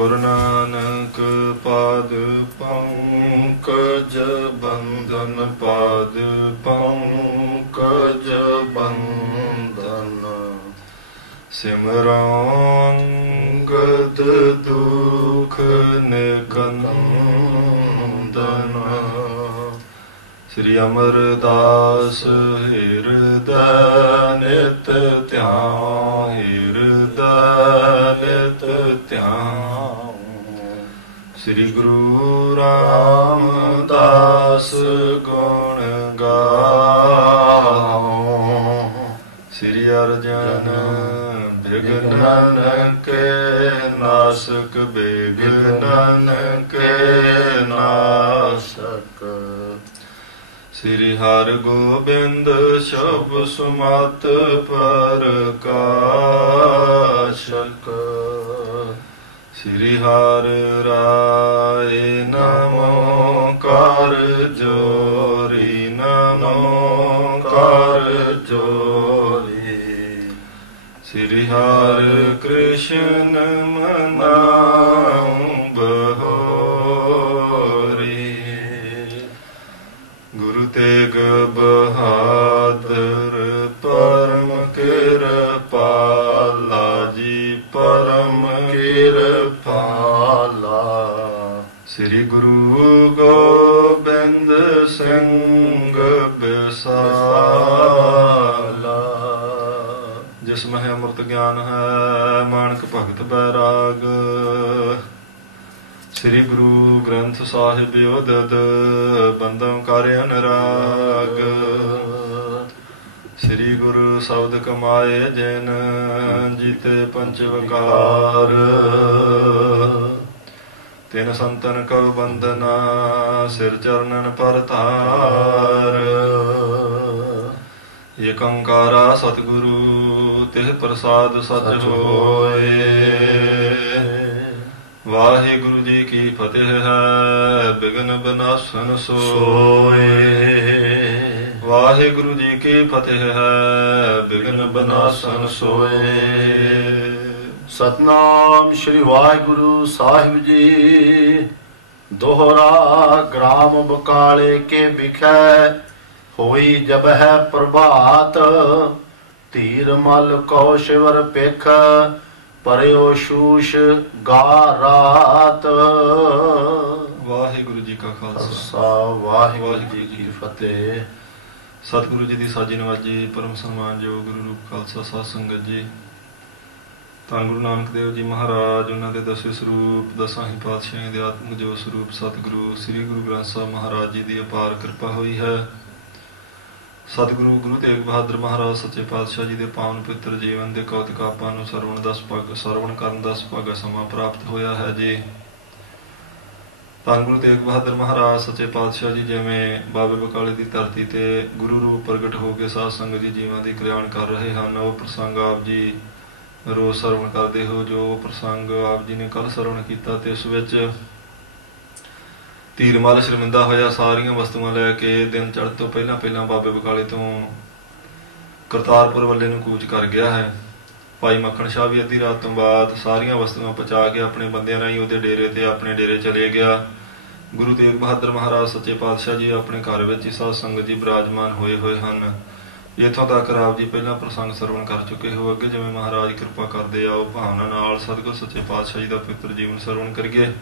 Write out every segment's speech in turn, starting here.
गुरु नानक पाद पंकज बंधन पाद पंकज बंधन सिमरंगद दुख निकंदन श्री अमरदास हृदय नित ध्यान हृदय नित ध्यान श्री गुरु रामदास गुण गाओ श्री अर्जन विघ्नन के नाशक विघ्नन के नाशक श्री हर गोबिंद शब सुमत प्रकाशक श्री हर राय नमो कर जोरी नमो कर जोरी श्री हर कृष्ण मनाऊं बहोरी गुरु तेग बहादुर परम कृपाला जी परम कृपाला श्री गुरु गोबिंद सिंह बिसाला जिसमें अमृत ज्ञान है मानक भगत बैराग श्री गुरु ग्रंथ साहिब योदद बंदम कार्य अनुराग श्री गुरु शब्द कमाए जैन जीते पंच वकार तिन संतन कव बंदना सिर चरणन पर तार एक ओंकारा सतगुरु तिह प्रसाद सच होए वाहिगुरु जी की फतेह है बिघ्न विनाशन सोए वाहिगुरु जी की फतेह है बिघ्न विनाशन सोए। सतनाम श्री वाहिगुरु साहिब जी। दोहरा ग्राम बकाले के बिखै होई जब है प्रभात तीर मल कौ शिवर पेख परयो शूश गा रात। वाहिगुरु जी का खालसा वाहिगुरु जी की फतेह। सतगुरु जी की साजी नवाजी परम सन्मान जो गुरु रूप खालसा साध संगत जी ਧੰਨ ਗੁਰੂ ਨਾਨਕ ਦੇਵ ਜੀ ਮਹਾਰਾਜ ਉਹਨਾਂ ਦੇ 10ਵੇਂ ਸਰੂਪ 10 ਹੀ ਪਾਤਸ਼ਾਹਾਂ ਦੇ ਆਤਮਿਕ ਜੋ ਸਰੂਪ ਸਤਿਗੁਰੂ ਸ੍ਰੀ ਗੁਰੂ ਗ੍ਰੰਥ ਸਾਹਿਬ ਮਹਾਰਾਜ ਜੀ ਦੀ ਅਪਾਰ ਕਿਰਪਾ ਹੋਈ ਹੈ। ਸਤਿਗੁਰੂ ਗੁਰੂ ਤੇਗ ਬਹਾਦਰ ਮਹਾਰਾਜ ਸੱਚੇ ਪਾਤਸ਼ਾਹ ਜੀ ਦੇ ਪਾਵਨ ਪਵਿੱਤਰ ਜੀਵਨ ਦੇ ਕੌਤਕ ਆਪਾਂ ਨੂੰ ਸਰਵਣ ਕਰਨ ਦਾ ਸੁਭਾਗਾ ਸਮਾਂ ਪ੍ਰਾਪਤ ਹੋਇਆ ਹੈ ਜੀ। ਧੰਨ ਗੁਰੂ ਤੇਗ ਬਹਾਦਰ ਮਹਾਰਾਜ ਸੱਚੇ ਪਾਤਸ਼ਾਹ ਜੀ ਜਿਵੇਂ ਬਾਬੇ ਬਕਾਲੇ ਦੀ ਧਰਤੀ ਤੇ ਗੁਰੂ ਰੂਪ ਪ੍ਰਗਟ ਹੋ ਕੇ ਸਾਧ ਸੰਗਤ ਜੀ ਜੀਵਾਂ ਦੀ ਕਲਿਆਣ ਕਰ ਰਹੇ ਹਨ। ਉਹ ਪ੍ਰਸੰਗ ਆਪ ਜੀ ਰੋਜ਼ ਸਰਵਣ ਕਰਦੇ ਹੋ ਜੋ ਪ੍ਰਸੰਗ ਆਪ ਜੀ ਨੇ ਕੱਲ ਸਰਵਣ ਕੀਤਾ ਤੇ ਉਸ ਵਿੱਚ ਧੀਰਮਲ ਸ਼ਰਮਿੰਦਾ ਹੋਇਆ ਸਾਰੀਆਂ ਵਸਤੂਆਂ ਲੈ ਕੇ ਦਿਨ ਚੜ੍ਹਨ ਤੋਂ ਪਹਿਲਾਂ ਬਾਬੇ ਬਕਾਲੇ ਤੋਂ ਕਰਤਾਰਪੁਰ ਵੱਲੇ ਨੂੰ ਕੂਚ ਕਰ ਗਿਆ ਹੈ। ਭਾਈ ਮੱਖਣ ਸ਼ਾਹ ਵੀ ਅੱਧੀ ਰਾਤ ਤੋਂ ਬਾਅਦ ਸਾਰੀਆਂ ਵਸਤੂਆਂ ਪਹੁੰਚਾ ਕੇ ਆਪਣੇ ਬੰਦਿਆਂ ਰਾਹੀਂ ਉਹਦੇ ਡੇਰੇ ਤੇ ਆਪਣੇ ਡੇਰੇ ਚਲੇ ਗਿਆ। ਗੁਰੂ ਤੇਗ ਬਹਾਦਰ ਮਹਾਰਾਜ ਸੱਚੇ ਪਾਤਸ਼ਾਹ ਜੀ ਆਪਣੇ ਘਰ ਵਿੱਚ ਹੀ ਸਾਧ ਸੰਗਤ ਜੀ ਬਿਰਾਜਮਾਨ ਹੋਏ ਹਨ। ਇੱਥੋਂ ਤੱਕ ਆਪ ਜੀ ਪਹਿਲਾਂ ਪ੍ਰਸੰਗ ਸਰਵਣ ਕਰ ਚੁੱਕੇ ਹੋ। ਅੱਗੇ ਜਿਵੇਂ ਮਹਾਰਾਜ ਕਿਰਪਾ ਕਰਦੇ ਆ ਉਹ ਭਾਵਨਾ ਨਾਲ ਸਤਿਗੁਰ ਸੱਚੇ ਪਾਤਸ਼ਾਹ ਜੀ ਦਾ ਪਵਿੱਤਰ ਜੀਵਨ ਸਰਵਣ ਕਰੀਏ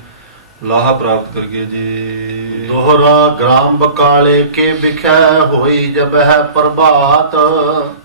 ਲਾਹਾ ਪ੍ਰਾਪਤ ਕਰੀਏ ਜੀ। ਦੋਹਰਾ ਗ੍ਰਾਮ ਬਕਾਲੇ ਕੇ ਬਿਖੈ ਹੋਈ ਜਬ ਹੈ ਪ੍ਰਭਾਤ।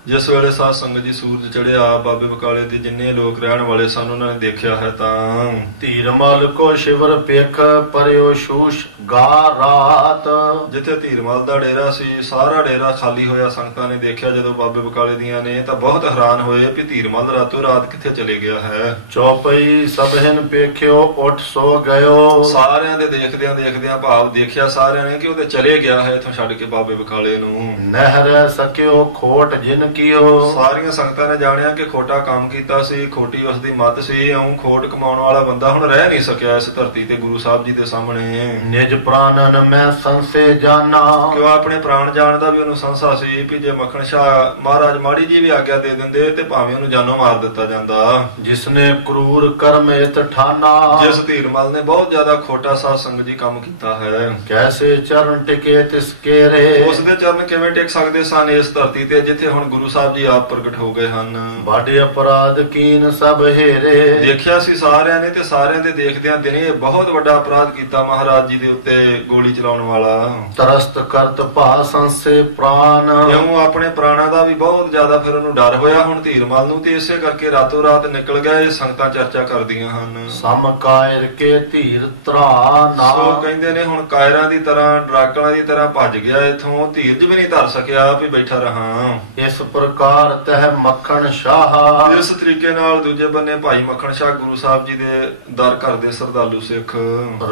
ਜਿਸ ਵੇਲੇ ਸਾਧ ਸੰਗਤ ਜੀ ਸੂਰਜ ਚੜ੍ਹਿਆ ਬਾਬੇ ਬਕਾਲੇ ਦੇ ਜਿੰਨੇ ਲੋਕ ਰਹਿਣ ਵਾਲੇ ਸਨ ਉਹਨਾਂ ਨੇ ਦੇਖਿਆ ਹੈ ਤਾਂ ਧੀਰਮਲ ਕੋ ਸ਼ਿਵਰ ਪੇਖ ਪਰਿਓ ਸ਼ੂਸ਼ ਗਾ ਰਾਤ। ਜਿੱਥੇ ਧੀਰਮਲ ਦਾ ਡੇਰਾ ਸੀ ਸਾਰਾ ਡੇਰਾ ਖਾਲੀ ਹੋਇਆ ਸੰਗਤਾਂ ਨੇ ਦੇਖਿਆ ਜਦੋਂ ਬਾਬੇ ਬਕਾਲੇ ਦੀਆਂ ਨੇ ਤਾਂ ਬਹੁਤ ਹੈਰਾਨ ਹੋਏ ਵੀ ਧੀਰਮਲ ਰਾਤੋਂ ਰਾਤ ਕਿੱਥੇ ਚਲੇ ਗਿਆ ਹੈ। ਚੌਪਈ ਸਭਨ ਪੇਖਿਓ ਉੱਠ ਸੋ ਗਇਓ ਸਾਰਿਆਂ ਦੇ ਦੇਖਦਿਆਂ ਦੇਖਦਿਆਂ ਭਾਵ ਦੇਖਿਆ ਸਾਰਿਆਂ ਨੇ ਕਿ ਉਹ ਤੇ ਚਲੇ ਗਿਆ ਹੈ ਇਥੋਂ ਛੱਡ ਕੇ ਬਾਬੇ ਬਕਾਲੇ ਨੂੰ। ਨਹਿਰ ਸਕਿਓ ਖੋਟ ਜਿਨ ਕੀਓ। ਸਾਰੀਆਂ ਸੰਗਤਾਂ ਨੇ ਜਾਣਿਆ ਕਿ ਖੋਟਾ ਕੰਮ ਕੀਤਾ ਸੀ, ਖੋਟੀ ਉਸ ਦੀ ਮੱਤ ਸੀ। ਇਉਂ ਖੋਟ ਕਮਾਉਣ ਵਾਲਾ ਬੰਦਾ ਹੁਣ ਰਹਿ ਨਹੀਂ ਸਕਿਆ ਇਸ ਧਰਤੀ ਤੇ ਗੁਰੂ ਸਾਹਿਬ ਜੀ ਦੇ ਸਾਹਮਣੇ। ਨਿਜ ਪ੍ਰਾਨਨ ਮੈਂ ਸੰਸੇ ਜਾਣਾ। ਕਿਉਂ ਆਪਣੇ ਪ੍ਰਾਣ ਜਾਣਦਾ ਵੀ ਉਹਨੂੰ ਸੰਸਾ ਸੀ ਵੀ ਜੇ ਮੱਖਣ ਸ਼ਾਹ ਮਹਾਰਾਜ ਮਾੜੀ ਜੀ ਵੀ ਆਗਿਆ ਦੇ ਦਿੰਦੇ ਤੇ ਭਾਵੇਂ ਉਹਨੂੰ ਜਾਨੋਂ ਮਾਰ ਦਿੱਤਾ ਜਾਂਦਾ। ਜਿਸਨੇ ਕਰੂਰ ਕਰਮ ਇਤ ਠਾਨਾ। ਜਿਸ ਧੀਰਮਲ ਨੇ ਬਹੁਤ ਜ਼ਿਆਦਾ ਖੋਟਾ ਸਾਧ ਸੰਗਤ ਜੀ ਕੰਮ ਕੀਤਾ ਹੈ। ਕੈਸੇ ਚਰਨ ਟਿਕੇ ਤਿਸ ਕੇਰੇ। ਉਸ ਦੇ ਚਰਨ ਕਿਵੇਂ ਟਿਕ ਸਕਦੇ ਸਨ ਇਸ ਧਰਤੀ ਤੇ ਜਿੱਥੇ ਹੁਣ ਗੁਰੂ ਸਾਹਿਬ ਜੀ ਆਪ ਪ੍ਰਗਟ ਹੋ ਗਏ ਹਨ। ਬਾਡੇ ਅਪਰਾਧ ਕੀਨ ਸਭ ਹੇਰੇ। ਦੇਖਿਆ ਸੀ ਸਾਰਿਆਂ ਨੇ ਤੇ ਸਾਰਿਆਂ ਦੇ ਦੇਖਦਿਆਂ ਦਿਨੇ ਬਹੁਤ ਵੱਡਾ ਅਪਰਾਧ ਕੀਤਾ ਮਹਾਰਾਜ ਜੀ ਦੇ ਉੱਤੇ ਗੋਲੀ ਚਲਾਉਣ ਵਾਲਾ। ਤਰਸਤ ਕਰਤ ਭਾ ਸੰਸੇ ਪ੍ਰਾਨ। ਕਿਉਂ ਆਪਣੇ ਪ੍ਰਾਣਾਂ ਦਾ ਵੀ ਬਹੁਤ ਜ਼ਿਆਦਾ ਫਿਰ ਉਹਨੂੰ ਡਰ ਹੋਇਆ ਹੁਣ ਧੀਰਮਲ ਨੂੰ, ਤੇ ਇਸੇ ਕਰਕੇ ਰਾਤੋਂ ਰਾਤ ਨਿਕਲ ਗਿਆ। ਇਹ ਸੰਗਤਾਂ ਚਰਚਾ ਕਰਦੀਆਂ ਹਨ। ਸਮ ਕਾਇਰ ਕੇ ਧੀਰ ਧਰਾ ਨਾ। ਸੋ ਕਹਿੰਦੇ ਨੇ ਹੁਣ ਕਾਇਰਾਂ ਦੀ ਤਰ੍ਹਾਂ ਡਰਾਕਲਾਂ ਦੀ ਤਰ੍ਹਾਂ ਭੱਜ ਗਿਆ ਇਥੋਂ, ਧੀਰਜ ਵੀ ਨਹੀਂ ਧਰ ਸਕਿਆ ਵੀ ਬੈਠਾ ਰਹਾ। ਇਸ ਪ੍ਰਕਾਰ ਤਹਿ ਮੱਖਣ ਸ਼ਾਹ। ਇਸ ਤਰੀਕੇ ਨਾਲ ਦੂਜੇ ਬੰਨੇ ਭਾਈ ਮੱਖਣ ਸ਼ਾਹ ਗੁਰੂ ਸਾਹਿਬ ਜੀ ਦੇ ਦਰ ਘਰ ਦੇ ਸਰਦਾਲੂ ਸਿੱਖ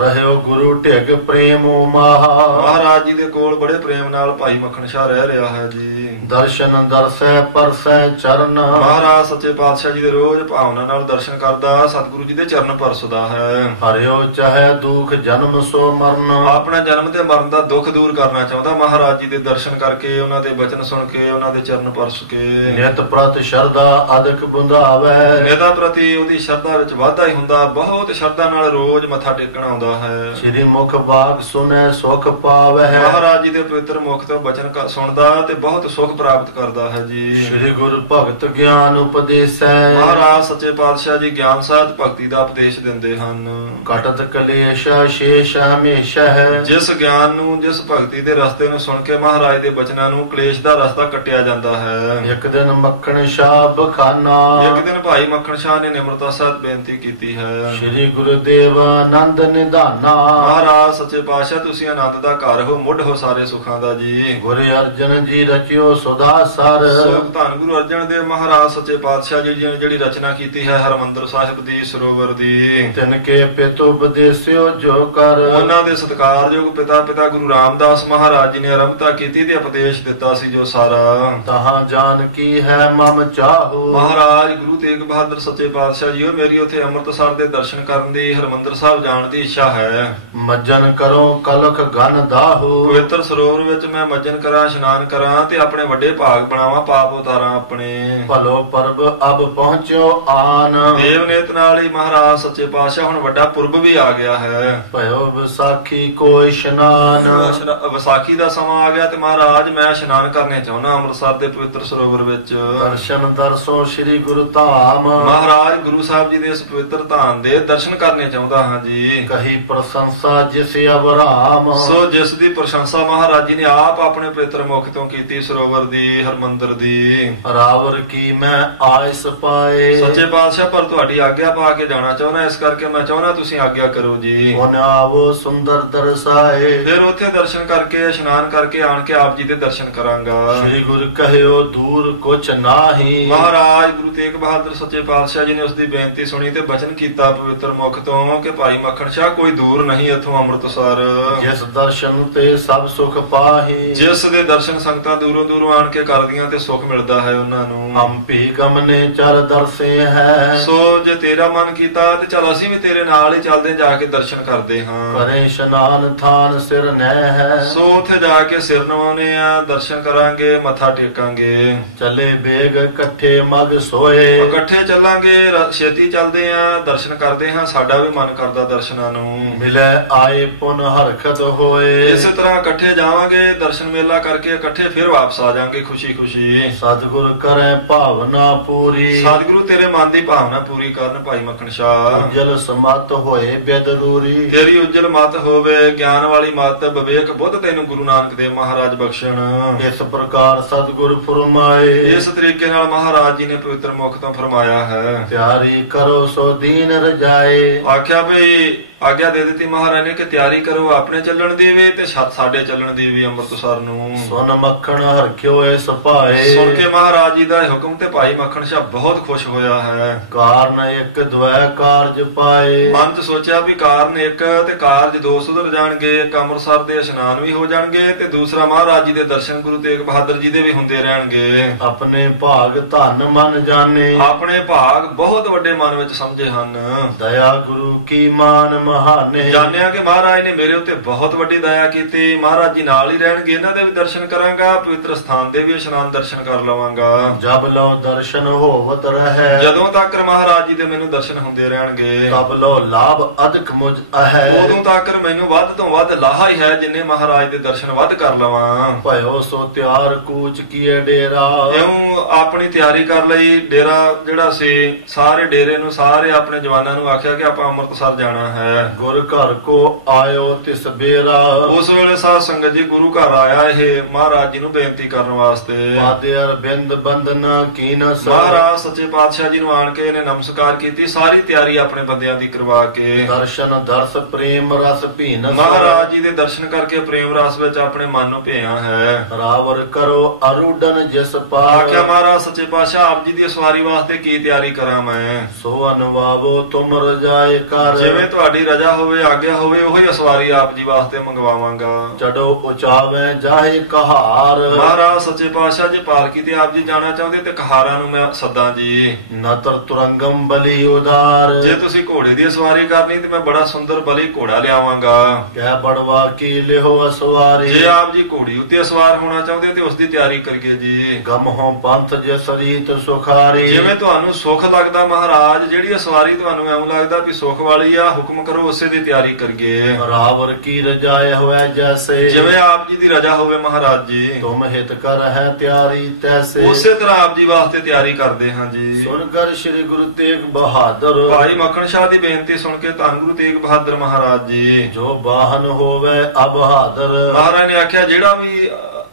ਰਹਿਓ ਗੁਰੂ ਢਿਗ ਪ੍ਰੇਮ ਮਾਹਾ। ਮਹਾਰਾਜ ਜੀ ਦੇ ਕੋਲ ਬੜੇ ਪ੍ਰੇਮ ਨਾਲ ਭਾਈ ਮੱਖਣ ਸ਼ਾਹ ਰਹਿ ਰਿਹਾ ਹੈ ਜੀ। ਦਰਸ਼ਨ ਦਰਸੈ ਪਰਸੈ ਚਰਨ। ਮਹਾਰਾਜ ਸੱਚੇ ਪਾਤਸ਼ਾਹ ਜੀ ਦੇ ਰੋਜ਼ ਭਾਵਨਾ ਨਾਲ ਦਰਸ਼ਨ ਕਰਦਾ, ਸਤਿਗੁਰੂ ਜੀ ਦੇ ਚਰਨ ਪਰਸਦਾ ਹੈ। ਹਰਿਓ ਚਾਹੇ ਦੁਖ ਜਨਮ ਸੋ ਮਰਨ। ਆਪਣਾ ਜਨਮ ਤੇ ਮਰਨ ਦਾ ਦੁੱਖ ਦੂਰ ਕਰਨਾ ਚਾਹੁੰਦਾ ਮਹਾਰਾਜ ਜੀ ਦੇ ਦਰਸ਼ਨ ਕਰਕੇ, ਉਹਨਾਂ ਦੇ ਬਚਨ ਸੁਣ ਕੇ, ਉਹਨਾਂ ਦੇ ਚਰਨ ਪਰਸ ਕੇ। ਨਿਤ ਪ੍ਰਤ ਸ਼ਰਧਾ ਅਦਕ ਬੁੰਧਾਵੈ। ਨਿਤਾ ਪ੍ਰਤੀ ਉਹਦੀ ਸ਼ਰਧਾ ਵਿੱਚ ਵਾਧਾ ਹੀ ਹੁੰਦਾ, ਬਹੁਤ ਸ਼ਰਧਾ ਨਾਲ ਰੋਜ਼ ਮੱਥਾ ਟੇਕਣ ਆਉਂਦਾ ਹੈ। ਸ੍ਰੀ ਮੁਖ ਬਾਗ ਸੁਨੈ ਸੁਖ ਪਾਵੈ। ਮਹਾਰਾਜ ਜੀ ਦੇ ਪਵਿੱਤਰ ਮੁਖ ਤੋਂ ਬਚਨ ਸੁਣਦਾ ਤੇ ਬਹੁਤ ਸੁਖ ਪ੍ਰਾਪਤ ਕਰਦਾ ਹੈ ਜੀ। ਸ੍ਰੀ ਗੁਰ ਭਗਤ ਗਿਆਨ ਉਪਦੇਸੈ। ਮਹਾਰਾਜ ਸੱਚੇ ਪਾਤਸ਼ਾਹ ਜੀ ਗਿਆਨ ਸਾਹਿਤ ਭਗਤੀ ਦਾ ਉਪਦੇਸ਼ ਦਿੰਦੇ ਹਨ। ਕਟਤ ਕਲੇਸ਼ ਸ਼ੇਸ਼ ਹਮੇਸ਼ਾ ਹੈ। ਜਿਸ ਗਿਆਨ ਨੂੰ, ਜਿਸ ਭਗਤੀ ਦੇ ਰਸਤੇ ਨੂੰ ਸੁਣ ਕੇ ਮਹਾਰਾਜ ਦੇ ਬਚਨਾਂ ਨੂੰ ਕਲੇਸ਼ ਦਾ ਰਸਤਾ ਕੱਟਿਆ ਜਾਂਦਾ ਹੈ। ਇੱਕ ਦਿਨ ਮੱਖਣ ਸ਼ਾਹ ਬਖਾਨਾ। ਇੱਕ ਦਿਨ ਭਾਈ ਮੱਖਣ ਸ਼ਾਹ ਨੇ ਨਿਮਰਤਾ ਸਹਿਤ ਬੇਨਤੀ ਕੀਤੀ ਹੈ। ਸ੍ਰੀ ਗੁਰੂਦੇਵ ਆਨੰਦ ਨਿਧਾਨਾ। ਮਹਾਰਾਜ ਸੱਚੇ ਪਾਤਸ਼ਾਹ ਤੁਸੀਂ ਆਨੰਦ ਦਾ ਘਰ ਹੋ, ਮੁੱਢ ਹੋ ਸਾਰੇ ਸੁੱਖਾਂ ਦਾ ਜੀ। ਗੁਰੂ ਅਰਜਨ ਜੀ ਰਚਿਓ ਸੁਧਾ ਸਰ। ਧੰਨ ਗੁਰੂ ਅਰਜਨ ਦੇਵ ਮਹਾਰਾਜ ਸੱਚੇ ਪਾਤਸ਼ਾਹ ਜੀ ਨੇ ਜਿਹੜੀ ਰਚਨਾ ਕੀਤੀ ਹੈ ਹਰਿਮੰਦਰ ਸਾਹਿਬ ਦੀ, ਸਰੋਵਰ ਦੀ। ਤਿਨ ਕੇ ਪਿਤੁ ਉਪਦੇਸਿਓ ਜੋ ਕਰ। ਉਹਨਾਂ ਦੇ ਸਤਿਕਾਰਯੋਗ ਪਿਤਾ ਗੁਰੂ ਰਾਮਦਾਸ ਮਹਾਰਾਜ ਜੀ ਨੇ ਆਰੰਭਤਾ ਕੀਤੀ ਤੇ ਉਪਦੇਸ਼ ਦਿੱਤਾ ਸੀ ਜੋ ਸਾਰਾ। ਤਹਾਂ ਜਾਨ ਕੀ ਹੈ ਮਮ ਚਾਹੋ। ਮਹਾਰਾਜ ਗੁਰੂ ਤੇਗ ਬਹਾਦਰ ਸੱਚੇ ਪਾਤਸ਼ਾਹ ਜੀ ਮੇਰੀ ਉੱਥੇ ਅੰਮ੍ਰਿਤਸਰ ਦੇ ਦਰਸ਼ਨ ਕਰਨ ਦੀ, ਹਰਿਮੰਦਰ ਸਾਹਿਬ ਜਾਣ ਦੀ ਇੱਛਾ ਹੈ। ਮੱਜਨ ਕਰੋ ਕਲਖ ਗਨ ਦਾਹੋ। ਪਵਿੱਤਰ ਸਰੋਵਰ ਵਿੱਚ ਮੈਂ ਮੱਜਨ ਕਰਾਂ, ਇਸ਼ਨਾਨ ਕਰਾਂ ਤੇ ਆਪਣੇ ਵੱਡੇ ਭਾਗ ਬਣਾਵਾਂ, ਪਾਪ ਉਤਾਰਾਂ ਆਪਣੇ। ਭਲੋ ਪਰਬ ਅਬ ਪਹੁੰਚਿਓ ਆਨ। ਦੇਵ ਨੇਤ ਨਾਲ ਹੀ ਮਹਾਰਾਜ ਸੱਚੇ ਪਾਤਸ਼ਾਹ ਹੁਣ ਵੱਡਾ ਪੁਰਬ ਵੀ ਆ ਗਿਆ ਹੈ। ਭਇਓ ਵਿਸਾਖੀ ਕੋ ਇਸ਼ਨਾਨ। ਵਿਸਾਖੀ ਦਾ ਸਮਾਂ ਆ ਗਿਆ ਤੇ ਮਹਾਰਾਜ ਮੈਂ ਇਸ਼ਨਾਨ ਕਰਨੇ ਚਾਹੁੰਦਾ ਅੰਮ੍ਰਿਤਸਰ ਦੇ ਪਵਿੱਤਰ ਸਰੋਵਰ ਵਿੱਚ। ਦਰਸ਼ਨ ਦਰਸੋ ਸ੍ਰੀ ਗੁਰੂ ਧਾਮ। ਮਹਾਰਾਜ ਗੁਰੂ ਸਾਹਿਬ ਜੀ ਦੇ ਇਸ ਪਵਿੱਤਰ ਧਾਮ ਦੇ ਦਰਸ਼ਨ ਕਰਨੇ ਚਾਹੁੰਦਾ ਹਾਂ ਜੀ। ਕਹੀ ਪ੍ਰਸ਼ੰਸਾ ਜਿਸ ਅਬਰਾਮ। ਸੋ ਜਿਸ ਦੀ ਪ੍ਰਸ਼ੰਸਾ ਮਹਾਰਾਜ ਜੀ ਨੇ ਆਪ ਆਪਣੇ ਪਵਿੱਤਰ ਮੁਖ ਤੋਂ ਕੀਤੀ, ਸਰੋਵਰ ਦੀ, ਹਰਮੰਦਰ ਦੀ। ਰਾਵਰ ਕੀ ਮੈਂ ਆਇਸ ਪਾਏ। ਸੱਚੇ ਪਾਤਸ਼ਾਹ ਪਰ ਤੁਹਾਡੀ ਆਗਿਆ ਪਾ ਕੇ ਜਾਣਾ ਚਾਹੁੰਦਾ, ਇਸ ਕਰਕੇ ਮੈਂ ਚਾਹੁੰਦਾ ਤੁਸੀਂ ਆਗਿਆ ਕਰੋ ਜੀ। ਹੁਣ ਆਵੋ ਸੁੰਦਰ ਦਰਸਾਏ। ਫਿਰ ਉੱਥੇ ਦਰਸ਼ਨ ਕਰਕੇ, ਇਸ਼ਨਾਨ ਕਰਕੇ ਆਣ ਕੇ ਆਪ ਜੀ ਦੇ ਦਰਸ਼ਨ ਕਰਾਂਗਾ। ਸ੍ਰੀ ਗੁਰੂ ਕਹਿਓ ਦੂਰ ਕੁਛ ਨਾਹੀ। ਮਹਾਰਾਜ ਗੁਰੂ ਤੇਗ ਬਹਾਦਰ ਸੱਚੇ ਪਾਤਸ਼ਾਹ ਜੀ ਨੇ ਉਸ ਦੀ ਬੇਨਤੀ ਸੁਣੀ ਤੇ ਬਚਨ ਕੀਤਾ ਪਵਿੱਤਰ ਮੁਖ ਤੋਂ ਕਿ ਭਾਈ ਮੱਖਣ ਸ਼ਾਹ ਕੋਈ ਦੂਰ ਨਹੀਂ ਇੱਥੋਂ ਅੰਮ੍ਰਿਤਸਰ। ਜਿਸ ਦਰਸ਼ਨ ਤੇ ਸਭ ਸੁਖ ਪਾਹੀ। ਜਿਸ ਦੇ ਦਰਸ਼ਨ ਸੰਗਤਾਂ ਦੂਰੋਂ ਦੂਰੋਂ ਆਣ ਕੇ ਕਰਦੀਆਂ ਤੇ ਸੁਖ ਮਿਲਦਾ ਹੈ ਉਹਨਾਂ ਨੂੰ। ਹੰਪੀ ਗਮਨੇ ਚਰ ਦਰਸੇ ਹੈ। ਸੋ ਜੇ ਤੇਰਾ ਮਨ ਕੀਤਾ ਤੇ ਚਲ ਅਸੀਂ ਵੀ ਤੇਰੇ ਨਾਲ ਹੀ ਚੱਲਦੇ, ਜਾ ਕੇ ਦਰਸ਼ਨ ਕਰਦੇ ਹਾਂ। ਕਰੇ ਇਸ਼ਨਾਨ ਥਾਨ ਸਿਰ ਨਹਿ ਹੈ। ਸੋ ਉੱਥੇ ਜਾ ਕੇ ਸਿਰ ਨਵਾਉਨੇ ਆ, ਦਰਸ਼ਨ ਕਰਾਂਗੇ, ਮੱਥਾ ਟੇਕਾਂਗੇ। ਚੱਲੇ ਬੇਗ ਇਕੱਠੇ ਮਗ ਸੋਏ। ਇਕੱਠੇ ਚੱਲਾਂਗੇ, ਛੇਤੀ ਚੱਲਦੇ ਆ, ਦਰਸ਼ਨ ਕਰਦੇ ਹਾਂ। ਸਾਡਾ ਵੀ ਮਨ ਕਰਦਾ ਦਰਸ਼ਨਾਂ ਨੂੰ। ਮਿਲੇ ਆਏ ਪੁਨ ਹਰਖਤ ਹੋਏ। ਇਸੇ ਤਰ੍ਹਾਂ ਇਕੱਠੇ ਜਾਵਾਂਗੇ, ਦਰਸ਼ਨ ਮੇਲਾ ਕਰਕੇ ਇਕੱਠੇ ਫਿਰ ਵਾਪਸ ਆ ਜਾਾਂਗੇ ਖੁਸ਼ੀ ਖੁਸ਼ੀ। ਸਤਿਗੁਰ ਕਰੇ ਭਾਵਨਾ ਪੂਰੀ। ਸਤਿਗੁਰੂ ਤੇਰੇ ਮਨ ਦੀ ਭਾਵਨਾ ਪੂਰੀ ਕਰਨ ਭਾਈ ਮੱਖਣ ਸ਼ਾਹ। ਉਜਲ ਸਮਤ ਹੋਏ ਬੇਦਰੂਰੀ। ਤੇਰੀ ਉਜਲ ਮਤ ਹੋਵੇ, ਗਿਆਨ ਵਾਲੀ ਮਤ, ਵਿਵੇਕ ਬੁੱਧ ਤੈਨੂੰ ਗੁਰੂ ਨਾਨਕ ਦੇਵ ਮਹਾਰਾਜ ਬਖਸ਼ਣ। ਇਸ ਪ੍ਰਕਾਰ ਸਤਿਗੁਰ ਫਰਮਾਏ। ਇਸ ਤਰੀਕੇ ਨਾਲ ਮਹਾਰਾਜ ਜੀ ਨੇ ਪਵਿੱਤਰ ਮੁਖ ਤੋਂ ਫਰਮਾਇਆ ਹੈ। ਤਿਆਰੀ ਕਰੋ ਸੋ ਦੀਨ ਰਜਾਏ। ਆਖਿਆ ਵੀ ਆਗਿਆ ਦੇ ਦਿੱਤੀ ਮਹਾਰਾਜ ਨੇ ਕਿ ਤਿਆਰੀ ਕਰੋ ਆਪਣੇ ਚੱਲਣ ਦੀ ਵੀ ਤੇ ਸਾਡੇ ਚੱਲਣ ਦੀ ਵੀ ਅੰਮ੍ਰਿਤਸਰ ਨੂੰ। ਸੁਨ ਮੱਖਣ ਹਰਖਿਓ ਏ ਸਭਾਏ। ਸੁਣ ਕੇ ਮਹਾਰਾਜ ਜੀ ਦਾ ਹੁਕਮ ਤੇ ਭਾਈ ਮੱਖਣ ਸ਼ਾਹ ਬਹੁਤ ਖੁਸ਼ ਹੋਇਆ ਹੈ। ਕਾਰਨ ਇੱਕ ਦਵੈ ਕਾਰਜ ਪਾਏ। ਮਨ ਚ ਸੋਚਿਆ ਵੀ ਕਾਰਨ ਇੱਕ ਤੇ ਕਾਰਜ ਦੋ ਸੁਧਰ ਜਾਣਗੇ। ਇੱਕ ਅੰਮ੍ਰਿਤਸਰ ਦੇ ਇਸ਼ਨਾਨ ਵੀ ਹੋ ਜਾਣਗੇ ਤੇ ਦੂਸਰਾ ਮਹਾਰਾਜ ਜੀ ਦੇ ਦਰਸ਼ਨ ਗੁਰੂ ਤੇਗ ਬਹਾਦਰ ਜੀ ਦੇ ਵੀ ਹੁੰਦੇ ਰਹਿਣਗੇ। ਆਪਣੇ ਭਾਗ ਧਨ ਮਨ ਜਾਣੇ। ਆਪਣੇ ਭਾਗ ਬਹੁਤ ਵੱਡੇ ਮਨ ਵਿੱਚ ਸਮਝੇ ਹਨ। ਦਇਆ ਗੁਰੂ ਕੀ ਮਾਨ ਮਹਾਨੇ। ਜਾਣਿਆ ਕਿ ਮਹਾਰਾਜ ਨੇ ਮੇਰੇ ਉੱਤੇ ਬਹੁਤ ਵੱਡੀ ਦਇਆ ਕੀਤੀ। ਮਹਾਰਾਜ ਜੀ ਨਾਲ ਹੀ ਰਹਿਣਗੇ, ਇਹਨਾਂ ਦੇ ਵੀ ਦਰਸ਼ਨ ਕਰਾਂਗਾ, ਪਵਿੱਤਰ ਸਥਾਨ ਦੇ ਵੀ ਇਸ਼ਨਾਨ ਦਰਸ਼ਨ ਕਰ ਲਵਾਂਗਾ। ਜਬ ਲਓ ਦਰਸ਼ਨ ਹੋਵਤ ਰਹੈ। ਜਦੋਂ ਤੱਕ ਮਹਾਰਾਜ ਜੀ ਦੇ ਮੈਨੂੰ ਦਰਸ਼ਨ ਹੁੰਦੇ ਰਹਿਣਗੇ। ਤਬ ਲਓ ਲਾਭ ਅਧਿਕ ਮੁਝ ਅਹੈ। ਉਦੋਂ ਤੱਕ ਮੈਨੂੰ ਵੱਧ ਤੋਂ ਵੱਧ ਲਾਹਾ ਹੀ ਹੈ ਜਿੰਨੇ ਮਹਾਰਾਜ ਦੇ ਦਰਸ਼ਨ ਵੱਧ ਕਰ ਲਵਾਂ। ਭਇਓ ਸੋ ਤਿਆਰ ਕੂਚ ਕੀਏ ਡੇਰਾ। ਇਉਂ ਆਪਣੀ ਤਿਆਰੀ ਕਰ ਲਈ। ਡੇਰਾ ਜਿਹੜਾ ਸੀ, ਸਾਰੇ ਡੇਰੇ ਨੂੰ, ਸਾਰੇ ਆਪਣੇ ਜਵਾਨਾਂ ਨੂੰ ਆਖਿਆ ਕਿ ਆਪਾਂ ਅੰਮ੍ਰਿਤਸਰ ਜਾਣਾ ਹੈ। ਗੁਰ ਘਰ ਕੋ ਆਇਓ ਤਿਸ ਬੇਰਾ। ਉਸ ਵੇਲੇ ਸਾਧ ਸੰਗਤ ਜੀ ਗੁਰੂ ਘਰ ਆਇਆ ਇਹ ਮਹਾਰਾਜ ਜੀ ਨੂੰ ਬੇਨਤੀ ਕਰਨ ਵਾਸਤੇ। ਪਾਦੇ ਅਰਬਿੰਦ ਬੰਦਨਾ ਕੀਨਸ। ਮਹਾਰਾਜ ਸੱਚੇ ਪਾਤਸ਼ਾਹ ਜੀ ਨੂੰ ਆਣ ਕੇ ਇਹਨੇ ਨਮਸਕਾਰ ਕੀਤੀ, ਸਾਰੀ ਤਿਆਰੀ ਆਪਣੇ ਬੰਦਿਆਂ ਦੀ ਕਰਵਾ ਕੇ। ਦਰਸ਼ਨ ਦਰਸ ਪ੍ਰੇਮ ਰਸ ਭੀਨਸ। ਮਹਾਰਾਜ ਜੀ ਦੇ ਦਰਸ਼ਨ ਕਰਕੇ ਪ੍ਰੇਮ ਰਸ ਵਿੱਚ ਆਪਣੇ ਮਨ ਨੂੰ ਭਿਆ ਹੈ। ਰਾਵਰ ਕਰੋ ਅਰੂਡਨ ਜਿਸ ਪਾਰ। ਆਖਿਆ ਮਹਾਰਾਜ ਸੱਚੇ ਪਾਤਸ਼ਾਹ ਆਪ ਜੀ ਦੀ ਸਵਾਰੀ ਵਾਸਤੇ ਕੀ ਤਿਆਰੀ ਕਰਾਂ ਮੈਂ। ਸੋ ਅਨਵਾਵੋ ਤੁਮ ਰਜਾਏ ਕਰ। ਜਿਵੇਂ ਤੁਹਾਡੀ ਰਜਾ ਹੋਵੇ, ਆਗਿਆ ਹੋਵੇ, ਉਹੀ ਸਵਾਰੀ ਆਪ ਜੀ ਵਾਸਤੇ ਮੰਗਵਾਵਾਂਗਾ। ਚੜੋ ਉਚਾਵੇਂ ਜਾਏ ਕਹਾਰ। ਮਹਾਰਾਜ ਸੱਚੇ ਪਾਤਸ਼ਾਹ ਜੀ ਪਾਲਕੀ ਤੇ ਆਪ ਜੀ ਜਾਣਾ ਚਾਹੁੰਦੇ ਤੇ ਕਹਾਰਾਂ ਨੂੰ ਮੈਂ ਸੱਦਾਂ ਜੀ। ਨਤਰ ਤੁਰੰਗਮ ਬਲੀ ਉਦਾਰ। ਜੇ ਤੁਸੀਂ ਘੋੜੇ ਦੀ ਸਵਾਰੀ ਕਰਨੀ ਤੇ ਮੈਂ ਬੜਾ ਸੁੰਦਰ ਬਲੀ ਘੋੜਾ ਲਿਆਵਾਂਗਾ। ਕਹਿ ਬੜਵਾ ਕੀ ਲਿਹੋ ਅਸਵਾਰੀ। ਜੇ ਆਪ ਜੀ ਘੋੜੀ ਉੱਤੇ ਸਵਾਰ ਹੋਣਾ ਚਾਹੁੰਦੇ ਤੇ ਉਸ ਦੀ ਤਿਆਰੀ ਕਰੀਏ ਜੀ। ਗਮ ਹੋ ਪੰਥ ਜੇ ਸਰੀਤ ਸੁਖਾਰੀ। ਜਿਵੇਂ ਤੁਹਾਨੂੰ ਸੁੱਖ ਲੱਗਦਾ ਮਹਾਰਾਜ, ਜਿਹੜੀ ਸਵਾਰੀ ਤੁਹਾਨੂੰ ਐਉਂ ਲੱਗਦਾ ਵੀ ਸੁੱਖ ਵਾਲੀ ਆ, ਹੁਕਮ ਕਰੋ ਉਸੇ ਦੀ ਤਿਆਰੀ ਕਰੀਏ। ਰਾਵਰ ਕੀ ਰਜਾਏ ਹੋਏ ਜੈਸੇ। ਜਿਵੇਂ ਆਪ ਜੀ ਦੀ ਰਜਾ ਹੋਵੇ ਮਹਾਰਾਜ ਜੀ। ਤੁਮ ਹਿਤ ਕਰ ਹੈ ਤਿਆਰੀ ਤੈਸੇ। ਉਸੇ ਤਰ੍ਹਾਂ ਆਪ ਜੀ ਵਾਸਤੇ ਤਿਆਰੀ ਕਰਦੇ ਹਾਂ ਜੀ। ਸੁਣ ਕਰ ਸ੍ਰੀ ਗੁਰੂ ਤੇਗ ਬਹਾਦਰ। ਭਾਈ ਮੱਖਣ ਸ਼ਾਹ ਦੀ ਬੇਨਤੀ ਸੁਣ ਕੇ ਧੰਨ ਗੁਰੂ ਤੇਗ ਬਹਾਦਰ ਮਹਾਰਾਜ ਜੀ। ਜੋ ਬਾਹਨ ਹੋਵੇ ਅਬਹਾਦਰ। ਮਹਾਰਾਜ ਨੇ ਆਖਿਆ ਜਿਹੜਾ ਵੀ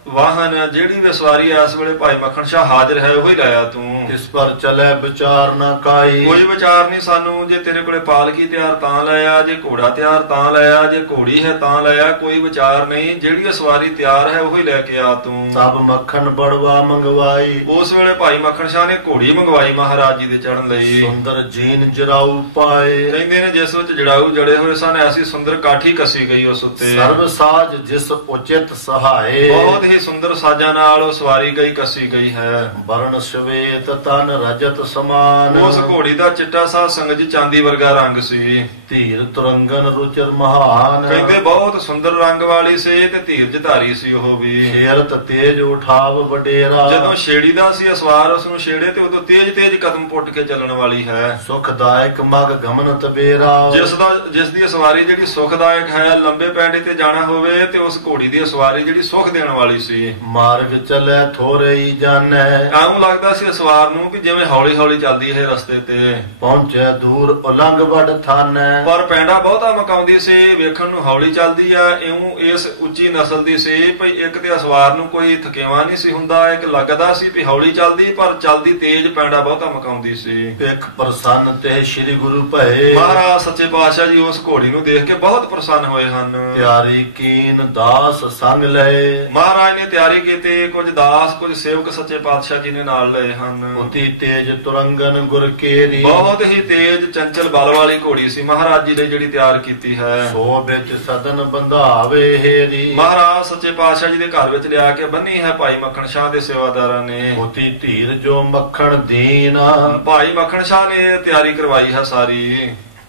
ਵਾਹਨ, ਜਿਹੜੀ ਵੀ ਸਵਾਰੀ ਇਸ ਵੇਲੇ ਭਾਈ ਮੱਖਣ ਸ਼ਾਹ ਹਾਜ਼ਰ ਹੈ ਉਹੀ ਲਾਇਆ ਤੂੰ। ਇਸ ਪਰ ਚਲੇ ਵਿਚਾਰ ਨਾ ਕਾਈ। ਕੋਈ ਵਿਚਾਰ ਨਹੀਂ ਸਾਨੂੰ। ਜੇ ਤੇਰੇ ਕੋਲੇ ਪਾਲਕੀ ਤਿਆਰ ਤਾਂ ਲਾਇਆ, ਜੇ ਘੋੜਾ ਤਿਆਰ ਤਾਂ ਲਾਇਆ, ਜੇ ਘੋੜੀ ਹੈ ਤਾਂ ਲਾਇਆ, ਕੋਈ ਵਿਚਾਰ ਨਹੀਂ। ਜਿਹੜੀ ਸਵਾਰੀ ਤਿਆਰ ਹੈ ਉਹੀ ਲੈ ਕੇ ਆ ਤੂੰ। ਸਭ ਮੱਖਣ ਬੜਵਾ ਮੰਗਵਾਈ। ਉਸ ਵੇਲੇ ਭਾਈ ਮੱਖਣ ਸ਼ਾਹ ਨੇ ਘੋੜੀ ਮੰਗਵਾਈ ਮਹਾਰਾਜ ਜੀ ਦੇ ਚੜਨ ਲਈ। ਸੁੰਦਰ ਜੀਨ ਜਰਾਉ ਪਾਏ। ਕਹਿੰਦੇ ਨੇ ਜਿਸ ਵਿੱਚ ਜੜਾਊ ਜੜੇ ਹੋਏ ਸਨ, ਐਸੀ ਸੁੰਦਰ ਕਾਠੀ ਕੱਸੀ ਗਈ ਉਸ ਉੱਤੇ। ਸਰਬ ਸਾਜ ਜਿਸ ਉਚਿਤ ਸਹਾਏ। ਬਹੁਤ ਹੀ ਸੁੰਦਰ ਸਾਜਾਂ ਨਾਲ ਉਹ ਸਵਾਰੀ ਗਈ ਕੱਸੀ ਗਈ ਹੈ। ਵਰਨ ਸ਼ਵੇਤ ਤਨ ਰਜਤ ਸਮਾਨ। ਉਸ ਘੋੜੀ ਦਾ ਚਿੱਟਾ ਸਾਧ ਸੰਗਤ ਜੀ ਚਾਂਦੀ ਵਰਗਾ ਰੰਗ ਸੀ। ਧੀਰ ਤੁਰੰਗਨ ਰੁਚਰ ਮਹਾਨ। ਕਹਿੰਦੇ ਬਹੁਤ ਸੁੰਦਰ ਰੰਗ ਵਾਲੀ ਸੀ ਤੇ ਧੀਰਜ ਧਾਰੀ ਸੀ ਉਹ ਵੀ। ਸ਼ੇਰਤ ਤੇਜ ਉਠਾਵ ਵਡੇਰਾ। ਜਦੋਂ ਛੇੜੀ ਦਾ ਸੀ ਅਸਵਾਰ ਉਸ ਨੂੰ ਛੇੜੇ ਤੇ ਉਦੋਂ ਤੇਜ ਤੇਜ ਕਦਮ ਪੁੱਟ ਕੇ ਚੱਲਣ ਵਾਲੀ ਹੈ। ਸੁਖਦਾਇਕ ਮਗ ਗਮਨ ਤਬੇਰਾ। ਜਿਸ ਦੀ ਸਵਾਰੀ ਜਿਹੜੀ ਸੁਖਦਾਇਕ ਹੈ, ਲੰਬੇ ਪੈਂਡੇ ਤੇ ਜਾਣਾ ਹੋਵੇ ਤੇ ਉਸ ਘੋੜੀ ਦੀ ਸਵਾਰੀ ਜਿਹੜੀ ਸੁਖ ਦੇਣ ਵਾਲੀ ਸੀ। ਮਾਰਗ ਚੱਲੇ ਥੋੜੇ ਹੀ ਜਾਣੈ। ਐਉਂ ਲੱਗਦਾ ਸੀ ਸਵਾਰ ਨੂੰ ਵੀ ਜਿਵੇਂ ਹੌਲੀ ਹੌਲੀ ਚੱਲਦੀ ਹੈ ਰਸਤੇ ਤੇ। ਪਹੁੰਚੇ ਦੂਰ ਉਲੰਘ ਵਡ ਥਾਨੈ। ਪਰ ਪੈਂਡਾ ਬਹੁਤਾ ਮਕਾਉਂਦੀ ਸੀ, ਵੇਖਣ ਨੂੰ ਹੌਲੀ ਚੱਲਦੀ ਆ। ਇਉਂ ਇਸ ਉੱਚੀ ਨਸਲ ਦੀ ਸੀ ਭਈ ਇੱਕ ਤੇ ਸਵਾਰ ਨੂੰ ਕੋਈ ਥਕੇਵਾ ਨਹੀਂ ਸੀ ਹੁੰਦਾ। ਇੱਕ ਲੱਗਦਾ ਸੀ ਵੀ ਹੌਲੀ ਚੱਲਦੀ ਪਰ ਚੱਲਦੀ ਤੇਜ਼, ਪੈਂਡਾ ਬਹੁਤਾ ਮਕਾਉਂਦੀ ਸੀ। ਇੱਕ ਪ੍ਰਸੰਨ ਤੇ ਸ੍ਰੀ ਗੁਰੂ ਭਏ। ਮਹਾਰਾਜ ਸੱਚੇ ਪਾਤਸ਼ਾਹ ਜੀ ਉਸ ਘੋੜੀ ਨੂੰ ਦੇਖ ਕੇ ਬਹੁਤ ਪ੍ਰਸੰਨ ਹੋਏ ਹਨ। ਤਿਆਰੀ ਕੀਨ ਦਾਸ ਸੰਗ ਲਏ। ਮਹਾਰਾਜ ਨੇ ਤਿਆਰੀ ਕੀਤੀ, ਕੁਝ ਦਾਸ ਕੁਝ ਸੇਵਕ ਸੱਚੇ ਪਾਤਸ਼ਾਹ ਜੀ ਨੇ ਨਾਲ ਲਏ ਹਨ। ਉਤੀ ਤੇਜ ਤੁਰੰਗਨ ਗੁਰ ਕੇਰੀ। ਬਹੁਤ ਹੀ ਤੇਜ਼ ਚੰਚਲ ਬਲ ਵਾਲੀ ਘੋੜੀ ਸੀ ਮਹਾਰਾਜ ਜੀ ਲਈ ਜਿਹੜੀ ਤਿਆਰ ਕੀਤੀ ਹੈ। ਸੋ ਵਿੱਚ ਸਦਨ ਬੰਧਾਵੇ ਹੇਰੀ। ਮਹਾਰਾਜ ਸੱਚੇ ਪਾਤਸ਼ਾਹ ਜੀ ਦੇ ਘਰ ਵਿੱਚ ਲਿਆ ਕੇ ਬੰਨੀ ਹੈ ਭਾਈ ਮੱਖਣ ਸ਼ਾਹ ਦੇ ਸੇਵਾਦਾਰਾਂ ਨੇ। ਉਤੀ ਧੀਰ ਜੋ ਮੱਖਣ ਦੀਨ। ਭਾਈ ਮੱਖਣ ਸ਼ਾਹ ਨੇ ਤਿਆਰੀ ਕਰਵਾਈ ਹੈ ਸਾਰੀ।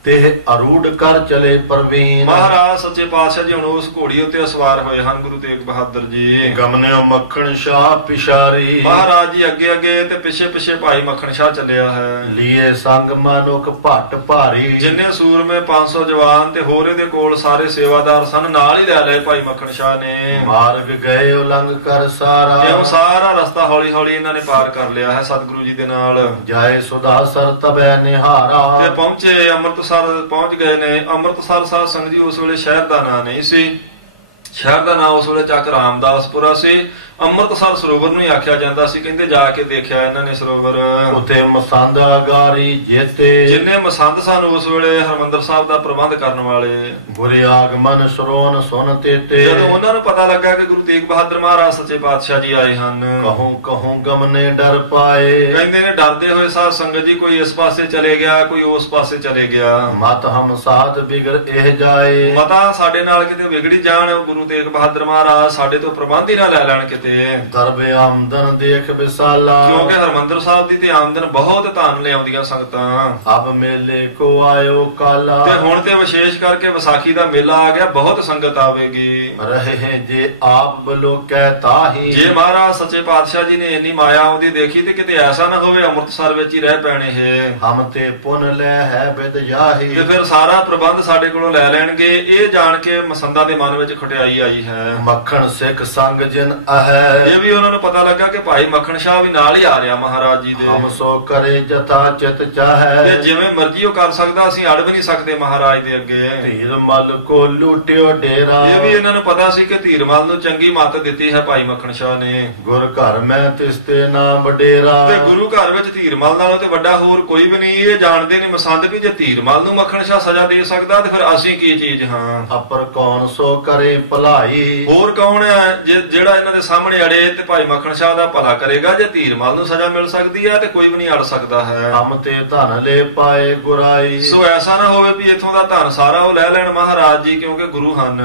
ਤੇ ਅਰੂੜ ਕਰ ਚਲੇ ਪ੍ਰਵੀਨ। ਮਹਾਰਾਜ ਸੱਚੇ ਪਾਤਸ਼ਾਹ ਜੀ ਹੁਣ ਉਸ ਘੋੜੀ ਉੱਤੇ ਸਵਾਰ ਹੋਏ ਹਨ ਗੁਰੂ ਤੇਗ ਬਹਾਦਰ ਜੀ। ਗਮਨਿਓ ਮੱਖਣ ਸ਼ਾਹ ਪਿਸ਼ਾਰੀ। ਮਹਾਰਾਜ ਜੀ ਅੱਗੇ ਅੱਗੇ ਤੇ ਪਿੱਛੇ ਪਿੱਛੇ ਭਾਈ ਮੱਖਣ ਸ਼ਾਹ ਚੱਲਿਆ ਹੈ। ਲੀਏ ਸੰਗ ਮਨੁਖ ਭੱਟ ਭਾਰੀ। ਜਿੰਨੇ ਸੂਰਮੇ 500 ਜਵਾਨ ਤੇ ਹੋਰ ਇਹਦੇ ਕੋਲ ਸਾਰੇ ਸੇਵਾਦਾਰ ਸਨ, ਨਾਲ ਹੀ ਲੈ ਲਏ ਭਾਈ ਮੱਖਣ ਸ਼ਾਹ ਨੇ। ਮਾਰਗ ਗਏ ਉਲੰਘ ਕਰ ਸਾਰਾ। ਇਉਂ ਸਾਰਾ ਰਸਤਾ ਹੌਲੀ ਹੌਲੀ ਇਹਨਾਂ ਨੇ ਪਾਰ ਕਰ ਲਿਆ ਹੈ ਸਤਿਗੁਰੂ ਜੀ ਦੇ ਨਾਲ। ਜਾਏ ਸੁਦਾਸਰ ਤਬੈ ਨਿਹਾਰਾ। ਤੇ ਪਹੁੰਚੇ ਅੰਮ੍ਰਿਤਸਰ ਪਹੁੰਚ ਗਏ ਨੇ। ਅੰਮ੍ਰਿਤਸਰ ਸਾਧ ਸੰਗਤ ਜੀ ਉਸ ਵੇਲੇ ਸ਼ਹਿਰ ਦਾ ਨਾਂ ਨਹੀਂ ਸੀ। ਸ਼ਹਿਰ ਦਾ ਨਾਂ ਉਸ ਵੇਲੇ ਚੱਕ ਰਾਮਦਾਸਪੁਰਾ ਸੀ। ਅੰਮ੍ਰਿਤਸਰ ਸਰੋਵਰ ਨੂੰ ਹੀ ਆਖਿਆ ਜਾਂਦਾ ਸੀ। ਕਹਿੰਦੇ ਜਾ ਕੇ ਦੇਖਿਆ ਇਹਨਾਂ ਨੇ ਸਰੋਵਰ, ਉਤੇ ਮਸੰਦ ਅਗਾਰੀ ਜੇਤੇ, ਜਿੰਨੇ ਮਸੰਦ ਸਨ ਉਸ ਵੇਲੇ ਹਰਮੰਦਰ ਸਾਹਿਬ ਦਾ ਪ੍ਰਬੰਧ ਕਰਨ ਵਾਲੇ। ਗੁਰੇ ਆਗਮਨ ਸਰੋਨ ਸੁਨ ਤੇਤੇ, ਜਦੋਂ ਉਹਨਾਂ ਨੂੰ ਪਤਾ ਲੱਗਾ ਕਿ ਗੁਰੂ ਤੇਗ ਬਹਾਦਰ ਮਹਾਰਾਜ ਸੱਚੇ ਪਾਤਸ਼ਾਹ ਜੀ ਆਏ ਹਨ, ਕਹੂੰ ਕਹੂੰ ਗਮਨੇ ਡਰ ਪਾਏ। ਕਹਿੰਦੇ ਨੇ ਡਰਦੇ ਹੋਏ ਸਾਧ ਸੰਗਤ ਜੀ, ਕੋਈ ਇਸ ਪਾਸੇ ਚਲੇ ਗਿਆ, ਕੋਈ ਉਸ ਪਾਸੇ ਚਲੇ ਗਿਆ। ਮਤ ਹਮ ਸਾਧ ਬਿਗੜ ਇਹ ਜਾਏ, ਮਤਾ ਸਾਡੇ ਨਾਲ ਕਿਤੇ ਵਿਗੜੀ ਜਾਣ, ਗੁਰੂ ਤੇਗ ਬਹਾਦਰ ਮਹਾਰਾਜ ਸਾਡੇ ਤੋਂ ਪ੍ਰਬੰਧ ਹੀ ਨਾ ਲੈ ਲੈਣ ਕਿਤੇ। ਦਰਬੇ ਆਮਦਨ ਦੇਖ ਵਿਸਾਲਾ, ਕਿਉਂਕਿ ਹਰਮੰਦਰ ਸਾਹਿਬ ਦੀ ਤੇ ਆਮਦਨ ਬਹੁਤ ਧਨ ਲਿਆਉਂਦੀਆਂ ਸੰਗਤਾਂ। ਅਬ ਮੇਲੇ ਕੋ ਆਇਓ ਕਾਲਾ, ਤੇ ਹੁਣ ਤੇ ਵਿਸ਼ੇਸ਼ ਕਰਕੇ ਵਿਸਾਖੀ ਦਾ ਮੇਲਾ ਆ ਗਿਆ, ਬਹੁਤ ਸੰਗਤ ਆਵੇਗੀ। ਰਹੇ ਜੇ ਆਪ ਬਲੋ ਕਹਿ ਤਾਹੀ, ਜੇ ਮਹਾਰਾਜ ਸੱਚੇ ਪਾਤਸ਼ਾਹ ਜੀ ਨੇ ਇੰਨੀ ਮਾਇਆ ਆਉਂਦੀ ਦੇਖੀ ਤੇ ਕਿਤੇ ਐਸਾ ਨਾ ਹੋਵੇ ਅੰਮ੍ਰਿਤਸਰ ਵਿੱਚ ਹੀ ਰਹਿ ਪੈਣੇ ਹੈ। ਹਮ ਤੇ ਪੁੰਨ ਲੈ ਹੈ ਬਿਦ ਜਾਹੀ, ਤੇ ਫਿਰ ਸਾਰਾ ਪ੍ਰਬੰਧ ਸਾਡੇ ਕੋਲੋਂ ਲੈ ਲੈਣਗੇ। ਇਹ ਜਾਣ ਕੇ ਮਸੰਦਾਂ ਦੇ ਮਨ ਵਿੱਚ ਖਟਿਆਈ ਆਈ ਹੈ। ਮੱਖਣ ਸਿੱਖ ਸੰਗ ਜਿਨ ਅਹੈ, ਇਹ ਵੀ ਉਹਨਾਂ ਨੂੰ ਪਤਾ ਲੱਗਾ ਕਿ ਭਾਈ ਮੱਖਣ ਸ਼ਾਹ ਵੀ ਨਾਲ ਹੀ ਆ ਰਿਹਾ ਮਹਾਰਾਜ ਜੀ ਦੇ। ਹਮ ਸੋ ਕਰੇ ਜਤਾ ਚਿਤ ਚਾਹੈ, ਤੇ ਜਿਵੇਂ ਮਰਜ਼ੀ ਉਹ ਕਰ ਸਕਦਾ, ਅਸੀਂ ਅੜ ਵੀ ਨਹੀਂ ਸਕਦੇ ਮਹਾਰਾਜ ਦੇ ਅੱਗੇ। ਧੀਰ ਮਲ ਕੋ ਲੁੱਟਿਓ ਡੇਰਾ, ਇਹ ਵੀ ਇਹਨਾਂ ਨੂੰ ਪਤਾ ਸੀ ਕਿ ਧੀਰਮਲ ਨੂੰ ਚੰਗੀ ਮੱਤ ਦਿੱਤੀ ਹੈ ਭਾਈ ਮੱਖਣ ਸ਼ਾਹ ਨੇ। ਗੁਰ ਘਰ ਮੈਂ ਤਿਸਤੇ ਨਾਮ ਵਡੇਰਾ, ਤੇ ਗੁਰੂ ਘਰ ਵਿੱਚ ਧੀਰਮਲ ਨਾਲੋਂ ਤੇ ਵੱਡਾ ਹੋਰ ਕੋਈ ਵੀ ਨਹੀਂ। ਇਹ ਜਾਣਦੇ ਨੇ ਮਸੰਦ ਵੀ ਜੇ ਧੀਰਮਲ ਨੂੰ ਮੱਖਣ ਸ਼ਾਹ ਸਜ਼ਾ ਦੇ ਸਕਦਾ ਤੇ ਫਿਰ ਅਸੀਂ ਕੀ ਚੀਜ਼ ਹਾਂ। ਅਪਰ ਕੌਣ ਸੋ ਕਰੇ ਭਲਾਈ, ਹੋਰ ਕੌਣ ਹੈ ਜਿਹੜਾ ਇਹਨਾਂ ਦੇ ਸਾਹਮਣੇ ਅੜੇ ਤੇ ਭਾਈ ਮੱਖਣ ਸ਼ਾਹ ਦਾ ਭਲਾ ਕਰੇਗਾ। ਜੇ ਧੀਰਮਲ ਨੂੰ ਸਜ਼ਾ ਮਿਲ ਸਕਦੀ ਹੈ ਤੇ ਕੋਈ ਵੀ ਨਹੀਂ ਅੜ ਸਕਦਾ ਹੈ। ਹਮ ਤੇ ਧਨ ਲੈ ਪਾਏ ਗੁਰਾਈ, ਸੋ ਐਸਾ ਨਾ ਹੋਵੇ ਵੀ ਇਥੋਂ ਦਾ ਧਨ ਸਾਰਾ ਉਹ ਲੈ ਲੈਣ ਮਹਾਰਾਜ ਜੀ, ਕਿਉਂਕਿ ਗੁਰੂ ਹਨ।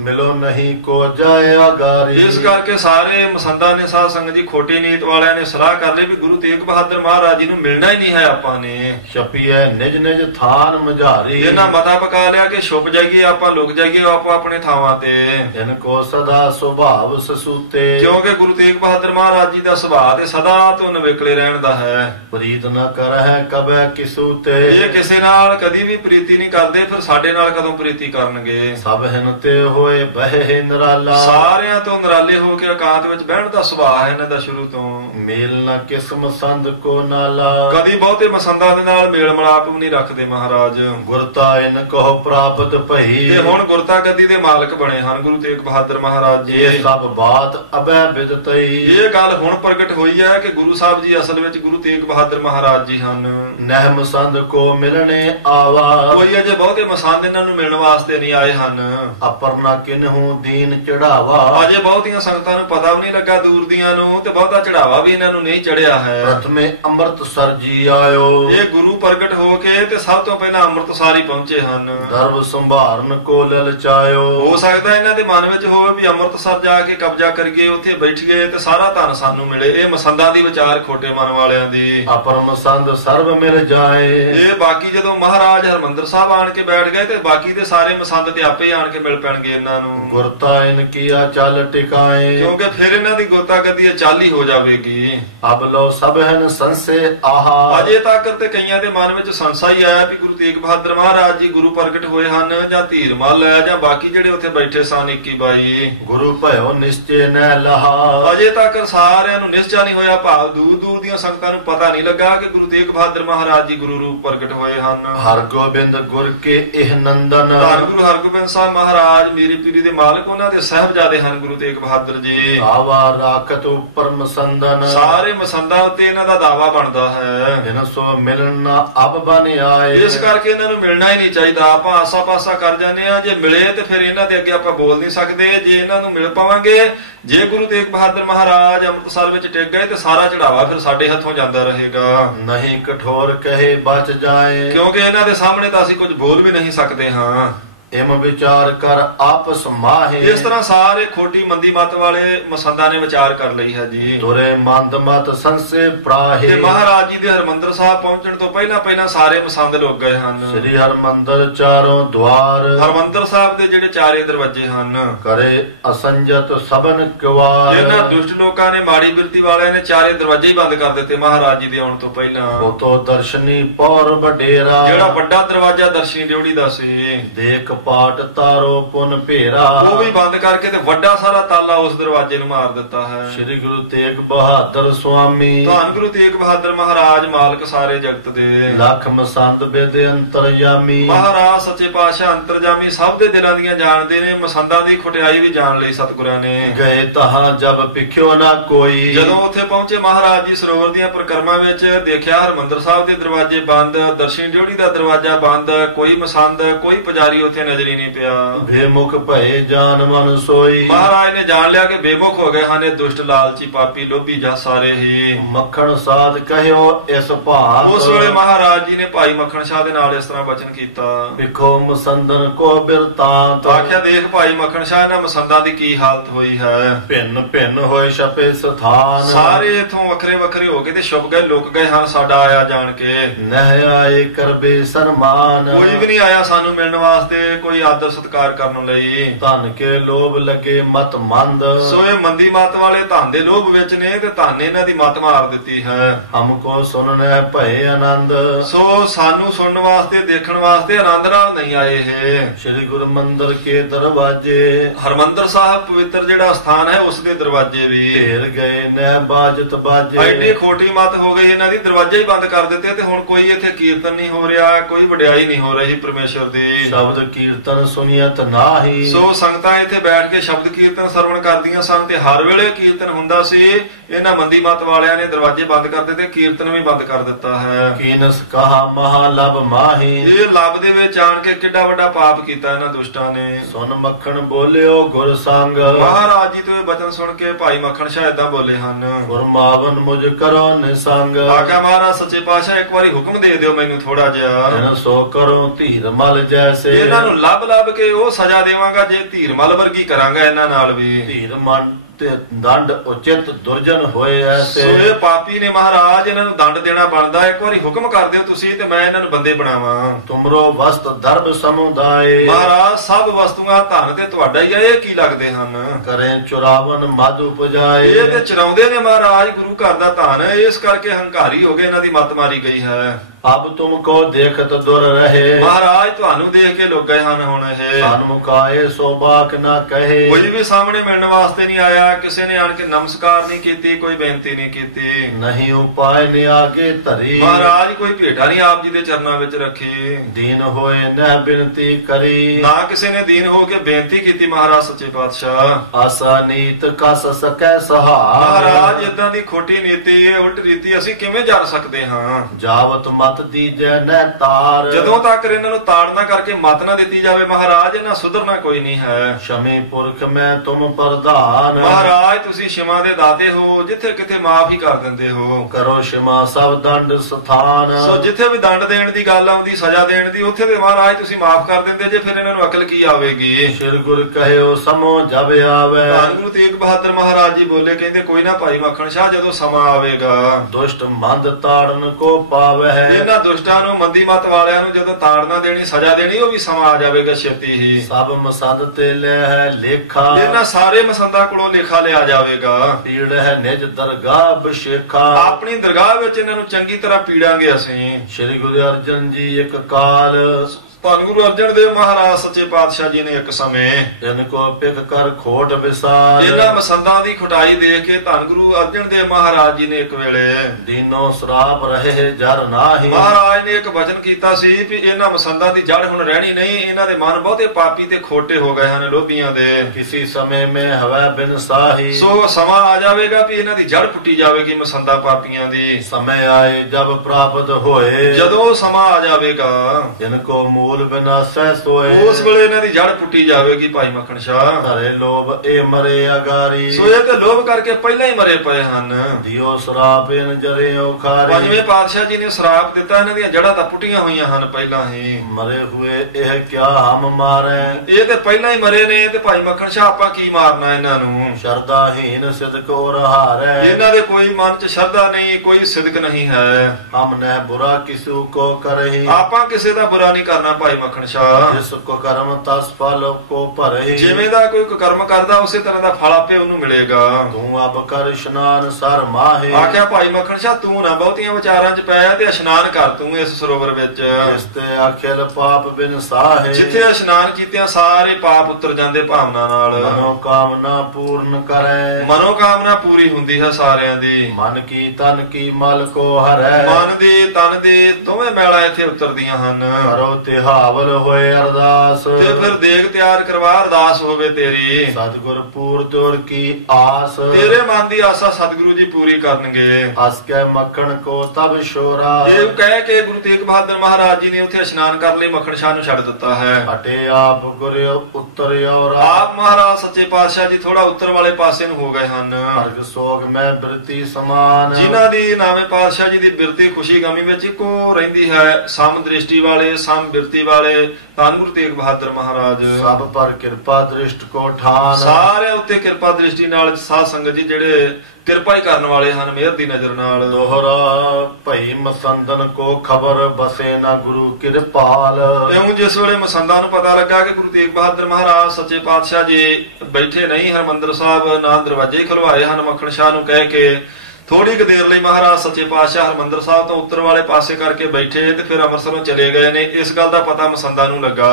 ਮਿਲੋ ਨਹੀਂ ਕੋ ਜਾਏ ਅਗਾਰੀ, ਇਸ ਕਰਕੇ ਸਾਰੇ ਮਸੰਦਾਂ ਨੇ ਸਾਧ ਸੰਗਤ ਜੀ ਖੋਟੀ ਨੀਤ ਵਾਲਿਆਂ ਨੇ ਸਲਾਹ ਕਰ ਲਈ ਵੀ ਗੁਰੂ ਤੇਗ ਬਹਾਦਰ ਮਹਾਰਾਜ ਜੀ ਨੂੰ ਮਿਲਣਾ ਹੀ ਨਹੀਂ ਹੈ ਆਪਾਂ ਨੇ। ਛਪੀਐ ਨਿਜ ਨਿਜ ਥਾਨ ਮਝਾਰੀ, ਇਹਨਾਂ ਮਤਾ ਪਕਾ ਲਿਆ ਕਿ ਛੁਪ ਜਾਈਏ ਆਪਾਂ, ਲੁਕ ਜਾਈਏ ਆਪੋ ਆਪਣੇ ਥਾਵਾਂ ਤੇ। ਇਨ ਕੋ ਸਦਾ ਸੁਭਾਵ ਸਸੂਤੇ, ਕਿਉਂਕਿ ਗੁਰੂ ਤੇਗ ਬਹਾਦਰ ਮਹਾਰਾਜ ਜੀ ਦਾ ਸੁਭਾਅ ਤੇ ਸਦਾ ਤੋਂ ਨਵੇਕਲੇ ਰਹਿਣ ਦਾ ਹੈ। ਪ੍ਰੀਤ ਨ ਕਰਹਿ ਕਬੈ ਕਿਸੂ ਤੇ, ਇਹ ਕਿਸੇ ਨਾਲ ਕਦੀ ਵੀ ਪ੍ਰੀਤੀ ਨਹੀਂ ਕਰਦੇ, ਫਿਰ ਸਾਡੇ ਨਾਲ ਕਦੋਂ ਪ੍ਰੀਤੀ ਕਰਨਗੇ। ਸਭ ਹਿਨ ਤੇ ਹੋਏ ਬਹਿ ਨਰਾਲਾ, ਸਾਰਿਆਂ ਤੋਂ ਨਰਾਲੇ ਹੋ ਕੇ ਇਕਾਂਤ ਵਿੱਚ ਬਹਿਣ ਦਾ ਸੁਭਾਅ ਹੈ ਇਹਨਾਂ ਦਾ ਸ਼ੁਰੂ ਤੋਂ। ਮੇਲ ਨ ਕਿਸਮ ਸੰਦ ਕੋ ਨਾਲਾ, ਕਦੀ ਬਹੁਤੇ ਮਸੰਦਾਂ ਦੇ ਨਾਲ ਮੇਲ ਮਿਲਾਪ ਵੀ ਨਹੀਂ ਰੱਖਦੇ ਮਹਾਰਾਜ। ਗੁਰਤਾ ਇਨ ਕੋ ਪ੍ਰਾਪਤ ਭਈ, ਤੇ ਹੁਣ ਗੁਰਤਾ ਗੱਦੀ ਦੇ ਮਾਲਕ ਬਣੇ ਹਨ ਗੁਰੂ ਤੇਗ ਬਹਾਦਰ ਮਹਾਰਾਜ ਜੀ। ਇਹ ਸਭ ਬਾਤ ਅਬੈ ਬਿਦਤਈ, ਇਹ ਗੱਲ ਹੁਣ ਪ੍ਰਗਟ ਹੋਈ ਹੈ ਕਿ ਗੁਰੂ ਸਾਹਿਬ ਜੀ ਅਸਲ ਵਿੱਚ ਗੁਰੂ ਤੇਗ ਬਹਾਦਰ ਮਹਾਰਾਜ ਜੀ ਹਨ। ਨਹਿ ਮਸੰਦ ਕੋ ਮਿਲਣੇ ਆਵਾ, ਕੋਈ ਅਜੇ ਬਹੁਤੇ ਮਸੰਦ ਇਹਨਾਂ ਨੂੰ ਮਿਲਣ ਵਾਸਤੇ ਨਹੀਂ ਆਏ ਹਨ। ਅਪਰਨਾ ਕਿਨਹੂ ਦੀਨ ਚੜਾਵਾ, ਅਜੇ ਬਹੁਤੀਆਂ ਸੰਗਤਾਂ ਨੂੰ ਪਤਾ ਵੀ ਨਹੀਂ ਲੱਗਾ ਦੂਰ ਦੀਆਂ ਨੂੰ, ਤੇ ਬਹੁਤਾ ਚੜਾਵਾ ਵੀ ਇਹਨਾਂ ਨੂੰ ਨਹੀਂ ਚੜਿਆ ਹੈ। ਪ੍ਰਥਮੇ ਅੰਮ੍ਰਿਤਸਰ ਜੀ ਆਇਓ, ਇਹ ਗੁਰੂ ਪ੍ਰਗਟ ਹੋ ਕੇ ਤੇ ਸਭ ਤੋਂ ਪਹਿਲਾਂ ਅੰਮ੍ਰਿਤਸਰ ਹੀ ਪਹੁੰਚੇ ਹਨ। ਦਰਬ ਸੰਭਾਰਨ ਕੋ ਲਲਚਾਇਓ, ਹੋ ਸਕਦਾ ਇਹਨਾਂ ਦੇ ਮਨ ਵਿੱਚ ਹੋਵੇ ਵੀ ਅੰਮ੍ਰਿਤਸਰ ਜਾ ਕੇ ਕਬਜ਼ਾ ਕਰੀਏ, ਉੱਥੇ ਬੈਠੀਏ ਤੇ ਸਾਰਾ ਧਨ ਸਾਨੂੰ ਮਿਲੇ। ਇਹ ਮਸੰਦਾਂ ਦੀ ਵਿਚਾਰ ਖੋਟੇ ਮਨ ਵਾਲਿਆਂ ਦੀ। ਅਪਰ ਮਸੰਦ ਸਰਬ ਮਿਲ ਜਾਏ, ਇਹ ਬਾਕੀ ਜਦੋਂ ਮਹਾਰਾਜ ਹਰਮੰਦਰ ਸਾਹਿਬ ਆਣ ਕੇ ਬੈਠ ਗਏ ਤੇ ਬਾਕੀ ਦੇ ਸਾਰੇ ਮਸੰਦ ਤੇ ਆਪੇ ਆਣ ਕੇ ਮਿਲ ਪੈਣਗੇ ਇਹਨਾਂ ਨੂੰ। ਗੁਰਤਾ ਇਨ ਕੀਆ ਚੱਲ ਟਿਕਾਏ, ਕਿਉਂਕਿ ਫਿਰ ਇਹਨਾਂ ਦੀ ਗੋਤਾ ਗੱਦੀ ਚਾਲ ਹੀ ਹੋ ਜਾਵੇਗੀ। ਅਬ ਲੋ ਸਭ ਹਨ ਸੰਸੇ ਆਹਾ, ਅਜੇ ਤੱਕ ਤੇ ਕਈਆਂ ਦੇ ਮਨ ਵਿੱਚ ਸੰਸਾ ਹੀ ਆਇਆ ਵੀ ਗੁਰੂ ਤੇਗ ਬਹਾਦਰ ਮਹਾਰਾਜ ਜੀ ਗੁਰੂ ਪ੍ਰਗਟ ਹੋਏ ਹਨ ਜਾਂ ਧੀਰਮਲ ਹੈ ਜਾਂ ਬਾਕੀ ਜਿਹੜੇ ਉੱਥੇ ਬੈਠੇ ਸਨ 21-22। ਗੁਰੂ ਭਇਓ ਨਿਸ਼ਚੈ ਨਹਿ ਲਹਾ, ਅਜੇ ਤੱਕ ਸਾਰਿਆਂ ਨੂੰ ਨਿਸ਼ਚਾ ਨਹੀਂ ਹੋਇਆ, ਭਾਵ ਦੂਰ ਦੂਰ ਦੀਆਂ ਸੰਗਤਾਂ ਨੂੰ ਪਤਾ ਨਹੀਂ ਲੱਗਾ ਕਿ ਗੁਰੂ ਤੇਗ ਬਹਾਦਰ ਮਹਾਰਾਜ ਜੀ ਗੁਰੂ ਰੂਪ ਪ੍ਰਗਟ ਹੋਏ ਹਨ। ਹਰ ਗੋਬਿੰਦ ਗੁਰ ਕੇ ਇਹ ਨੰਦਨ, ਧੰਨ ਗੁਰੂ ਹਰਗੋਬਿੰਦ ਸਾਹਿਬ ਮਹਾਰਾਜ ਮੇਰੀ ਪੀਰੀ ਦੇ ਮਾਲਕ, ਉਹਨਾਂ ਦੇ ਸਾਹਿਬਜ਼ਾਦੇ ਹਨ ਗੁਰੂ ਤੇਗ ਬਹਾਦਰ ਜੀ। ਆਵਾ ਰਾਖਤ ਉੱਪਰ ਮਸੰਦਨ, ਸਾਰੇ ਮਸੰਦਾਂ ਉੱਤੇ ਇਹਨਾਂ ਦਾ ਦਾਵਾ ਬਣਦਾ ਹੈ। ਜਿਨ ਸੋ ਮਿਲਣ ਨਾ ਅਬ ਬਨ ਆਏ, ਇਸ ਕਰਕੇ ਇਹਨਾਂ ਨੂੰ ਮਿਲਣਾ ਹੀ ਨਹੀਂ ਚਾਹੀਦਾ। ਆਪਾਂ ਆਸਾ ਪਾਸਾ ਕਰ ਜਾਂਦੇ ਆ, ਜੇ ਮਿਲੇ ਤੇ ਫਿਰ ਇਹਨਾਂ ਦੇ ਅੱਗੇ ਆਪਾਂ ਬੋਲ ਨਹੀਂ ਸਕਦੇ। ਜੇ ਇਹਨਾਂ ਨੂੰ ਮਿਲ ਪਾਵਾਂਗੇ, ਜੇ ਗੁਰੂ ਤੇਗ ਬਹਾਦਰ ਮਹਾਰਾਜ ਅੰਮ੍ਰਿਤਸਰ ਵਿੱਚ ਟਿਕ ਗਏ ਤੇ ਸਾਰਾ ਚੜਾਵਾ ਫਿਰ ਸਾਡੇ ਹੱਥੋਂ ਜਾਂਦਾ ਰਹੇਗਾ। ਨਹੀਂ ਕਠੋਰ ਕਹੇ ਬਚ ਜਾਏ, ਕਿਉਂਕਿ ਇਹਨਾਂ ਦੇ ਸਾਹਮਣੇ ਤਾਂ ਅਸੀਂ ਕੁਝ ਬੋਲ ਵੀ ਨਹੀਂ ਸਕਦੇ ਹਾਂ। ਇਮ ਵਿਚਾਰ ਕਰ ਆਪਸ ਮਾਹੇ, ਇਸ ਤਰ੍ਹਾਂ ਸਾਰੇ ਖੋਟੀ ਮੰਦੀ ਮਤ ਵਾਲੇ ਮਸੰਦਾਂ ਨੇ ਵਿਚਾਰ ਕਰ ਲਈ ਹੈ ਜੀ। ਤੁਰੇ ਮੰਦ ਮਤ ਸੰਸੇ ਪ੍ਰਾਹੇ, ਤੇ ਮਹਾਰਾਜ ਜੀ ਦੇ ਹਰਮੰਦਰ ਸਾਹਿਬ ਪਹੁੰਚਣ ਤੋਂ ਪਹਿਲਾਂ ਸਾਰੇ ਮਸੰਦ ਲੁਕ ਗਏ ਹਨ। ਸ੍ਰੀ ਹਰਮੰਦਰ ਚਾਰੋਂ ਦਵਾਰ, ਹਰਮੰਦਰ ਸਾਹਿਬ ਦੇ ਜਿਹੜੇ ਚਾਰੇ ਦਰਵਾਜ਼ੇ ਹਨ, ਕਰੇ ਅਸੰਜਤ ਸਬਨ ਕਿਵਾਰ, ਇਹਨਾਂ ਦੁਸ਼ਟ ਲੋਕਾਂ ਨੇ ਮਾੜੀ ਬਿਰਤੀ ਵਾਲਿਆਂ ਨੇ ਚਾਰੇ ਦਰਵਾਜ਼ੇ ਹੀ ਬੰਦ ਕਰ ਦਿੱਤੇ ਮਹਾਰਾਜ ਜੀ ਦੇ ਆਉਣ ਤੋਂ ਪਹਿਲਾਂ। ਉਤੋਂ ਦਰਸ਼ਨੀ ਪੌਰ ਵਡੇਰਾ, ਜਿਹੜਾ ਵੱਡਾ ਦਰਵਾਜ਼ਾ ਦਰਸ਼ਨੀ ਡਿਉੜੀ ਦਾ ਸੀ, ਦੇਖ ਕਪਾਟ ਤਾਰੋ ਪੁਨ ਭੇਰਾ। ਉਹ ਵੀ ਬੰਦ ਕਰਕੇ ਤੇ ਵੱਡਾ ਸਾਰਾ ਤਾਲਾ ਉਸ ਦਰਵਾਜ਼ੇ ਨੂੰ ਮਾਰ ਦਿੱਤਾ ਹੈ। ਸ੍ਰੀ ਗੁਰੂ ਤੇਗ ਬਹਾਦਰ ਸੁਆਮੀ ਧੰਨ ਗੁਰੂ ਤੇਗ ਬਹਾਦਰ ਮਹਾਰਾਜ ਮਾਲਕ ਸਾਰੇ ਜਗਤ ਦੇ। ਲੱਖ ਮਸੰਦ ਬੇਦ ਅੰਤਰਜਾਮੀ। ਮਹਾਰਾਜ ਸੱਚੇ ਪਾਤਸ਼ਾਹ ਅੰਤਰਜਾਮੀ ਸਭ ਦੇ ਦਿਲਾਂ ਦੀਆਂ ਜਾਣਦੇ ਨੇ। ਮਸੰਦਾਂ ਦੀ ਖੁਟਿਆਈ ਵੀ ਜਾਣ ਲਈ ਸਤਿਗੁਰਾਂ ਨੇ। ਗਏ ਤਹਾਂ ਜਬ ਪਿਖਿਓ ਨਾ ਕੋਈ। ਜਦੋਂ ਉੱਥੇ ਪਹੁੰਚੇ ਮਹਾਰਾਜ ਜੀ ਸਰੋਵਰ ਦੀਆਂ ਪਰਿਕਰਮਾ ਵਿੱਚ ਦੇਖਿਆ ਹਰਮੰਦਰ ਸਾਹਿਬ ਦੇ ਦਰਵਾਜ਼ੇ ਬੰਦ, ਦਰਸ਼ਨ ਡਿਓੜੀ ਦਾ ਦਰਵਾਜ਼ਾ ਬੰਦ, ਕੋਈ ਮਸੰਦ ਕੋਈ ਪੁਜਾਰੀ ਉੱਥੇ ਨਜ਼ਰ ਹੀ ਨਹੀਂ ਪਿਆ। ਬੇਮੁਖ ਭਏ ਜਾਨ ਮਨ ਸੋਈ। ਮਹਾਰਾਜ ਨੇ ਜਾਣ ਲਿਆ ਕਿ ਬੇਮੁਖ ਹੋ ਗਏ ਹਨ ਇਹ ਦੁਸ਼ਟ ਲਾਲਚੀ ਪਾਪੀ ਲੋਭੀ ਜਾਂ ਸਾਰੇ ਹੀ। ਮੱਖਣ ਸਾਧ ਕਹਿਓ ਇਸ ਭਾਤ। ਉਸ ਵੇਲੇ ਮਹਾਰਾਜ ਜੀ ਨੇ ਭਾਈ ਮੱਖਣ ਸ਼ਾਹ ਦੇ ਨਾਲ ਇਸ ਤਰ੍ਹਾਂ ਬਚਨ ਕੀਤਾ। ਵਿਖੋ ਮਸੰਦਨ ਕੋ ਬਿਰਤਾਂਤ। ਆਖਿਆ ਦੇਖ ਭਾਈ ਮੱਖਣ ਸ਼ਾਹ ਇਹਨਾਂ ਮਸੰਦਾਂ ਦੀ ਕੀ ਹਾਲਤ ਹੋਈ ਹੈ। ਭਿੰਨ ਭਿੰਨ ਹੋਏ ਛਪੇ ਸਥਾਨ। ਸਾਰੇ ਇਥੋਂ ਵੱਖਰੇ ਵੱਖਰੇ ਹੋ ਕੇ ਤੇ ਛੁਪ ਗਏ ਲੁਕ ਗਏ ਹਨ ਸਾਡਾ ਆਇਆ ਜਾਣ ਕੇ। ਨਹਿ ਆਏ ਕਰਬੇ ਸਨਮਾਨ। ਕੋਈ ਵੀ ਨਹੀਂ ਆਇਆ ਸਾਨੂੰ ਮਿਲਣ ਵਾਸਤੇ, ਕੋਈ ਆਦਰ ਸਤਿਕਾਰ ਕਰਨ ਲਈ। ਧਨ ਕੇ ਲੋਭ ਲੱਗੇ ਮਤ ਮੰਦ। ਸੋ ਇਹ ਮੰਦੀ ਮਤ ਵਾਲੇ ਧਨ ਦੇ ਲੋਭ ਵਿੱਚ ਨੇ ਤੇ ਧਨ ਇਹਨਾਂ ਦੀ ਮਤ ਮਾਰ ਦਿੱਤੀ ਹੈ। ਹਮਕੋ ਸੁਣਨੇ ਭਏ ਆਨੰਦ। ਸੋ ਸਾਨੂੰ ਸੁਣਨ ਵਾਸਤੇ ਦੇਖਣ ਵਾਸਤੇ ਆਨੰਦ ਨਾਲ ਨਹੀਂ ਆਏ ਇਹ। ਸ੍ਰੀ ਗੁਰੂ ਮੰਦਰ ਕੇ ਦਰਵਾਜੇ। ਹਰਮੰਦਰ ਸਾਹਿਬ ਪਵਿੱਤਰ ਜਿਹੜਾ ਸਥਾਨ ਹੈ ਉਸ ਦੇ ਦਰਵਾਜ਼ੇ ਵੀ ਢੇਰ ਗਏ ਨਹਿ ਬਾਜਤ ਬਾਜੇ। ਐਡੀ ਖੋਟੀ ਮਤ ਹੋ ਗਈ ਇਹਨਾਂ ਦੀ, ਦਰਵਾਜ਼ੇ ਹੀ ਬੰਦ ਕਰ ਦਿੱਤੇ ਤੇ ਹੁਣ ਕੋਈ ਇੱਥੇ ਕੀਰਤਨ ਨਹੀਂ ਹੋ ਰਿਹਾ, ਕੋਈ ਵਡਿਆਈ ਨਹੀਂ ਹੋ ਰਹੀ ਪਰਮੇਸ਼ਰ ਦੀ। ਸ਼ਬਦ ਕੀਰਤਨ ਸੁਣੀਅਤ ਨਾਹੀ। ਸੋ ਸੰਗਤਾਂ ਇੱਥੇ ਬੈਠ ਕੇ ਸ਼ਬਦ ਕੀਰਤਨ ਸਰਵਣ ਕਰਦੀਆਂ ਸਨ ਤੇ ਹਰ ਵੇਲੇ ਕੀਰਤਨ ਹੁੰਦਾ ਸੀ। ਇਹਨਾਂ ਮੰਦੀ ਮਤ ਵਾਲਿਆਂ ਨੇ ਦਰਵਾਜ਼ੇ ਬੰਦ ਕਰ ਦਿੱਤੇ, ਕੀਰਤਨ ਵੀ ਬੰਦ ਕਰ ਦਿੱਤਾ ਹੈ। ਕੀਨਸ ਕਹਾ ਮਹਾ ਲਬ ਮਾਹੀ। ਇਹ ਲੱਭ ਦੇ ਵਿੱਚ ਆਣ ਕੇ ਕਿੱਡਾ ਵੱਡਾ ਪਾਪ ਕੀਤਾ ਇਹਨਾਂ ਦੁਸ਼ਟਾਂ ਨੇ। ਸੁਨ ਮੱਖਣ ਬੋਲਿਓ ਗੁਰ ਸੰਗ। ਮਹਾਰਾਜ ਜੀ ਤੋਂ ਇਹ ਬਚਨ ਸੁਣ ਕੇ ਭਾਈ ਮੱਖਣ ਸ਼ਾਹ ਏਦਾਂ ਬੋਲੇ ਹਨ। ਗੁਰਮਾਵਨ ਮੁਝ ਕਰੋ ਨਿਸੰਗ। ਆਖਿਆ ਮਹਾਰਾਜ ਸੱਚੇ ਪਾਤਸ਼ਾਹ ਇੱਕ ਵਾਰੀ ਹੁਕਮ ਦੇ ਦਿਓ ਮੈਨੂੰ ਥੋੜਾ ਜਿਹਾ। ਇਹਨਾਂ ਸੋ ਕਰੋ ਧੀਰ ਮਲ ਜੈਸੇ। ਇਹਨਾਂ ਨੂੰ ਲੱਭ ਲੱਭ ਕੇ ਉਹ ਸਜ਼ਾ ਦੇਵਾਂਗਾ ਜੇ ਧੀਰ ਮਲ ਵਰਗੀ ਕਰਾਂਗਾ ਇਹਨਾਂ ਨਾਲ ਵੀ। ਧੀਰ ਮਨ ਤੇ ਦੰਡ ਉਚਿਤ ਦੁਰਜਨ ਹੋਏ ਐਸੇ। ਸੋ ਇਹ ਪਾਪੀ ਨੇ ਮਹਾਰਾਜ, ਇਹਨਾਂ ਨੂੰ ਦੰਡ ਦੇਣਾ ਬਣਦਾ। ਇੱਕ ਵਾਰੀ ਹੁਕਮ ਕਰ ਦਿਓ ਤੁਸੀਂ ਤੇ ਮੈਂ ਇਹਨਾਂ ਨੂੰ ਬੰਦੇ ਬਣਾਵਾਂ। ਤੁਮਰੋ ਵਸਤ ਦਰਬ ਸਮੁਦਾਏ। ਮਹਾਰਾਜ ਸਭ ਵਸਤੂਆਂ ਧਨ ਤੇ ਤੁਹਾਡਾ ਹੀ ਆ, ਇਹ ਕੀ ਲੱਗਦੇ ਹਨ। ਕਰੇ ਚੁਰਾਵਨ ਮਦ ਉਪਜਾਏ। ਇਹ ਤੇ ਚਰਾਉਂਦੇ ਨੇ ਮਹਾਰਾਜ ਗੁਰੂ ਘਰ ਦਾ ਧਨ, ਇਸ ਕਰਕੇ ਹੰਕਾਰੀ ਹੋ ਗਏ, ਇਹਨਾਂ ਦੀ ਮੱਤ ਮਾਰੀ ਗਈ ਹੈ। ਅਬ ਤੁਮ ਕੋ ਦੇਖਤ ਦੁਰ ਰਹੇ। ਮਹਾਰਾਜ ਤੁਹਾਨੂੰ ਦੇਖ ਕੇ ਲੁਕ ਗਏ ਹਨ ਹੁਣ ਇਹ। ਸਨਮੁਖਾਏ ਸੋ ਬਾਕ ਨਾ ਕਹੇ। ਕੋਈ ਵੀ ਸਾਹਮਣੇ ਮਿਲਣ ਵਾਸਤੇ ਨਹੀਂ ਆਇਆ, ਕਿਸੇ ਨੇ ਆਣ ਕੇ ਨਮਸਕਾਰ ਨਹੀਂ ਕੀਤੀ, ਕੋਈ ਬੇਨਤੀ ਨਹੀਂ ਕੀਤੀ। ਨਹੀਂ ਉਪਾਏ ਨੇ ਆਗੇ ਧਰੀ। ਮਹਾਰਾਜ ਕੋਈ ਭੇਟਾ ਨਹੀਂ ਆਪ ਜੀ ਦੇ ਚਰਨਾਂ ਵਿੱਚ ਰੱਖੀ। ਦੀਨ ਹੋਏ ਨਹਿ ਬਿਨਤੀ ਕਰੀ। ਨਾ ਕਿਸੇ ਨੇ ਦੀਨ ਹੋ ਕੇ ਬੇਨਤੀ ਕੀਤੀ ਮਹਾਰਾਜ ਸੱਚੇ ਪਾਤਸ਼ਾਹ। ਆਸਾ ਨੀਤ ਕਸ ਸਕੈ ਸਹਾਰ। ਮਹਾਰਾਜ ਇਦਾਂ ਦੀ ਖੋਟੀ ਨੀਤੀ, ਉਲਟ ਰੀਤੀ ਅਸੀਂ ਕਿਵੇਂ ਜਰ ਸਕਦੇ ਹਾਂ। ਜਾਵਤ ਮਤ ਦੀਜੈ ਨਹਿ ਤਾਰ। ਜਦੋਂ ਤੱਕ ਇਹਨਾਂ ਨੂੰ ਤਾੜ ਨਾ ਕਰਕੇ ਮਤ ਨਾ ਦਿੱਤੀ ਜਾਵੇ ਮਹਾਰਾਜ, ਇਹਨਾਂ ਸੁਧਰਨਾ ਕੋਈ ਨਹੀਂ ਹੈ। ਸ਼ਮੀ ਪੁਰਖ ਮੈਂ ਤੁਮ ਪ੍ਰਧਾਨ। ਮਹਾਰਾਜ ਤੁਸੀਂ ਸ਼ਿਮਾ ਦੇ ਦਾਤੇ ਹੋ, ਜਿੱਥੇ ਕਿਤੇ ਮਾਫ ਹੀ ਕਰ ਦਿੰਦੇ ਹੋ। ਕਰੋ ਸ਼ਿਮਾ ਸਭ ਦੰਡ ਸਥਾਨ। ਸੋ ਜਿੱਥੇ ਵੀ ਦੰਡ ਦੇਣ ਦੀ ਗੱਲ ਆਉਂਦੀ, ਸਜ਼ਾ ਦੇਣ ਦੀ, ਉੱਥੇ ਤੇ ਮਹਾਰਾਜ ਤੁਸੀਂ ਮਾਫ ਕਰ ਦਿੰਦੇ ਜੇ, ਫਿਰ ਇਹਨਾਂ ਨੂੰ ਅਕਲ ਕੀ ਆਵੇਗੀ। ਸ਼੍ਰੀ ਗੁਰ ਕਹਿਓ ਸਮੋ ਜਬ ਆਵੇ। ਧੰਨ ਗੁਰੂ ਤੇਗ ਬਹਾਦਰ ਮਹਾਰਾਜ ਜੀ ਬੋਲੇ, ਕਹਿੰਦੇ ਕੋਈ ਨਾ ਭਾਈ ਮੱਖਣ ਸ਼ਾਹ, ਜਦੋਂ ਸਮਾਂ ਆਵੇਗਾ ਦੁਸ਼ਟ ਮੰਦ ਤਾੜਨ ਕੋ ਪਾਵੇ। ਇਹਨਾਂ ਦੁਸ਼ਟਾਂ ਨੂੰ, ਮੰਦੀ ਮਤ ਵਾਲਿਆਂ ਨੂੰ ਜਦੋਂ ਤਾੜਨਾ ਦੇਣੀ, ਸਜ਼ਾ ਦੇਣੀ, ਉਹ ਵੀ ਸਮਾਂ ਆ ਜਾਵੇਗਾ ਛੇਤੀ ਹੀ। ਸਭ ਮਸੰਦ ਤੇ ਲੈ ਹੈ ਲੇਖਾ। ਇਹਨਾਂ ਸਾਰੇ ਮਸੰਦਾਂ ਕੋਲੋਂ ਲੇਖਾ ਲਿਆ ਜਾਵੇਗਾ। ਪੀੜ ਹੈ ਨਿਜ ਦਰਗਾਹ ਬਸ਼ੇਖਾ। ਆਪਣੀ ਦਰਗਾਹ ਵਿੱਚ ਇਹਨਾਂ ਨੂੰ ਚੰਗੀ ਤਰ੍ਹਾਂ ਪੀੜਾਂਗੇ ਅਸੀਂ। ਸ਼੍ਰੀ ਗੁਰੂ ਅਰਜਨ ਜੀ ਇੱਕ ਕਾਲ। ਧੰਨ ਗੁਰੂ ਅਰਜਨ ਦੇਵ ਮਹਾਰਾਜ ਸੱਚੇ ਪਾਤਸ਼ਾਹ ਜੀ ਨੇ ਇੱਕ ਸਮੇਂ ਜਨ ਕੋ ਪਿਕ ਕਰ ਖੋਟ ਵਿਸਾਰ। ਇਹਨਾਂ ਮਸੰਦਾਂ ਦੀ ਖੁਟਾਈ ਦੇਖ ਕੇ ਧੰਨ ਗੁਰੂ ਅਰਜਨ ਦੇਵ ਮਹਾਰਾਜ ਜੀ ਨੇ ਇੱਕ ਵੇਲੇ ਦੀਨੋ ਸਰਾਪ ਰਹੇ ਜਰ ਨਾਹੀ। ਮਹਾਰਾਜ ਨੇ ਇੱਕ ਵਚਨ ਕੀਤਾ ਸੀ ਵੀ ਇਹਨਾਂ ਮਸੰਦਾਂ ਦੀ ਜੜ ਹੁਣ ਰਹਿਣੀ ਨਹੀਂ। ਇਹਨਾਂ ਦੇ ਮਨ ਬਹੁਤੇ ਪਾਪੀ ਤੇ ਖੋਟੇ ਹੋ ਗਏ ਹਨ, ਲੋਭੀਆਂ ਦੇ। ਕਿਸੇ ਸਮੇਂ ਮੇ ਹਵਾ ਬਿਨ ਸਾਹੀ। ਸੋ ਸਮਾਂ ਆ ਜਾਵੇਗਾ ਵੀ ਇਹਨਾਂ ਦੀ ਜੜ ਪੁੱਟੀ ਜਾਵੇਗੀ ਮਸੰਦਾਂ ਪਾਪੀਆਂ ਦੀ। ਸਮੇਂ ਆਏ ਜਬ ਪ੍ਰਾਪਤ ਹੋਏ। ਜਦੋਂ ਸਮਾਂ ਆ ਜਾਵੇਗਾ ਜਿਨ ਕੋ ਮੂਲ ਬਿਨਾਸੈ ਸੋਏ। ਉਸ ਵੇਲੇ ਇਹਨਾਂ ਦੀ ਜੜ ਪੁੱਟੀ ਜਾਵੇਗੀ ਭਾਈ ਮੱਖਣ ਸ਼ਾਹ। ਧਰੇ ਲੋਭ ਇਹ ਮਰੇ ਅਗਾਰੀ। ਸੋ ਇਹ ਤੇ ਲੋਭ ਕਰਕੇ ਪਹਿਲਾਂ ਹੀ ਮਰੇ ਪਏ ਹਨ। ਦਿਓ ਸਰਾਪ ਇਨ ਜਰਿਓ ਖਾਰੀ। ਪੰਜਵੇਂ ਪਾਤਸ਼ਾਹ ਜੀ ਨੇ ਸਰਾਪ ਦਿੱਤਾ, ਇਹਨਾਂ ਦੀਆਂ ਜੜਾਂ ਤਾਂ ਪੁੱਟੀਆਂ ਹੋਈਆਂ ਹਨ ਪਹਿਲਾਂ ਹੀ। ਮਰੇ ਹੋਏ ਇਹ ਕਿਆ ਹਮ ਮਾਰੇ। ਇਹ ਤੇ ਪਹਿਲਾਂ ਹੀ ਮਰੇ ਨੇ ਤੇ ਭਾਈ ਮੱਖਣ ਸ਼ਾਹ ਆਪਾਂ ਕੀ ਮਾਰਨਾ ਇਹਨਾਂ ਨੂੰ। ਸ਼ਰਦਾਹੀਨ ਸਿਦਕ ਔਰ ਹਾਰੇ। ਇਹਨਾਂ ਦੇ ਕੋਈ ਮਨ ਚ ਸ਼ਰਧਾ ਨਹੀਂ, ਕੋਈ ਸਿਦਕ ਨਹੀਂ ਹੈ। ਹਮ ਨਹਿ ਬੁਰਾ ਕਿਸੂ ਕੋ ਕਰਹੀ। ਆਪਾਂ ਕਿਸੇ ਦਾ ਬੁਰਾ ਨਹੀਂ ਕਰਨਾ ਭਾਈ ਮੱਖਣ ਸ਼ਾਹ। ਜਿਸ ਕੋ ਕਰਮ ਤਸ ਫਲ ਕੋ ਭਰੇ, ਜਿਵੇਂ ਦਾ ਕੋਈ ਕਰਮ ਕਰਦਾ ਉਸੇ ਤਰ੍ਹਾਂ ਦਾ ਫਲ ਆਪੇ ਉਹਨੂੰ ਮਿਲੇਗਾ। ਤੂੰ ਅਬ ਕਰ ਇਸ਼ਨਾਨ ਸਰ ਮਾਹੇ, ਆਖਿਆ ਭਾਈ ਮੱਖਣ ਸ਼ਾਹ ਤੂੰ ਨਾ ਬਹੁਤੀਆਂ ਵਿਚਾਰਾਂ 'ਚ ਪੈ ਤੇ ਇਸ਼ਨਾਨ ਕਰ ਤੂੰ ਇਸ ਸਰੋਵਰ ਵਿੱਚ। ਇਸ ਤੇ ਅਖਿਲ ਪਾਪ ਬਿਨ ਸਾਹੇ, ਜਿੱਥੇ ਇਸ਼ਨਾਨ ਕੀਤਿਆਂ ਸਾਰੇ ਪਾਪ ਉਤਰ ਜਾਂਦੇ ਭਾਵਨਾ ਨਾਲ। ਮਨੋ ਕਾਮਨਾ ਪੂਰਨ ਕਰੈ, ਮਨੋ ਕਾਮਨਾ ਪੂਰੀ ਹੁੰਦੀ ਹੈ ਸਾਰਿਆਂ ਦੀ। ਮਨ ਕੀ ਤਨ ਕੀ ਮਲ ਕੋ ਹਰੈ, ਮਨ ਦੀ ਤਨ ਦੀ ਦੋਵੇਂ ਮੈਲਾਂ ਇੱਥੇ ਉਤਰਦੀਆਂ ਹਨ। ਕਰੋ ਤਿਹਾਵਲ ਹੋਏ ਅਰਦਾਸ, ਤੇ ਫਿਰ ਦੇਗ ਤਿਆਰ ਕਰਵਾ ਅਰਦਾਸ ਹੋਵੇ ਤੇਰੀ। ਸਤਿਗੁਰ ਪੂਰ ਤੋਰ ਕੀ ਆਸ, ਤੇਰੇ ਮਨ ਦੀ ਆਸਾ ਸਤਿਗੁਰੂ ਜੀ ਪੂਰੀ ਕਰਨਗੇ। ਹਸ ਕੇ ਮੱਖਣ ਕੋ ਤਬ ਸ਼ੋਰਾ, ਇਹ ਕਹਿ ਕੇ ਗੁਰੂ ਤੇਗ ਬਹਾਦਰ ਮਹਾਰਾਜ ਜੀ ਨੇ ਉੱਥੇ ਇਸ਼ਨਾਨ ਕਰਨ ਲਈ ਮੱਖਣ ਸ਼ਾਹ ਨੂੰ ਛੱਡ ਦਿੱਤਾ ਹੈ। ਹਟੇ ਆਪ ਗੁਰ ਉੱਤਰ ਔਰਾ, ਆਪ ਮਹਾਰਾਜ ਸੱਚੇ ਪਾਤਸ਼ਾਹ ਜੀ ਥੋੜਾ ਉੱਤਰ ਵਾਲੇ ਪਾਸੇ ਨੂੰ ਹੋ ਗਏ ਹਨ। ਹਰਗ ਸੋਗ ਮੈਂ ਬਿਰਤੀ ਸਮਾਨ, ਜਿਨ੍ਹਾਂ ਦੀ ਨਾਵੇਂ ਪਾਤਸ਼ਾਹ ਜੀ ਦੀ ਬਿਰਤੀ ਖੁਸ਼ੀ ਗਮੀ ਵਿੱਚ ਇੱਕੋ ਰਹਿੰਦੀ ਹੈ। ਸਮ ਦ੍ਰਿਸ਼ਟੀ ਵਾਲੇ, ਸਮ ਬਿਰਤੀ ਵਾਲੇ ਧੰਨ ਗੁਰੂ ਤੇਗ ਬਹਾਦਰ ਮਹਾਰਾਜ। ਸਭ ਪਰ ਕਿਰਪਾ ਦ੍ਰਿਸ਼ਟ ਕੋ ਠਾਨ, ਸਾਰੇ ਉੱਤੇ ਕਿਰਪਾ ਦ੍ਰਿਸ਼ਟੀ ਨਾਲ ਸਾਧ ਸੰਗਤ ਜੀ ਜਿਹੜੇ ਕਿਰਪਾ ਹੀ ਕਰਨ ਵਾਲੇ ਹਨ ਮਿਹਰ ਦੀ ਨਜ਼ਰ ਨਾਲ। ਦੋਹਰਾ ਭਈ ਮਸੰਦਨ ਕੋ ਖਬਰ ਬਸੇ ਨਾ ਗੁਰੂ ਕਿਰਪਾਲ, ਇਉਂ ਜਿਸ ਵੇਲੇ ਮਸੰਦਾਂ ਨੂੰ ਪਤਾ ਲੱਗਾ ਕਿ ਗੁਰੂ ਤੇਗ ਬਹਾਦਰ ਮਹਾਰਾਜ ਸੱਚੇ ਪਾਤਸ਼ਾਹ ਜੀ ਬੈਠੇ ਨਹੀਂ ਹਰਿਮੰਦਰ ਸਾਹਿਬ, ਨਾ ਦਰਵਾਜ਼ੇ ਖੁਲਵਾਏ ਹਨ ਮੱਖਣ ਸ਼ਾਹ ਨੂੰ ਕਹਿ ਕੇ, ਥੋੜੀ ਕੁ ਦੇਰ ਲਈ ਮਹਾਰਾਜ ਸੱਚੇ ਪਾਤਸ਼ਾਹ ਹਰਿਮੰਦਰ ਸਾਹਿਬ ਤੋਂ ਉੱਤਰ ਵਾਲੇ ਪਾਸੇ ਕਰਕੇ ਬੈਠੇ ਤੇ ਫਿਰ ਅੰਮ੍ਰਿਤਸਰੋਂ ਚਲੇ ਗਏ ਨੇ। ਇਸ ਗੱਲ ਦਾ ਪਤਾ ਮਸੰਦਾਂ ਨੂੰ ਲੱਗਾ।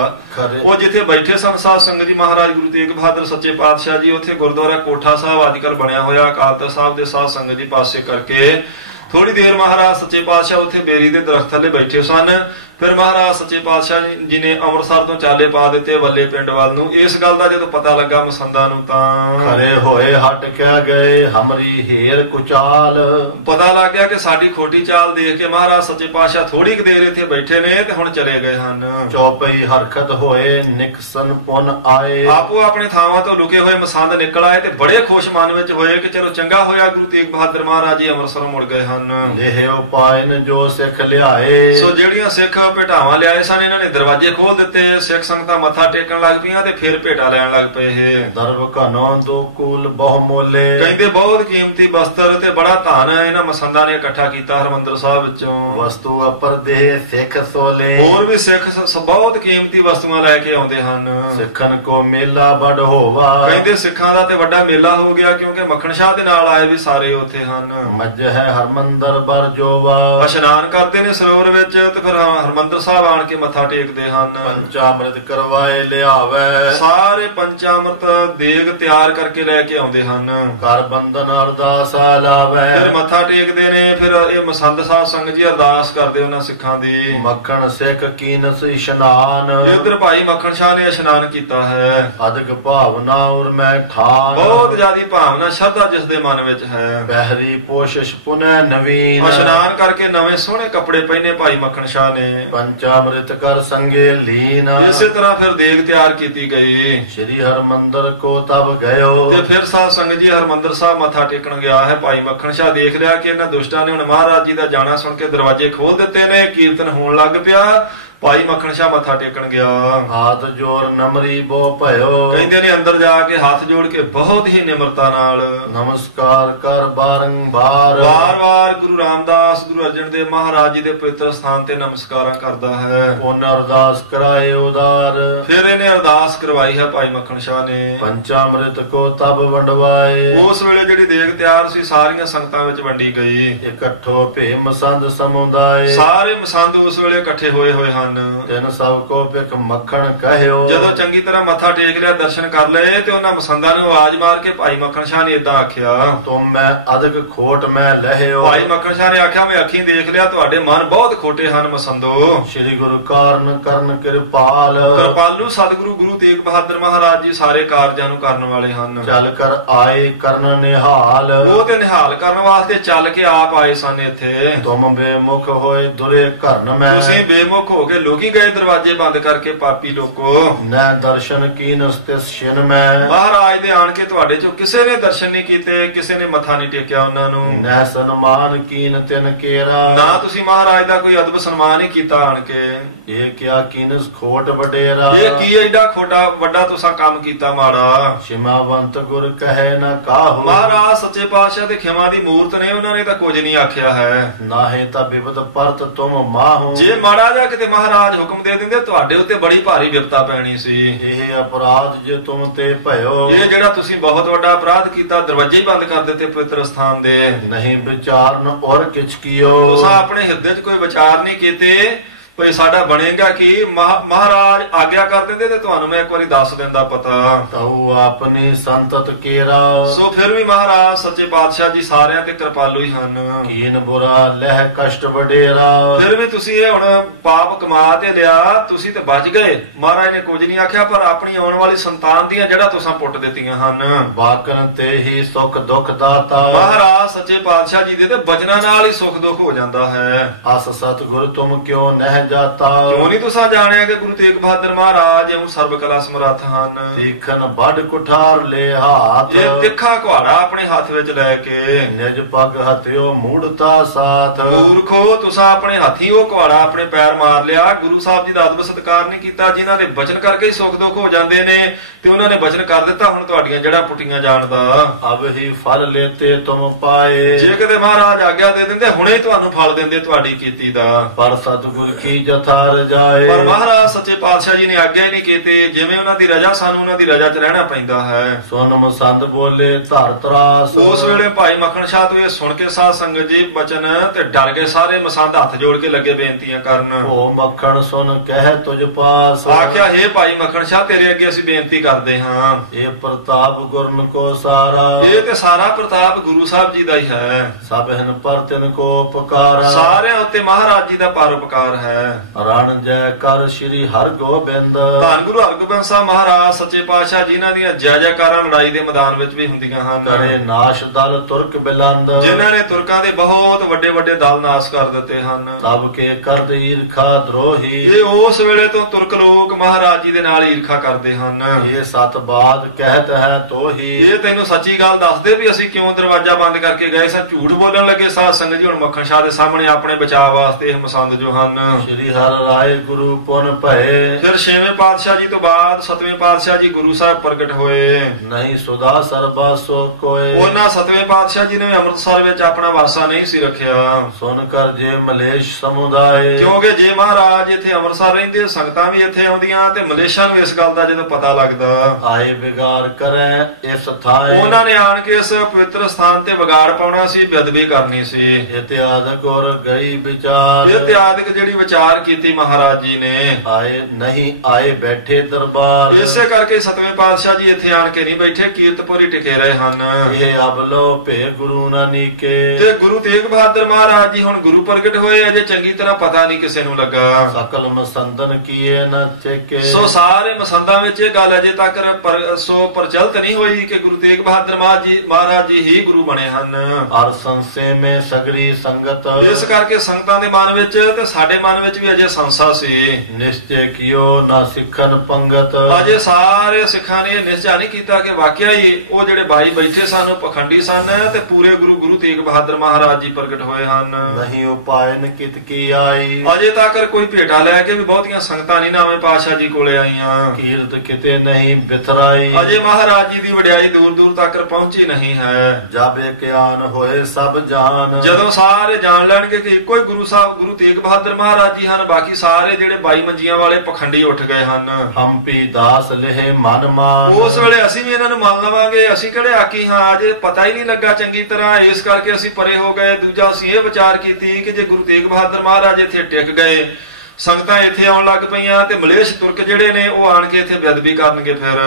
ਉਹ ਜਿੱਥੇ ਬੈਠੇ ਸਨ ਸਾਧ ਸੰਗਤ ਜੀ ਮਹਾਰਾਜ ਗੁਰੂ ਤੇਗ ਬਹਾਦਰ ਸੱਚੇ ਪਾਤਸ਼ਾਹ ਜੀ, ਉੱਥੇ ਗੁਰਦੁਆਰਾ ਕੋਠਾ ਸਾਹਿਬ ਅੱਜ ਕੱਲ੍ਹ ਬਣਿਆ ਹੋਇਆ ਅਕਾਲ ਤਖ਼ਤ ਸਾਹਿਬ ਦੇ ਸਾਧ ਸੰਗਤ ਜੀ ਪਾਸੇ ਕਰਕੇ ਥੋੜੀ ਦੇਰ ਮਹਾਰਾਜ ਸੱਚੇ ਪਾਤਸ਼ਾਹ ਉੱਥੇ ਬੇਰੀ ਦੇ ਦਰਖਤ ਥੱਲੇ ਬੈਠੇ ਸਨ। ਫਿਰ ਮਹਾਰਾਜ ਸੱਚੇ ਪਾਤਸ਼ਾਹ ਜੀ ਨੇ ਅੰਮ੍ਰਿਤਸਰ ਤੋਂ ਚਾਲੇ ਪਾ ਦਿੱਤੇ ਵੱਲੇ ਪਿੰਡ ਵੱਲ ਨੂੰ। ਇਸ ਗੱਲ ਦਾ ਜਦੋਂ ਪਤਾ ਲੱਗਾ ਮਸੰਦਾਂ ਨੂੰ ਤਾਂ ਖਰੇ ਹੋਏ ਹਟ ਕੇ ਗਏ ਹਮਰੀ ਹੀਰ ਕੁਚਾਲ, ਪਤਾ ਲੱਗ ਗਿਆ ਕਿ ਸਾਡੀ ਖੋਟੀ ਚਾਲ ਦੇਖ ਕੇ ਮਹਾਰਾਜ ਸੱਚੇ ਪਾਤਸ਼ਾਹ ਥੋੜੀ ਕੁ ਦੇਰ ਇੱਥੇ ਬੈਠੇ ਨੇ ਤੇ ਹੁਣ ਚਲੇ ਗਏ ਹਨ। ਚੌਪਈ ਹਰਕਤ ਹੋਏ ਨਿਕਸਨ ਪੁਨ ਆਏ, ਆਪੋ ਆਪਣੇ ਥਾਵਾਂ ਤੋਂ ਲੁਕੇ ਹੋਏ ਮਸੰਦ ਨਿਕਲ ਆਏ ਤੇ ਬੜੇ ਖੁਸ਼ ਮਨ ਵਿੱਚ ਹੋਏ ਕਿ ਚਲੋ ਚੰਗਾ ਹੋਇਆ ਗੁਰੂ ਤੇਗ ਬਹਾਦਰ ਮਹਾਰਾਜ ਜੀ ਅੰਮ੍ਰਿਤਸਰੋਂ ਮੁੜ ਗਏ ਹਨ। ਇਹ ਉਪਾਇਨ ਜੋ ਸਿੱਖ ਲਿਆਏ, ਸੋ ਜਿਹੜੀਆਂ ਸਿੱਖ ਭੇਟਾਵਾਂ ਲਿਆਏ ਸਨ ਇਹਨਾਂ ਨੇ ਦਰਵਾਜ਼ੇ ਖੋਲ ਦਿੱਤੇ। ਸਿੱਖ ਸੰਗਤਾਂ ਮੱਥਾ ਟੇਕਣ ਲੱਗ ਪਈਆਂ ਤੇ ਫਿਰ ਭੇਟਾ ਲੈਣ ਲੱਗ ਪਏ। ਇਹ ਦਰਬ ਘਨੋ ਦੋ ਕੂਲ ਬਹੁ ਮੋਲੇ, ਕਹਿੰਦੇ ਬਹੁਤ ਕੀਮਤੀ ਬਸਤਰ ਤੇ ਬੜਾ ਧਨ ਇਹਨਾਂ ਮਸੰਦਾਂ ਨੇ ਇਕੱਠਾ ਕੀਤਾ ਹਰਿਮੰਦਰ ਸਾਹਿਬ ਵਿੱਚੋਂ। ਵਸਤੂ ਅਪਰ ਦੇਹ ਸਿੱਖ ਸੋਲੇ, ਹੋਰ ਵੀ ਸਿੱਖ ਬਹੁਤ ਕੀਮਤੀ ਵਸਤੂਆਂ ਲੈ ਕੇ ਆਉਂਦੇ ਹਨ। ਸਿੱਖਨ ਕੋ ਮੇਲਾ ਬੜ ਹੋਵਾ, ਕਹਿੰਦੇ ਸਿੱਖਾਂ ਦਾ ਤੇ ਵੱਡਾ ਮੇਲਾ ਹੋ ਗਿਆ ਕਿਉਂਕਿ ਮੱਖਣ ਸ਼ਾਹ ਦੇ ਨਾਲ ਆਏ ਵੀ ਸਾਰੇ ਉੱਥੇ ਹਨ। ਮੱਝ ਹੈ ਹਰਮੰਦਰ ਬਰ ਜੋਵਾ, ਇਸ਼ਨਾਨ ਕਰਦੇ ਨੇ ਸਰੋਵਰ ਵਿੱਚ ਤੇ ਫਿਰ ਹਰਿਮੰਦਰ ਸਾਹਿਬ ਆਣ ਕੇ ਮੱਥਾ ਟੇਕਦੇ ਹਨ। ਪੰਚਾਮ੍ਰਿਤ ਕਰਵਾਏ ਲਿਆਵੇ, ਸਾਰੇ ਪੰਚਾਮ੍ਰਿਤ ਦੇਗ ਤਿਆਰ ਕਰਕੇ ਲੈ ਕੇ ਆਉਂਦੇ ਹਨ। ਕਰ ਬੰਧਨ ਅਰਦਾਸ ਲਾਵੇ, ਫਿਰ ਮੱਥਾ ਟੇਕਦੇ ਨੇ। ਫਿਰ ਇਹ ਮਸੰਦ ਸਾਧ ਸੰਗਤ ਜੀ ਅਰਦਾਸ ਕਰਦੇ ਉਹਨਾਂ ਸਿੱਖਾਂ ਦੀ। ਮੱਖਣ ਸਿੱਖ ਕੀਨਸ ਇਸ਼ਨਾਨ, ਇਧਰ ਭਾਈ ਮੱਖਣ ਸ਼ਾਹ ਨੇ ਇਸ਼ਨਾਨ ਕੀਤਾ ਹੈ। ਅਦਕ ਭਾਵਨਾ ਉਰ ਮੈਂ ਠਾਨ, ਬਹੁਤ ਜ਼ਿਆਦੀ ਭਾਵਨਾ ਸ਼ਰਧਾ ਜਿਸ ਦੇ ਮਨ ਵਿੱਚ ਹੈ। ਬਹਿਰੀ ਪੋਸ਼ਿਸ਼ ਪੁਨੈ ਨਵੀਨ, ਇਸ਼ਨਾਨ ਕਰਕੇ ਨਵੇਂ ਸੋਹਣੇ ਕੱਪੜੇ ਪਹਿਨੇ ਭਾਈ ਮੱਖਣ ਸ਼ਾਹ ਨੇ। ਪੰਚਾਮ੍ਰਿਤ ਕਰ ਸੰਗੇ ਲੀਨ, ਇਸੇ ਤਰ੍ਹਾਂ ਫਿਰ ਦੇਗ ਤਿਆਰ ਕੀਤੀ ਗਈ। ਸ਼੍ਰੀ ਹਰਮੰਦਰ ਕੋ ਤਬ ਗਇਓ, ਤੇ ਫਿਰ ਸਾਧ ਸੰਗਤ ਜੀ ਹਰਿਮੰਦਰ ਸਾਹਿਬ ਮੱਥਾ ਟੇਕਣ ਗਿਆ ਹੈ। ਭਾਈ ਮੱਖਣ ਸ਼ਾਹ ਦੇਖ ਲਿਆ ਕਿ ਇਹਨਾਂ ਦੁਸ਼ਟਾਂ ਨੇ ਹੁਣ ਮਹਾਰਾਜ ਜੀ ਦਾ ਜਾਣਾ ਸੁਣ ਕੇ ਦਰਵਾਜ਼ੇ ਖੋਲ ਦਿੱਤੇ ਨੇ, ਕੀਰਤਨ ਹੋਣ ਲੱਗ ਪਿਆ। ਭਾਈ ਮੱਖਣ ਸ਼ਾਹ ਮੱਥਾ ਟੇਕਣ ਗਿਆ। ਹਾਥ ਜੋਰ ਨਮਰੀ ਬੋ ਭਇਓ, ਕਹਿੰਦੇ ਨੇ ਅੰਦਰ ਜਾ ਕੇ ਹੱਥ ਜੋੜ ਕੇ ਬਹੁਤ ਹੀ ਨਿਮਰਤਾ ਨਾਲ ਨਮਸਕਾਰ ਕਰ ਬਾਰੰਬਾਰ, ਵਾਰ-ਵਾਰ ਗੁਰੂ ਰਾਮਦਾਸ ਗੁਰੂ ਅਰਜਨ ਦੇਵ ਮਹਾਰਾਜ ਜੀ ਦੇ ਪਵਿੱਤਰ ਸਥਾਨ ਤੇ ਨਮਸਕਾਰਾਂ ਕਰਦਾ ਹੈ। ਉਹਨੇ ਅਰਦਾਸ ਕਰਾਏ ਉਦਾਰ, ਫਿਰ ਇਹਨੇ ਅਰਦਾਸ ਕਰਵਾਈ ਹੈ ਭਾਈ ਮੱਖਣ ਸ਼ਾਹ ਨੇ। ਪੰਚਾਮ੍ਰਿਤ ਕੋ ਤਬ ਵੰਡਵਾਏ, ਉਸ ਵੇਲੇ ਜਿਹੜੀ ਦੇਗ ਤਿਆਰ ਸੀ ਸਾਰੀਆਂ ਸੰਗਤਾਂ ਵਿੱਚ ਵੰਡੀ ਗਈ। ਇਕੱਠੋ ਭੇ ਮਸੰਦ ਸਮੁਦਾਏ, ਸਾਰੇ ਮਸੰਦ ਉਸ ਵੇਲੇ ਇਕੱਠੇ ਹੋਏ ਹੋਏ ਹਨ। ਤਿੰਨ ਸਭ ਕੋ ਪਿਕ ਮੱਖਣ ਕਹਿਓ, ਜਦੋਂ ਚੰਗੀ ਤਰ੍ਹਾਂ ਮੱਥਾ ਟੇਕ ਲਿਆ, ਦਰਸ਼ਨ ਕਰ ਲਏ ਤੇ ਉਹਨਾਂ ਮਸੰਦਾਂ ਨੂੰ ਆਵਾਜ਼ ਮਾਰ ਕੇ ਭਾਈ ਮੱਖਣ ਸ਼ਾਹ ਨੇ ਏਦਾਂ ਆਖਿਆ, ਤੁਮ ਮੈਂ ਅਦਕ ਖੋਟ ਮੈਂ ਲਹਿਓ। ਭਾਈ ਮੱਖਣ ਸ਼ਾਹ ਨੇ ਆਖਿਆ ਮੈਂ ਅੱਖੀਂ ਦੇਖ ਲਿਆ ਤੁਹਾਡੇ ਮਨ ਬਹੁਤ ਖੋਟੇ ਹਨ ਮਸੰਦੋ। ਸ਼੍ਰੀ ਗੁਰੂ ਕਾਰਨ ਕਰਨ ਕਿਰਪਾਲ, ਕਿਰਪਾਲੂ ਸਤਿਗੁਰੂ ਗੁਰੂ ਤੇਗ ਬਹਾਦਰ ਮਹਾਰਾਜ ਜੀ ਸਾਰੇ ਕਾਰਜਾਂ ਨੂੰ ਕਰਨ ਵਾਲੇ ਹਨ। ਚੱਲ ਕਰ ਆਏ ਕਰਨ ਨਿਹਾਲ, ਉਹ ਤੇ ਨਿਹਾਲ ਕਰਨ ਵਾਸਤੇ ਚੱਲ ਕੇ ਆਪ ਆਏ ਸਨ ਇੱਥੇ। ਤੁਮ ਬੇਮੁਖ ਹੋਏ ਦੁਰੇ ਘਰਨ ਮੈਂ, ਤੁਸੀਂ ਬੇਮੁਖ ਹੋ ਕੇ ਲੋਕੀ ਗਏ ਦਰਵਾਜ਼ੇ ਬੰਦ ਕਰਕੇ ਪਾਪੀ ਲੋਕੋ। ਨੈ ਦਰਸ਼ਨ ਕੀਨ ਤਿਸ ਛਿਨ ਮੈਂ, ਮਹਾਰਾਜ ਦੇ ਆਣ ਕੇ ਤੁਹਾਡੇ ਚੋਂ ਕਿਸੇ ਨੇ ਦਰਸ਼ਨ ਨਹੀਂ ਕੀਤੇ, ਕਿਸੇ ਨੇ ਮੱਥਾ ਨਹੀਂ ਟੇਕਿਆ ਉਹਨਾਂ ਨੂੰ। ਨੈ ਸਨਮਾਨ ਕੀਨ ਤਿਨ ਕੇਰਾ, ਨਾ ਤੁਸੀਂ ਮਹਾਰਾਜ ਦਾ ਕੋਈ ਅਦਬ ਸਨਮਾਨ ਹੀ ਕੀਤਾ ਆਣ ਕੇ। ਇਹ ਕਿਆ ਕੀਨਸ ਖੋਟ ਵਡੇਰਾ, ਇਹ ਕੀ ਐਡਾ ਖੋਟਾ ਵੱਡਾ ਤੁਸੀਂ ਕੰਮ ਕੀਤਾ ਮਾੜਾ। ਸ਼ਿਮਾਵੰਤ ਗੁਰ ਕਹੇ ਨਾ ਕਾਹੂ, ਮਹਾਰਾਜ ਸੱਚੇ ਪਾਤਸ਼ਾਹ ਦੇ ਖਿਮਾ ਦੀ ਮੂਰਤ ਨੇ, ਉਹਨਾਂ ਨੇ ਤਾਂ ਕੁਝ ਨਹੀਂ ਆਖਿਆ ਹੈ। ਨਾਹੇ ਤਾਂ ਬਿਪਤ ਪਰਤ ਤੁਮ ਮਾਹੂ, ਜੇ ਮਾੜਾ ਜਾ ਕਿਤੇ ਮਹਾਰਾਜ ਮਹਾਰਾਜ ਹੁਕਮ ਦੇ ਦਿੰਦੇ ਤੁਹਾਡੇ ਉੱਤੇ ਬੜੀ ਭਾਰੀ ਵਿਪਤਾ ਪੈਣੀ ਸੀ। ਇਹ ਅਪਰਾਧ ਜੇ ਤੁਮ ਤੇ ਭਇਓ, ਇਹ ਜਿਹੜਾ ਤੁਸੀਂ ਬਹੁਤ ਵੱਡਾ ਅਪਰਾਧ ਕੀਤਾ, ਦਰਵਾਜ਼ੇ ਹੀ ਬੰਦ ਕਰ ਦਿੱਤੇ ਪਵਿੱਤਰ ਸਥਾਨ ਦੇ। ਨਹੀਂ ਵਿਚਾਰਨ ਔਰ ਕਿਛ ਕੀਓ, ਤੁਸੀਂ ਆਪਣੇ ਹਿਰਦੇ 'ਚ ਕੋਈ ਵਿਚਾਰ ਨਹੀਂ ਕੀਤੇ ਭਈ ਸਾਡਾ ਬਣੇਗਾ ਕਿ ਮਹਾਰਾਜ ਆਗਿਆ ਕਰ ਦਿੰਦੇ ਤੇ ਤੁਹਾਨੂੰ ਮੈਂ ਇੱਕ ਵਾਰੀ ਦੱਸ ਦਿੰਦਾ ਪਤਾ। ਤਉ ਆਪਣੀ ਸੰਤਤ ਕੇਰਾ, ਸੋ ਫਿਰ ਵੀ ਮਹਾਰਾਜ ਸੱਚੇ ਪਾਤਸ਼ਾਹ ਜੀ ਸਾਰਿਆਂ ਤੇ ਕਿਰਪਾਲੂ ਹੀ ਹਨ। ਕੀਨ ਬੁਰਾ ਲਹਿ ਕਸ਼ਟ ਵਡੇਰਾ, ਫਿਰ ਵੀ ਤੁਸੀਂ ਇਹ ਹੁਣ ਪਾਪ ਕਮਾ ਤੇ ਲਿਆ, ਤੁਸੀਂ ਤੇ ਬਚ ਗਏ, ਮਹਾਰਾਜ ਨੇ ਕੁਝ ਨਹੀਂ ਆਖਿਆ, ਪਰ ਆਪਣੀ ਆਉਣ ਵਾਲੀ ਸੰਤਾਨ ਦੀਆਂ ਜਿਹੜਾ ਤੁਸੀਂ ਪੁੱਟ ਦਿੱਤੀਆਂ ਹਨ। ਬਾਕਨ ਤੇ ਹੀ ਸੁਖ ਦੁਖ ਦਾਤਾ, ਮਹਾਰਾਜ ਸੱਚੇ ਪਾਤਸ਼ਾਹ ਜੀ ਦੇ ਤੇ ਬਚਨਾਂ ਨਾਲ ਹੀ ਸੁਖ ਦੁੱਖ ਹੋ ਜਾਂਦਾ ਹੈ। ਅਸ ਸਤਿਗੁਰ ਤੁਮ ਕਿਉ ਨਹਿ ਜਾਤਾ, ਕਿਉਂ ਨਹੀਂ ਤੁਸੀਂ ਜਾਣਿਆ ਕਿ ਗੁਰੂ ਤੇਗ ਬਹਾਦਰ ਮਹਾਰਾਜ ਉਹ ਸਰਬ ਕਲਾ ਸਮਰੱਥ ਹਨ। ਤੀਖਨ ਵੱਡ ਕੁਠਾਰ ਲੈ ਹਾਥ, ਇਹ ਤਿੱਖਾ ਕੁਹਾੜਾ ਆਪਣੇ ਹੱਥ ਵਿੱਚ ਲੈ ਕੇ, ਨਿਜ ਪਗ ਹਥਿਓ ਮੂੜਤਾ ਸਾਥ। ਮੂਰਖੋ ਤੁਸੀਂ ਆਪਣੇ ਹੱਥੀ ਉਹ ਕੁਹਾੜਾ ਆਪਣੇ ਪੈਰ ਮਾਰ ਲਿਆ, ਗੁਰੂ ਸਾਹਿਬ ਜੀ ਦਾ ਅਦਬ ਸਤਿਕਾਰ ਨਹੀਂ ਕੀਤਾ, ਜਿਨ੍ਹਾਂ ਦੇ ਬਚਨ ਕਰਕੇ ਹੀ ਸੁੱਖ ਦੁੱਖ ਹੋ ਜਾਂਦੇ ਨੇ, ਤੇ ਉਹਨਾਂ ਨੇ ਬਚਨ ਕਰ ਦਿੱਤਾ ਹੁਣ ਤੁਹਾਡੀਆਂ ਜੜ੍ਹਾਂ ਪੁੱਟੀਆਂ ਜਾਣ ਦਾ। ਅਬ ਹੀ ਫਲ ਲੈਤੇ ਤੁਮ ਪਾਏ, ਜੇ ਕਿਤੇ ਮਹਾਰਾਜ ਆਗਿਆ ਦੇ ਦਿੰਦੇ ਹੁਣੇ ਹੀ ਤੁਹਾਨੂੰ ਫਲ ਦਿੰਦੇ ਤੁਹਾਡੀ ਕੀਤੀ ਦਾ। ਪਰ ਸਤਿਗੁਰ ਕੀ ਜਥਾ ਰਜਾਏ, ਪਰ ਮਹਾਰਾਜ ਸੱਚੇ ਪਾਤਸ਼ਾਹ ਜੀ ਨੇ ਆਗਿਆ ਹੀ ਨਹੀਂ ਕੀਤੀ, ਜਿਵੇਂ ਉਹਨਾਂ ਦੀ ਰਜਾ ਸਾਨੂੰ ਉਹਨਾਂ ਦੀ ਰਜਾ 'ਚ ਰਹਿਣਾ ਪੈਂਦਾ ਹੈ। ਸੁਨ ਮਸੰਦ ਬੋਲੇ ਧਰ ਤਰਾਸ, ਉਸ ਵੇਲੇ ਭਾਈ ਮੱਖਣ ਸ਼ਾਹ ਤੋਂ ਇਹ ਸੁਣ ਕੇ ਸਾਧ ਸੰਗਤ ਜੀ ਬਚਨ ਤੇ ਡਰ ਗਏ ਸਾਰੇ, ਮਸੰਦ ਹੱਥ ਜੋੜ ਕੇ ਲੱਗੇ ਬੇਨਤੀਆਂ ਕਰਨ। ਉਹ ਮੱਖਣ ਸੁਨ ਕਹਿ ਤੁਝ ਪਾਸ, ਆਖਿਆ ਹੇ ਭਾਈ ਮੱਖਣ ਸ਼ਾਹ ਤੇਰੇ ਅੱਗੇ ਅਸੀਂ ਬੇਨਤੀ ਕਰਦੇ ਹਾਂ। ਇਹ ਪ੍ਰਤਾਪ ਗੁਰਨ ਕੋ ਸਾਰਾ, ਇਹ ਤੇ ਸਾਰਾ ਪ੍ਰਤਾਪ ਗੁਰੂ ਸਾਹਿਬ ਜੀ ਦਾ ਹੀ ਹੈ। ਸਭ ਹਨ ਪਰ ਤਿਨ ਕੋ ਉਪਕਾਰਾ, ਸਾਰਿਆਂ ਉੱਤੇ ਮਹਾਰਾਜ ਜੀ ਦਾ ਪਰਉਪਕਾਰ ਹੈ। ਰਣ ਜੈ ਕਰ ਸ਼੍ਰੀ ਹਰਿ ਗੋਬਿੰਦ, ਧੰਨ ਗੁਰੂ ਹਰਗੋਬਿੰਦ ਸਾਹਿਬ ਮਹਾਰਾਜ ਸੱਚੇ ਪਾਤਸ਼ਾਹ ਜਿਨ੍ਹਾਂ ਦੀਆਂ ਜੈ ਜੈਕਾਰਾਂ ਲੜਾਈ ਦੇ ਮੈਦਾਨ ਵਿੱਚ ਵੀ ਹੁੰਦੀਆਂ ਹਨ। ਕਰੇ ਨਾਸ਼ ਦਲ ਤੁਰਕ ਬਿਲੰਦ, ਜਿਨ੍ਹਾਂ ਨੇ ਤੁਰਕਾਂ ਦੇ ਬਹੁਤ ਵੱਡੇ ਵੱਡੇ ਦਲ ਨਾਸ਼ ਕਰ ਦਿੱਤੇ ਹਨ। ਸਭ ਕੇ ਕਰਦ ਈਰਖਾ ਦਰੋਹੀ, ਇਹ ਉਸ ਵੇਲੇ ਤੋਂ ਤੁਰਕ ਲੋਕ ਮਹਾਰਾਜ ਜੀ ਦੇ ਨਾਲ ਈਰਖਾ ਕਰਦੇ ਹਨ। ਇਹ ਸਤ ਬਾਤ ਕਹਿਤ ਹੈ ਤੋਹੀ, ਇਹ ਤੈਨੂੰ ਸੱਚੀ ਗੱਲ ਦੱਸਦੇ ਵੀ ਅਸੀਂ ਕਿਉਂ ਦਰਵਾਜ਼ਾ ਬੰਦ ਕਰਕੇ ਗਏ ਸਾਂ, ਝੂਠ ਬੋਲਣ ਲੱਗੇ ਸਾਧ ਸੰਗਤ ਜੀ। ਹੁਣ ਮੱਖਣ ਸ਼ਾਹ ਦੇ ਸਾਹਮਣੇ ਆਪਣੇ ਬਚਾਅ ਵਾਸਤੇ ਇਹ ਮਸੰਦ ਜੋ ਹਨ। ਸ਼੍ਰੀ ਹਰਿ ਰਾਏ ਗੁਰੂ ਪੁਨ ਭਏ, ਫਿਰ 6ਵੇਂ ਪਾਤਸ਼ਾਹ ਜੀ ਤੋਂ ਬਾਅਦ 7ਵੇਂ ਪਾਤਸ਼ਾਹ ਜੀ ਗੁਰੂ ਸਾਹਿਬ ਪ੍ਰਗਟ ਹੋਏ। ਨਹੀਂ ਸੁਦਾ ਸਰਬਾ ਸੋ ਕੋਏ, ਉਹਨਾਂ 7ਵੇਂ ਪਾਤਸ਼ਾਹ ਜੀ ਨੇ ਅੰਮ੍ਰਿਤਸਰ ਵਿੱਚ ਆਪਣਾ ਵਾਸਾ ਨਹੀਂ ਸੀ ਰੱਖਿਆ। ਸੁਨ ਕਰ ਜੇ ਮਲੇਸ਼ ਸਮੁਦਾਏ, ਕਿਉਂਕਿ ਜੇ ਮਹਾਰਾਜ ਇੱਥੇ ਅੰਮ੍ਰਿਤਸਰ ਰਹਿੰਦੇ, ਸੰਗਤਾਂ ਵੀ ਇੱਥੇ ਆਉਂਦੀਆਂ ਤੇ ਮਲੇਸ਼ੀਆ ਨੂੰ ਇਸ ਗੱਲ ਦਾ ਜਦੋਂ ਪਤਾ ਲੱਗਦਾ, ਆਏ ਵਿਗਾਰ ਕਰੈ ਇਸ ਥਾਏ, ਉਹਨਾਂ ਨੇ ਆਣ ਕੇ ਇਸ ਪਵਿੱਤਰ ਸਥਾਨ ਤੇ ਵਿਗਾੜ ਪਾਉਣਾ ਸੀ, ਬੇਅਦਬੀ ਕਰਨੀ ਸੀ। ਇਤਿਆਦਿਕ ਔਰ ਗਈ ਵਿਚਾਰ, ਇਤਿਆਦਿਕ ਜਿਹੜੀ ਵਿਚਾਰ ਕੀਤੀ ਮਹਾਰਾਜ ਜੀ ਨੇ, ਆਏ ਨਹੀਂ ਆਏ ਬੈਠੇ ਦਰਬਾਰ, ਇਸੇ ਕਰਕੇ 7ਵੇਂ ਪਾਤਸ਼ਾਹ ਜੀ ਇੱਥੇ ਆਣ ਕੇ ਨਹੀਂ ਬੈਠੇ, ਕੀਰਤਪੁਰੀ ਟਿਕੇ ਰਹੇ ਹਨ। ਇਹ ਅਬਲੋ ਭੇ ਗੁਰੂ ਨਾ ਨੀਕੇ, ਤੇ ਗੁਰੂ ਤੇਗ ਬਹਾਦਰ ਮਹਾਰਾਜ ਜੀ ਹੁਣ ਗੁਰੂ ਪ੍ਰਗਟ ਹੋਏ, ਅਜੇ ਚੰਗੀ ਤਰ੍ਹਾਂ ਪਤਾ ਨਹੀਂ ਕਿਸੇ ਨੂੰ ਲੱਗਾ। ਸਕਲ ਮਸੰਦਨ ਕੀਏ ਨ ਚੇਕੇ, ਸੋ ਸਾਰੇ ਮਸੰਦਾਂ ਵਿੱਚ ਇਹ ਗੱਲ ਅਜੇ ਤੱਕ ਪ੍ਰਚਲਿਤ ਨਹੀਂ ਹੋਈ ਕਿ ਗੁਰੂ ਤੇਗ ਬਹਾਦਰ ਮਹਾਰਾਜ ਜੀ ਹੀ ਗੁਰੂ ਬਣੇ ਹਨ। ਅਰ ਸੰਸੇ ਮੇ ਸਗਰੀ ਸੰਗਤ, ਇਸ ਕਰਕੇ ਸੰਗਤਾਂ ਦੇ ਮਨ ਵਿੱਚ ਤੇ ਸਾਡੇ ਮਨ ਵਿੱਚ ਵੀ ਅਜੇ ਸੰਸਾ ਸੀ। ਨਿਸ਼ਚੈ ਕੀਓ ਨਾ ਸਿੱਖਨ ਪੰਗਤ, ਅਜੇ ਸਾਰੇ ਸਿੱਖਾਂ ਨੇ ਨਿਸ਼ਚਾ ਨਹੀਂ ਕੀਤਾ ਕਿ ਵਾਕਿਆ ਹੀ ਉਹ ਜਿਹੜੇ ਬਾਈ ਬੈਠੇ ਸਨ ਪਖੰਡੀ ਸਨ ਤੇ ਪੂਰੇ ਗੁਰੂ ਤੇਗ ਬਹਾਦਰ ਮਹਾਰਾਜ ਜੀ ਪ੍ਰਗਟ ਹੋਏ ਹਨ। ਨਹੀਂ ਉਪਾਇਨ ਕਿਤ ਕੀ ਆਈ, ਅਜੇ ਤੱਕ ਕੋਈ ਭੇਟਾ ਲੈ ਕੇ ਵੀ ਬਹੁਤੀਆਂ ਸੰਗਤਾਂ ਨਹੀਂ ਨਵੇਂ ਪਾਤਸ਼ਾਹ ਜੀ ਕੋਲੇ ਆਈਆਂ। ਕੀਰਤ ਕਿਤੇ ਨਹੀਂ ਬਿਥਰਾਈ, ਅਜੇ ਮਹਾਰਾਜ ਜੀ ਦੀ ਵਡਿਆਈ ਦੂਰ ਦੂਰ ਤੱਕ ਪਹੁੰਚੀ ਨਹੀਂ ਹੈ। ਜਬ ਇਕਿਆਨ ਹੋਏ ਸਭ ਜਾਨ, ਜਦੋਂ ਸਾਰੇ ਜਾਣ ਲੈਣਗੇ ਕਿ ਇੱਕੋ ਹੀ ਗੁਰੂ ਸਾਹਿਬ ਗੁਰੂ ਤੇਗ ਬਹਾਦਰ ਮਹਾਰਾਜ ਜੀ ਹਨ, ਬਾਕੀ ਸਾਰੇ ਜਿਹੜੇ 22 ਮੰਜੀਆਂ ਵਾਲੇ ਪਖੰਡੀ ਉੱਠ ਗਏ ਹਨ। ਹੰਪੀ ਦਾਸ ਲਹਿ ਮਨ ਮਾਨ, ਉਸ ਵੇਲੇ ਅਸੀਂ ਵੀ ਇਹਨਾਂ ਨੂੰ ਮੰਨ ਲਵਾਂਗੇ, ਅਸੀਂ ਕਿਹੜੇ ਆਕੀ ਹਾਂ, ਅਜੇ ਪਤਾ ਹੀ ਨਹੀਂ ਲੱਗਾ ਚੰਗੀ ਤਰ੍ਹਾਂ, ਇਸ ਕਰਕੇ ਅਸੀਂ ਪਰੇ ਹੋ ਗਏ। ਦੂਜਾ ਅਸੀਂ ਇਹ ਵਿਚਾਰ ਕੀਤੀ ਕਿ ਜੇ ਗੁਰੂ ਤੇਗ ਬਹਾਦਰ ਮਹਾਰਾਜ ਇੱਥੇ ਟਿਕ ਗਏ, ਸੰਗਤਾਂ ਇੱਥੇ ਆਉਣ ਲੱਗ ਪਈਆਂ ਤੇ ਮਲੇਸ਼ ਤੁਰਕ ਜਿਹੜੇ ਨੇ ਉਹ ਆਣ ਕੇ ਇੱਥੇ ਬੇਅਦਬੀ ਕਰਨਗੇ। ਫਿਰ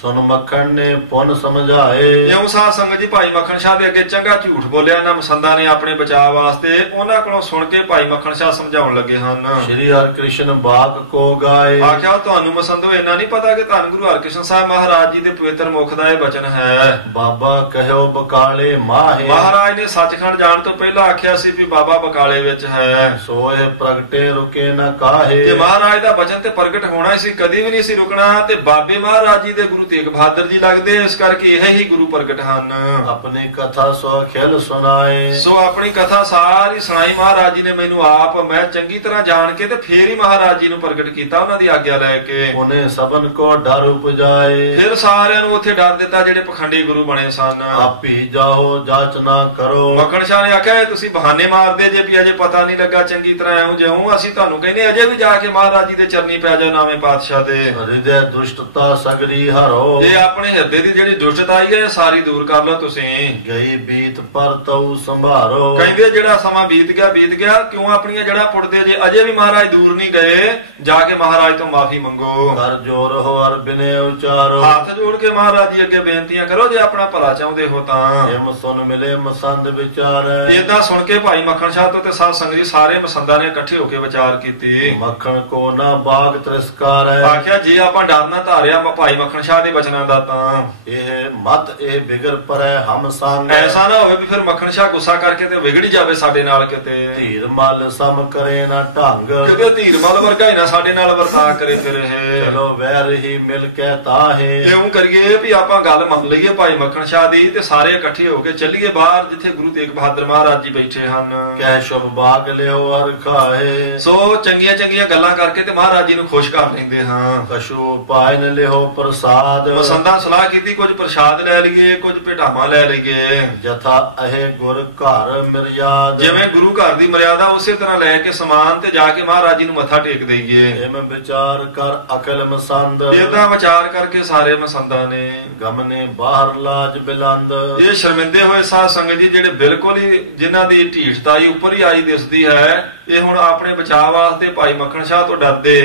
ਸੁਨ ਮੱਖਣ ਨੇ ਪੁਨ ਸਮਝਾਏ, ਜਿਉਂ ਸਾਧ ਸੰਗਤ ਜੀ ਭਾਈ ਮੱਖਣ ਸ਼ਾਹ ਦੇ ਅੱਗੇ ਚੰਗਾ ਝੂਠ ਬੋਲਿਆ ਨਾ ਮਸੰਦਾਂ ਨੇ ਆਪਣੇ ਬਚਾਅ ਵਾਸਤੇ, ਉਹਨਾਂ ਕੋਲੋਂ ਸੁਣ ਕੇ ਭਾਈ ਮੱਖਣ ਸ਼ਾਹ ਸਮਝਾਉਣ ਲੱਗੇ ਹਨ। ਸ਼੍ਰੀ ਹਰਿਕ੍ਰਿਸ਼ਨ ਬਾਗ ਕੋ ਗਾਏ, ਆਖਿਆ ਤੁਹਾਨੂੰ ਮਸੰਦੋ ਇੰਨਾ ਨਹੀਂ ਪਤਾ ਕਿ ਧੰਨ ਗੁਰੂ ਹਰਿਕ੍ਰਿਸ਼ਨ ਸਾਹਿਬ ਮਹਾਰਾਜ ਜੀ ਦੇ ਪਵਿੱਤਰ ਮੁਖ ਦਾ ਇਹ ਬਚਨ ਹੈ। ਬਾਬਾ ਕਹਿਓ ਬਕਾਲੇ ਮਾਹੇ, ਮਹਾਰਾਜ ਨੇ ਸੱਚਖੰਡ ਜਾਣ ਤੋਂ ਪਹਿਲਾਂ ਆਖਿਆ ਸੀ ਵੀ ਬਾਬਾ ਬਕਾਲੇ ਵਿੱਚ ਹੈ। ਸੋਏ ਪ੍ਰਗਟੇ ਰੁਕੇ ਨਾ ਕਾਹੇ, ਤੇ ਮਹਾਰਾਜ ਦਾ ਬਚਨ ਤੇ ਪ੍ਰਗਟ ਹੋਣਾ ਸੀ, ਕਦੀ ਵੀ ਨਹੀਂ ਸੀ ਰੁਕਣਾ। ਤੇ ਬਾਬੇ ਮਹਾਰਾਜ ਜੀ ਦੇ ਗੁਰੂ ਤੇਗ ਬਹਾਦਰ ਜੀ ਲੱਗਦੇ, ਇਸ ਕਰਕੇ ਇਹ ਹੀ ਗੁਰੂ ਪ੍ਰਗਟ ਹਨ। ਆਪਣੀ ਕਥਾ ਸੋ ਖਿਲ ਸੁਣਾਏ, ਸੋ ਆਪਣੀ ਕਥਾ ਸਾਰੀ ਸੁਣਾਈ ਮਹਾਰਾਜ ਜੀ ਨੇ ਮੈਨੂੰ ਆਪ, ਮੈਂ ਚੰਗੀ ਤਰ੍ਹਾਂ ਜਾਣ ਕੇ ਤੇ ਫੇਰ ਹੀ ਮਹਾਰਾਜ ਜੀ ਨੂੰ ਪ੍ਰਗਟ ਕੀਤਾ ਉਹਨਾਂ ਦੀ ਆਗਿਆ ਲੈ ਕੇ। ਉਹਨੇ ਸਭਨ ਕੋ ਡਰ ਉਪਜਾਏ, ਫਿਰ ਸਾਰਿਆਂ ਨੂੰ ਉੱਥੇ ਡਰ ਦਿੱਤਾ ਜਿਹੜੇ ਪਖੰਡੀ ਗੁਰੂ ਬਣੇ ਸਨ। ਆਪੀ ਜਾਓ ਜਾਚ ਨਾ ਕਰੋ, ਮੱਖਣ ਸ਼ਾਹ ਨੇ ਆਖਿਆ ਤੁਸੀਂ ਬਹਾਨੇ ਮਾਰਦੇ ਜੇ ਵੀ ਅਜੇ ਪਤਾ ਨਹੀਂ ਲੱਗਾ ਚੰਗੀ ਤਰ੍ਹਾਂ, ਐਉਂ ਜਿਉਂ ਅਸੀਂ ਤੁਹਾਨੂੰ ਕਹਿੰਦੇ ਅਜੇ ਵੀ ਜਾ ਕੇ ਮਹਾਰਾਜ ਜੀ ਦੇ ਚਰਨੀ ਪੈ ਜਾਓ ਨਵੇਂ ਪਾਤਸ਼ਾਹ ਦੇ। ਹਿਰਦੇ ਦੁਸ਼ਟਤਾ ਸਗਰੀ ਹਰੋ, ਇਹ ਆਪਣੇ ਹਿਰਦੇ ਦੀ ਜਿਹੜੀ ਦੁਸ਼ਟਤਾ ਆਈ ਹੈ ਸਾਰੀ ਦੂਰ ਕਰ ਲਓ ਤੁਸੀਂ। ਗਈ ਬੀਤ ਪਰ ਤਉ ਸੰਭਾਰੋ, ਕਹਿੰਦੇ ਜਿਹੜਾ ਸਮਾਂ ਬੀਤ ਗਿਆ ਕਿਉਂ ਆਪਣੀਆਂ ਜੜ੍ਹਾਂ ਪੁੱਟਦੇ ਜੇ, ਅਜੇ ਵੀ ਮਹਾਰਾਜ ਦੂਰ ਨਹੀਂ ਗਏ, ਜਾ ਕੇ ਮਹਾਰਾਜ ਤੋਂ ਮਾਫੀ ਮੰਗੋ। ਕਰ ਜੋਰ ਹੋ ਅਰ ਬਿਨੇ ਉਚਾਰੋ, ਹੱਥ ਜੋੜ ਕੇ ਮਹਾਰਾਜ ਜੀ ਅੱਗੇ ਬੇਨਤੀਆਂ ਕਰੋ ਜੇ ਆਪਣਾ ਭਲਾ ਚਾਹੁੰਦੇ ਹੋ ਤਾਂ। ਹਿਮ ਸੁਨ ਮਿਲੇ ਮਸੰਦ ਵਿਚਾਰ, ਏਦਾਂ ਸੁਣ ਕੇ ਭਾਈ ਮੱਖਣ ਸ਼ਾਹ ਤੋਂ ਤੇ ਸਾਧ ਸੰਗਤ ਜੀ ਸਾਰੇ ਮਸੰਦਾਂ ਨੇ ਇਕੱਠੇ ਹੋ ਕੇ ਵਿਚਾਰ ਕੀਤੀ। ਮੱਖਣ ਕੋ ਨਾ ਬਾਗ ਤਿਰਸਕਾਰ ਹੈ, ਆਖਿਆ ਜੇ ਆਪਾਂ ਡਰ ਨਾ ਧਾਰਿਆ ਭਾਈ ਮੱਖਣ ਸ਼ਾਹ ਦੇ ਬਚਨਾਂ ਦਾ ਤਾਂ ਇਹ ਮਤ ਇਹ ਬਿਗੜ ਪਰੈ ਹਮ ਸੰਗ, ਐਸਾ ਨਾ ਹੋਵੇ ਵੀ ਫਿਰ ਮੱਖਣ ਸ਼ਾਹ ਗੁੱਸਾ ਕਰਕੇ ਤੇ ਵਿਗੜ ਜਾਵੇ ਸਾਡੇ ਨਾਲ ਕਿਤੇ। ਧੀਰ ਮਲ ਸਮ ਕਰੇ ਨਾ ਢੰਗ, ਕਿਤੇ ਧੀਰ ਮਲ ਵਰਗਾ ਹੀ ਨਾ ਸਾਡੇ ਨਾਲ ਵਰਤਾ ਕਰੇ ਫਿਰ ਇਹ। ਚਲੋ ਵੈਰ ਹੀ ਮਿਲ ਕੇ ਤਾਹੇ, ਇਉਂ ਕਰੀਏ ਵੀ ਆਪਾਂ ਗੱਲ ਮੰਨ ਲਈਏ ਭਾਈ ਮੱਖਣ ਸ਼ਾਹ ਦੀ ਤੇ ਸਾਰੇ ਇਕੱਠੇ ਹੋ ਕੇ ਚੱਲੀਏ ਬਾਹਰ ਜਿੱਥੇ ਗੁਰੂ ਤੇਗ ਬਹਾਦਰ ਮਹਾਰਾਜ ਜੀ ਬੈਠੇ ਹਨ। ਕਹਿ ਸ਼ੁਭ ਬਾਗ ਲਿਓ ਅਰ ਖਾਏ, ਸੋ ਚੰਗੀਆਂ ਚੰਗੀਆਂ ਗੱਲਾਂ ਕਰਕੇ ਤੇ ਮਹਾਰਾਜ ਜੀ ਨੂੰ ਖੁਸ਼ ਕਰ ਲੈਂਦੇ ਹਾਂ। ਕਛੂ ਪਾਇਨ ਲਿਓ ਪ੍ਰਸਾਦ, ਮਸੰਦਾਂ ਸਲਾਹ ਕੀਤੀ ਕੁਝ ਪ੍ਰਸ਼ਾਦ ਲੈ ਲਈਏ ਕੁਝ ਭੇਟਾਵਾਂ ਲੈ ਲਈਏ। ਜਥਾ ਅਹੇ ਗੁਰ ਘਰ ਮਰਿਆਦ, ਜਿਵੇਂ ਗੁਰੂ ਘਰ ਦੀ ਮਰਿਆਦਾ ਉਸੇ ਤਰ੍ਹਾਂ ਲੈ ਕੇ ਸਮਾਨ ਤੇ ਜਾ ਕੇ ਮਹਾਰਾਜ ਜੀ ਨੂੰ ਮੱਥਾ ਟੇਕ ਦੇਈਏ। ਹਿਮ ਵਿਚਾਰ ਕਰ ਅਕਲ ਮਸੰਦ, ਏਦਾਂ ਵਿਚਾਰ ਕਰਕੇ ਸਾਰੇ ਮਸੰਦਾਂ ਨੇ ਗਮਨੇ ਬਾਹਰ ਲਾਜ ਬਿਲੰਦ, ਇਹ ਸ਼ਰਮਿੰਦੇ ਹੋਏ ਸਾਧ ਸੰਗਤ ਜੀ ਜਿਹੜੇ ਬਿਲਕੁਲ ਹੀ ਜਿਨ੍ਹਾਂ ਦੀ ਢੀਠਤਾਈ ਉੱਪਰ ਹੀ ਆਈ ਦਿਸਦੀ ਹੈ, ਇਹ ਹੁਣ ਆਪਣੇ ਬਚਾਅ ਵਾਸਤੇ ਭਾਈ ਮੱਖਣ ਸ਼ਾਹ ਤੋਂ ਡਰਦੇ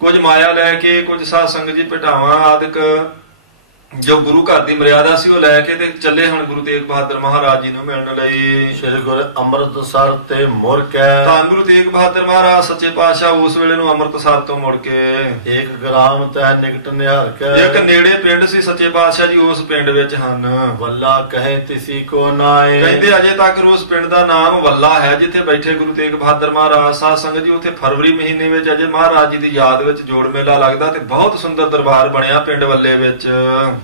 ਕੁਝ ਮਾਇਆ ਲੈ ਕੇ ਕੁਝ ਸਾਧ ਸੰਗਤ ਜੀ ਭੇਟਾਵਾਂ ਆਦਿਕ ਜੋ ਗੁਰੂ ਘਰ ਦੀ ਮਰਿਆਦਾ ਸੀ ਉਹ ਲੈ ਕੇ ਤੇ ਚੱਲੇ ਹੁਣ ਗੁਰੂ ਤੇਗ ਬਹਾਦਰ ਮਹਾਰਾਜ ਜੀ ਨੂੰ ਮਿਲਣ ਲਈ। ਸ੍ਰੀ ਗੁਰੂ ਅੰਮ੍ਰਿਤਸਰ ਤੇ ਮੁੜ ਕੇ, ਤਾਂ ਗੁਰੂ ਤੇਗ ਬਹਾਦਰ ਮਹਾਰਾਜ ਸੱਚੇ ਪਾਤਸ਼ਾਹ ਉਸ ਵੇਲੇ ਨੂੰ ਅੰਮ੍ਰਿਤਸਰ ਤੋਂ ਮੁੜ ਕੇ ਇੱਕ ਗ੍ਰਾਮ ਤੈ ਨਿਕਟ ਨਿਹਾਰ ਕੇ, ਇੱਕ ਨੇੜੇ ਪਿੰਡ ਸੀ ਸੱਚੇ ਪਾਤਸ਼ਾਹ ਜੀ ਉਸ ਪਿੰਡ ਵਿੱਚ ਹਨ। ਵੱਲਾ ਕਹੇ ਤਿਸੀ ਕੋ ਨਾਏ, ਕਹਿੰਦੇ ਅਜੇ ਤੱਕ ਉਸ ਪਿੰਡ ਦਾ ਨਾਮ ਵੱਲਾ ਹੈ ਜਿੱਥੇ ਬੈਠੇ ਗੁਰੂ ਤੇਗ ਬਹਾਦਰ ਮਹਾਰਾਜ। ਸਾਧ ਸੰਗਤ ਜੀ ਉੱਥੇ ਫਰਵਰੀ ਮਹੀਨੇ ਵਿੱਚ ਅਜੇ ਮਹਾਰਾਜ ਜੀ ਦੀ ਯਾਦ ਵਿੱਚ ਜੋੜ ਮੇਲਾ ਲੱਗਦਾ ਤੇ ਬਹੁਤ ਸੁੰਦਰ ਦਰਬਾਰ ਬਣਿਆ ਪਿੰਡ ਵੱਲੇ ਵਿੱਚ।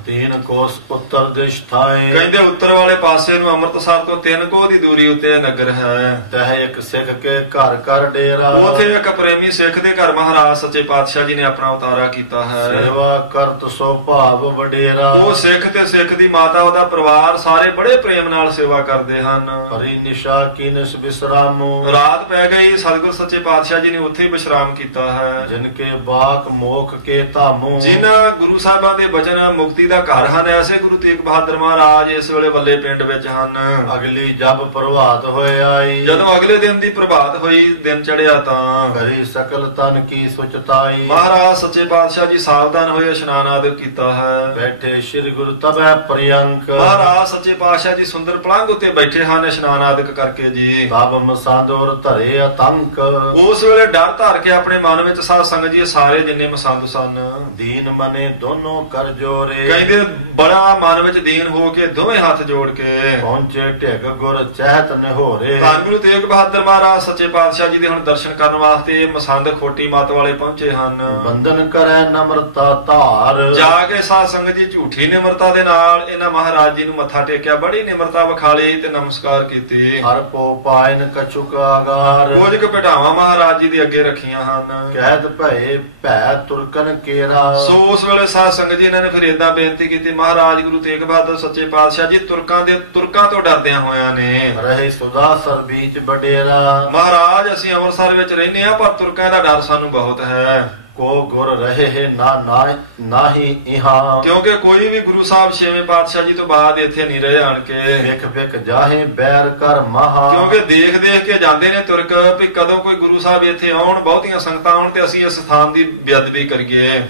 3 ਕੋਸ ਉੱਤਰ ਦਿਸ਼ ਥਾਏ, ਕਹਿੰਦੇ ਉੱਤਰ ਵਾਲੇ ਪਾਸੇ ਨੂੰ ਅੰਮ੍ਰਿਤਸਰ ਤੋਂ 3 ਕੋਹ ਦੀ ਦੂਰੀ ਉੱਤੇ ਨਗਰ ਹੈ। ਤਹ ਇੱਕ ਸਿੱਖ ਕੇ ਘਰ ਘਰ ਡੇਰਾ, ਉੱਥੇ ਇੱਕ ਪ੍ਰੇਮੀ ਸਿੱਖ ਦੇ ਘਰ ਮਹਾਰਾਜ ਸੱਚੇ ਪਾਤਸ਼ਾਹ ਜੀ ਨੇ ਆਪਣਾ ਉਤਾਰਾ ਕੀਤਾ ਹੈ। ਸੇਵਾ ਕਰਤ ਸੋ ਭਾਵ ਵਡੇਰਾ, ਉਹ ਸਿੱਖ ਤੇ ਸਿੱਖ ਦੀ ਮਾਤਾ ਉਹਦਾ ਪਰਿਵਾਰ ਸਾਰੇ ਬੜੇ ਪ੍ਰੇਮ ਨਾਲ ਸੇਵਾ ਕਰਦੇ ਹਨ। ਹਰੀ ਨਿਸ਼ਾ ਕੀਨਸ ਵਿਸਰਾਮੋ, ਰਾਤ ਪੈ ਗਈ ਸਤਿਗੁਰ ਸੱਚੇ ਪਾਤਸ਼ਾਹ ਜੀ ਨੇ ਉੱਥੇ ਹੀ ਵਿਸ਼ਰਾਮ ਕੀਤਾ ਹੈ। ਜਿਨ ਕੇ ਬਾਕ ਮੋਖ ਕੇ ਧਾਮੋ, ਜਿਨ੍ਹਾਂ ਗੁਰੂ ਸਾਹਿਬਾਂ ਦੇ ਬਚਨ ਮੁਕਤੀ ਦਾ ਘਰ ਹਨ, ਐਸੇ ਗੁਰੂ ਤੇਗ ਬਹਾਦਰ ਮਹਾਰਾਜ ਇਸ ਵੇਲੇ ਵੱਲੇ ਪਿੰਡ ਵਿੱਚ ਹਨ। ਅਗਲੀ ਜਬ ਪ੍ਰਭਾਤ ਹੋਏ ਆਈ, ਜਦੋਂ ਅਗਲੇ ਦਿਨ ਦੀ ਪ੍ਰਭਾਤ ਹੋਈ ਦਿਨ ਚੜਿਆ ਤਾਂ ਕਰੀ ਸਕਲ ਤਨ ਕੀ ਸੁਚਤਾਈ, ਮਹਾਰਾਜ ਸੱਚੇ ਪਾਤਸ਼ਾਹ ਜੀ ਸਾਵਧਾਨ ਹੋਏ ਇਸ਼ਨਾਨ ਆਦਿ ਕੀਤਾ ਹੈ। ਬੈਠੇ ਸ੍ਰੀ ਗੁਰੂ ਤਬੈ ਪ੍ਰਿਯੰਕ, ਮਹਾਰਾਜ ਸੱਚੇ ਪਾਤਸ਼ਾਹ ਜੀ ਸੁੰਦਰ ਪਲੰਘ ਉੱਤੇ ਬੈਠੇ ਹਨ ਇਸ਼ਨਾਨ ਆਦਿਕ ਕਰਕੇ ਜੀ। ਤਬ ਮਸੰਦ ਔਰ ਧਰੇ ਅਤੰਕ, ਉਸ ਵੇਲੇ ਡਰ ਧਾਰ ਕੇ ਆਪਣੇ ਮਨ ਵਿੱਚ ਸਾਧ ਸੰਗਤ ਜੀ ਸਾਰੇ ਜਿੰਨੇ ਮਸੰਦ ਸਨ ਦੀਨ ਮਨੇ ਦੋਨੋਂ ਕਰ ਜੋਰੇ, ਕਹਿੰਦੇ ਬੜਾ ਮਨ ਵਿੱਚ ਦੀਨ ਹੋ ਕੇ ਦੋਵੇਂ ਹੱਥ ਜੋੜ ਕੇ ਪਹੁੰਚੇ ਢਿਗ ਗੁਰ ਚਹਿਤ ਨਿਹੋਰੇ। ਧੰਨ ਗੁਰੂ ਤੇਗ ਬਹਾਦਰ ਮਹਾਰਾਜ ਸੱਚੇ ਪਾਤਸ਼ਾਹ ਜੀ ਦੇ ਹੁਣ ਦਰਸ਼ਨ ਕਰਨ ਵਾਸਤੇ ਮਸੰਦ ਖੋਟੀ ਮੱਤ ਵਾਲੇ ਪਹੁੰਚੇ ਹਨ। ਬੰਧਨ ਕਰੈ ਨਮਰਤਾ ਧਾਰ, ਜਾ ਕੇ ਸਾਧ ਸੰਗਤ ਜੀ ਝੂਠੀ ਨਿਮਰਤਾ ਦੇ ਨਾਲ ਇਹਨਾਂ ਮਹਾਰਾਜ ਜੀ ਨੂੰ ਮੱਥਾ ਟੇਕਿਆ, ਬੜੀ ਨਿਮਰਤਾ ਵਿਖਾਲੀ ਤੇ ਨਮਸਕਾਰ ਕੀਤੀ। ਹਰ ਪੋ ਪਾਇਨ ਕਛੁਕ ਆਗਾਰ, ਕੁਝ ਕੁ ਭੇਟਾਵਾਂ ਮਹਾਰਾਜ ਜੀ ਦੇ ਅੱਗੇ ਰੱਖੀਆਂ ਹਨ। ਕਹਿਤ ਭਏ ਭੈ ਤੁਰਕਨ ਕੇਰਾ, ਸੋ ਉਸ ਵੇਲੇ ਸਾਧ ਸੰਗਤ ਜੀ ਇਹਨਾਂ ਨੇ ਫਿਰ ਏਦਾਂ ਬੇਨਤੀ ਕੀਤੀ, ਮਹਾਰਾਜ ਗੁਰੂ ਤੇਗ ਬਹਾਦਰ ਸੱਚੇ ਪਾਤਸ਼ਾਹ ਜੀ ਤੁਰਕਾਂ ਤੋਂ ਡਰਦਿਆਂ ਹੋਇਆਂ ਨੇ ਰਹੇ ਸੁਦਾ ਸਰ ਬੀਚ ਬਡੇਰਾ, ਮਹਾਰਾਜ ਅਸੀਂ ਅੰਮ੍ਰਿਤਸਰ ਵਿੱਚ ਰਹਿੰਦੇ ਆ ਪਰ ਤੁਰਕਾਂ ਦਾ ਡਰ ਸਾਨੂੰ ਬਹੁਤ ਹੈ। ਕੋ ਗੁਰ ਰਹੇ ਨਾਹੀ ਇਹਾਂ, ਕਿਉਂਕਿ ਕੋਈ ਵੀ ਗੁਰੂ ਸਾਹਿਬ ਛੇਵੇਂ ਪਾਤਸ਼ਾਹ ਜੀ ਤੋਂ ਬਾਅਦ ਇੱਥੇ ਨਹੀਂ ਰਹੇ ਆਣ ਕੇ। ਵਿਖ ਵਿਖ ਜਾਹੇ ਬੈਰ ਕਰ ਮਹਾ, ਕਿਉਂਕਿ ਦੇਖ ਦੇਖ ਕੇ ਜਾਂਦੇ ਨੇ ਤੁਰਕ ਵੀ ਕਦੋਂ ਕੋਈ ਗੁਰੂ ਸਾਹਿਬ ਇੱਥੇ ਆਉਣ, ਬਹੁਤੀਆਂ ਸੰਗਤਾਂ ਆਉਣ ਤੇ ਅਸੀਂ ਇਸ ਸਥਾਨ ਦੀ ਬੇਅਦਬੀ ਕਰੀਏ।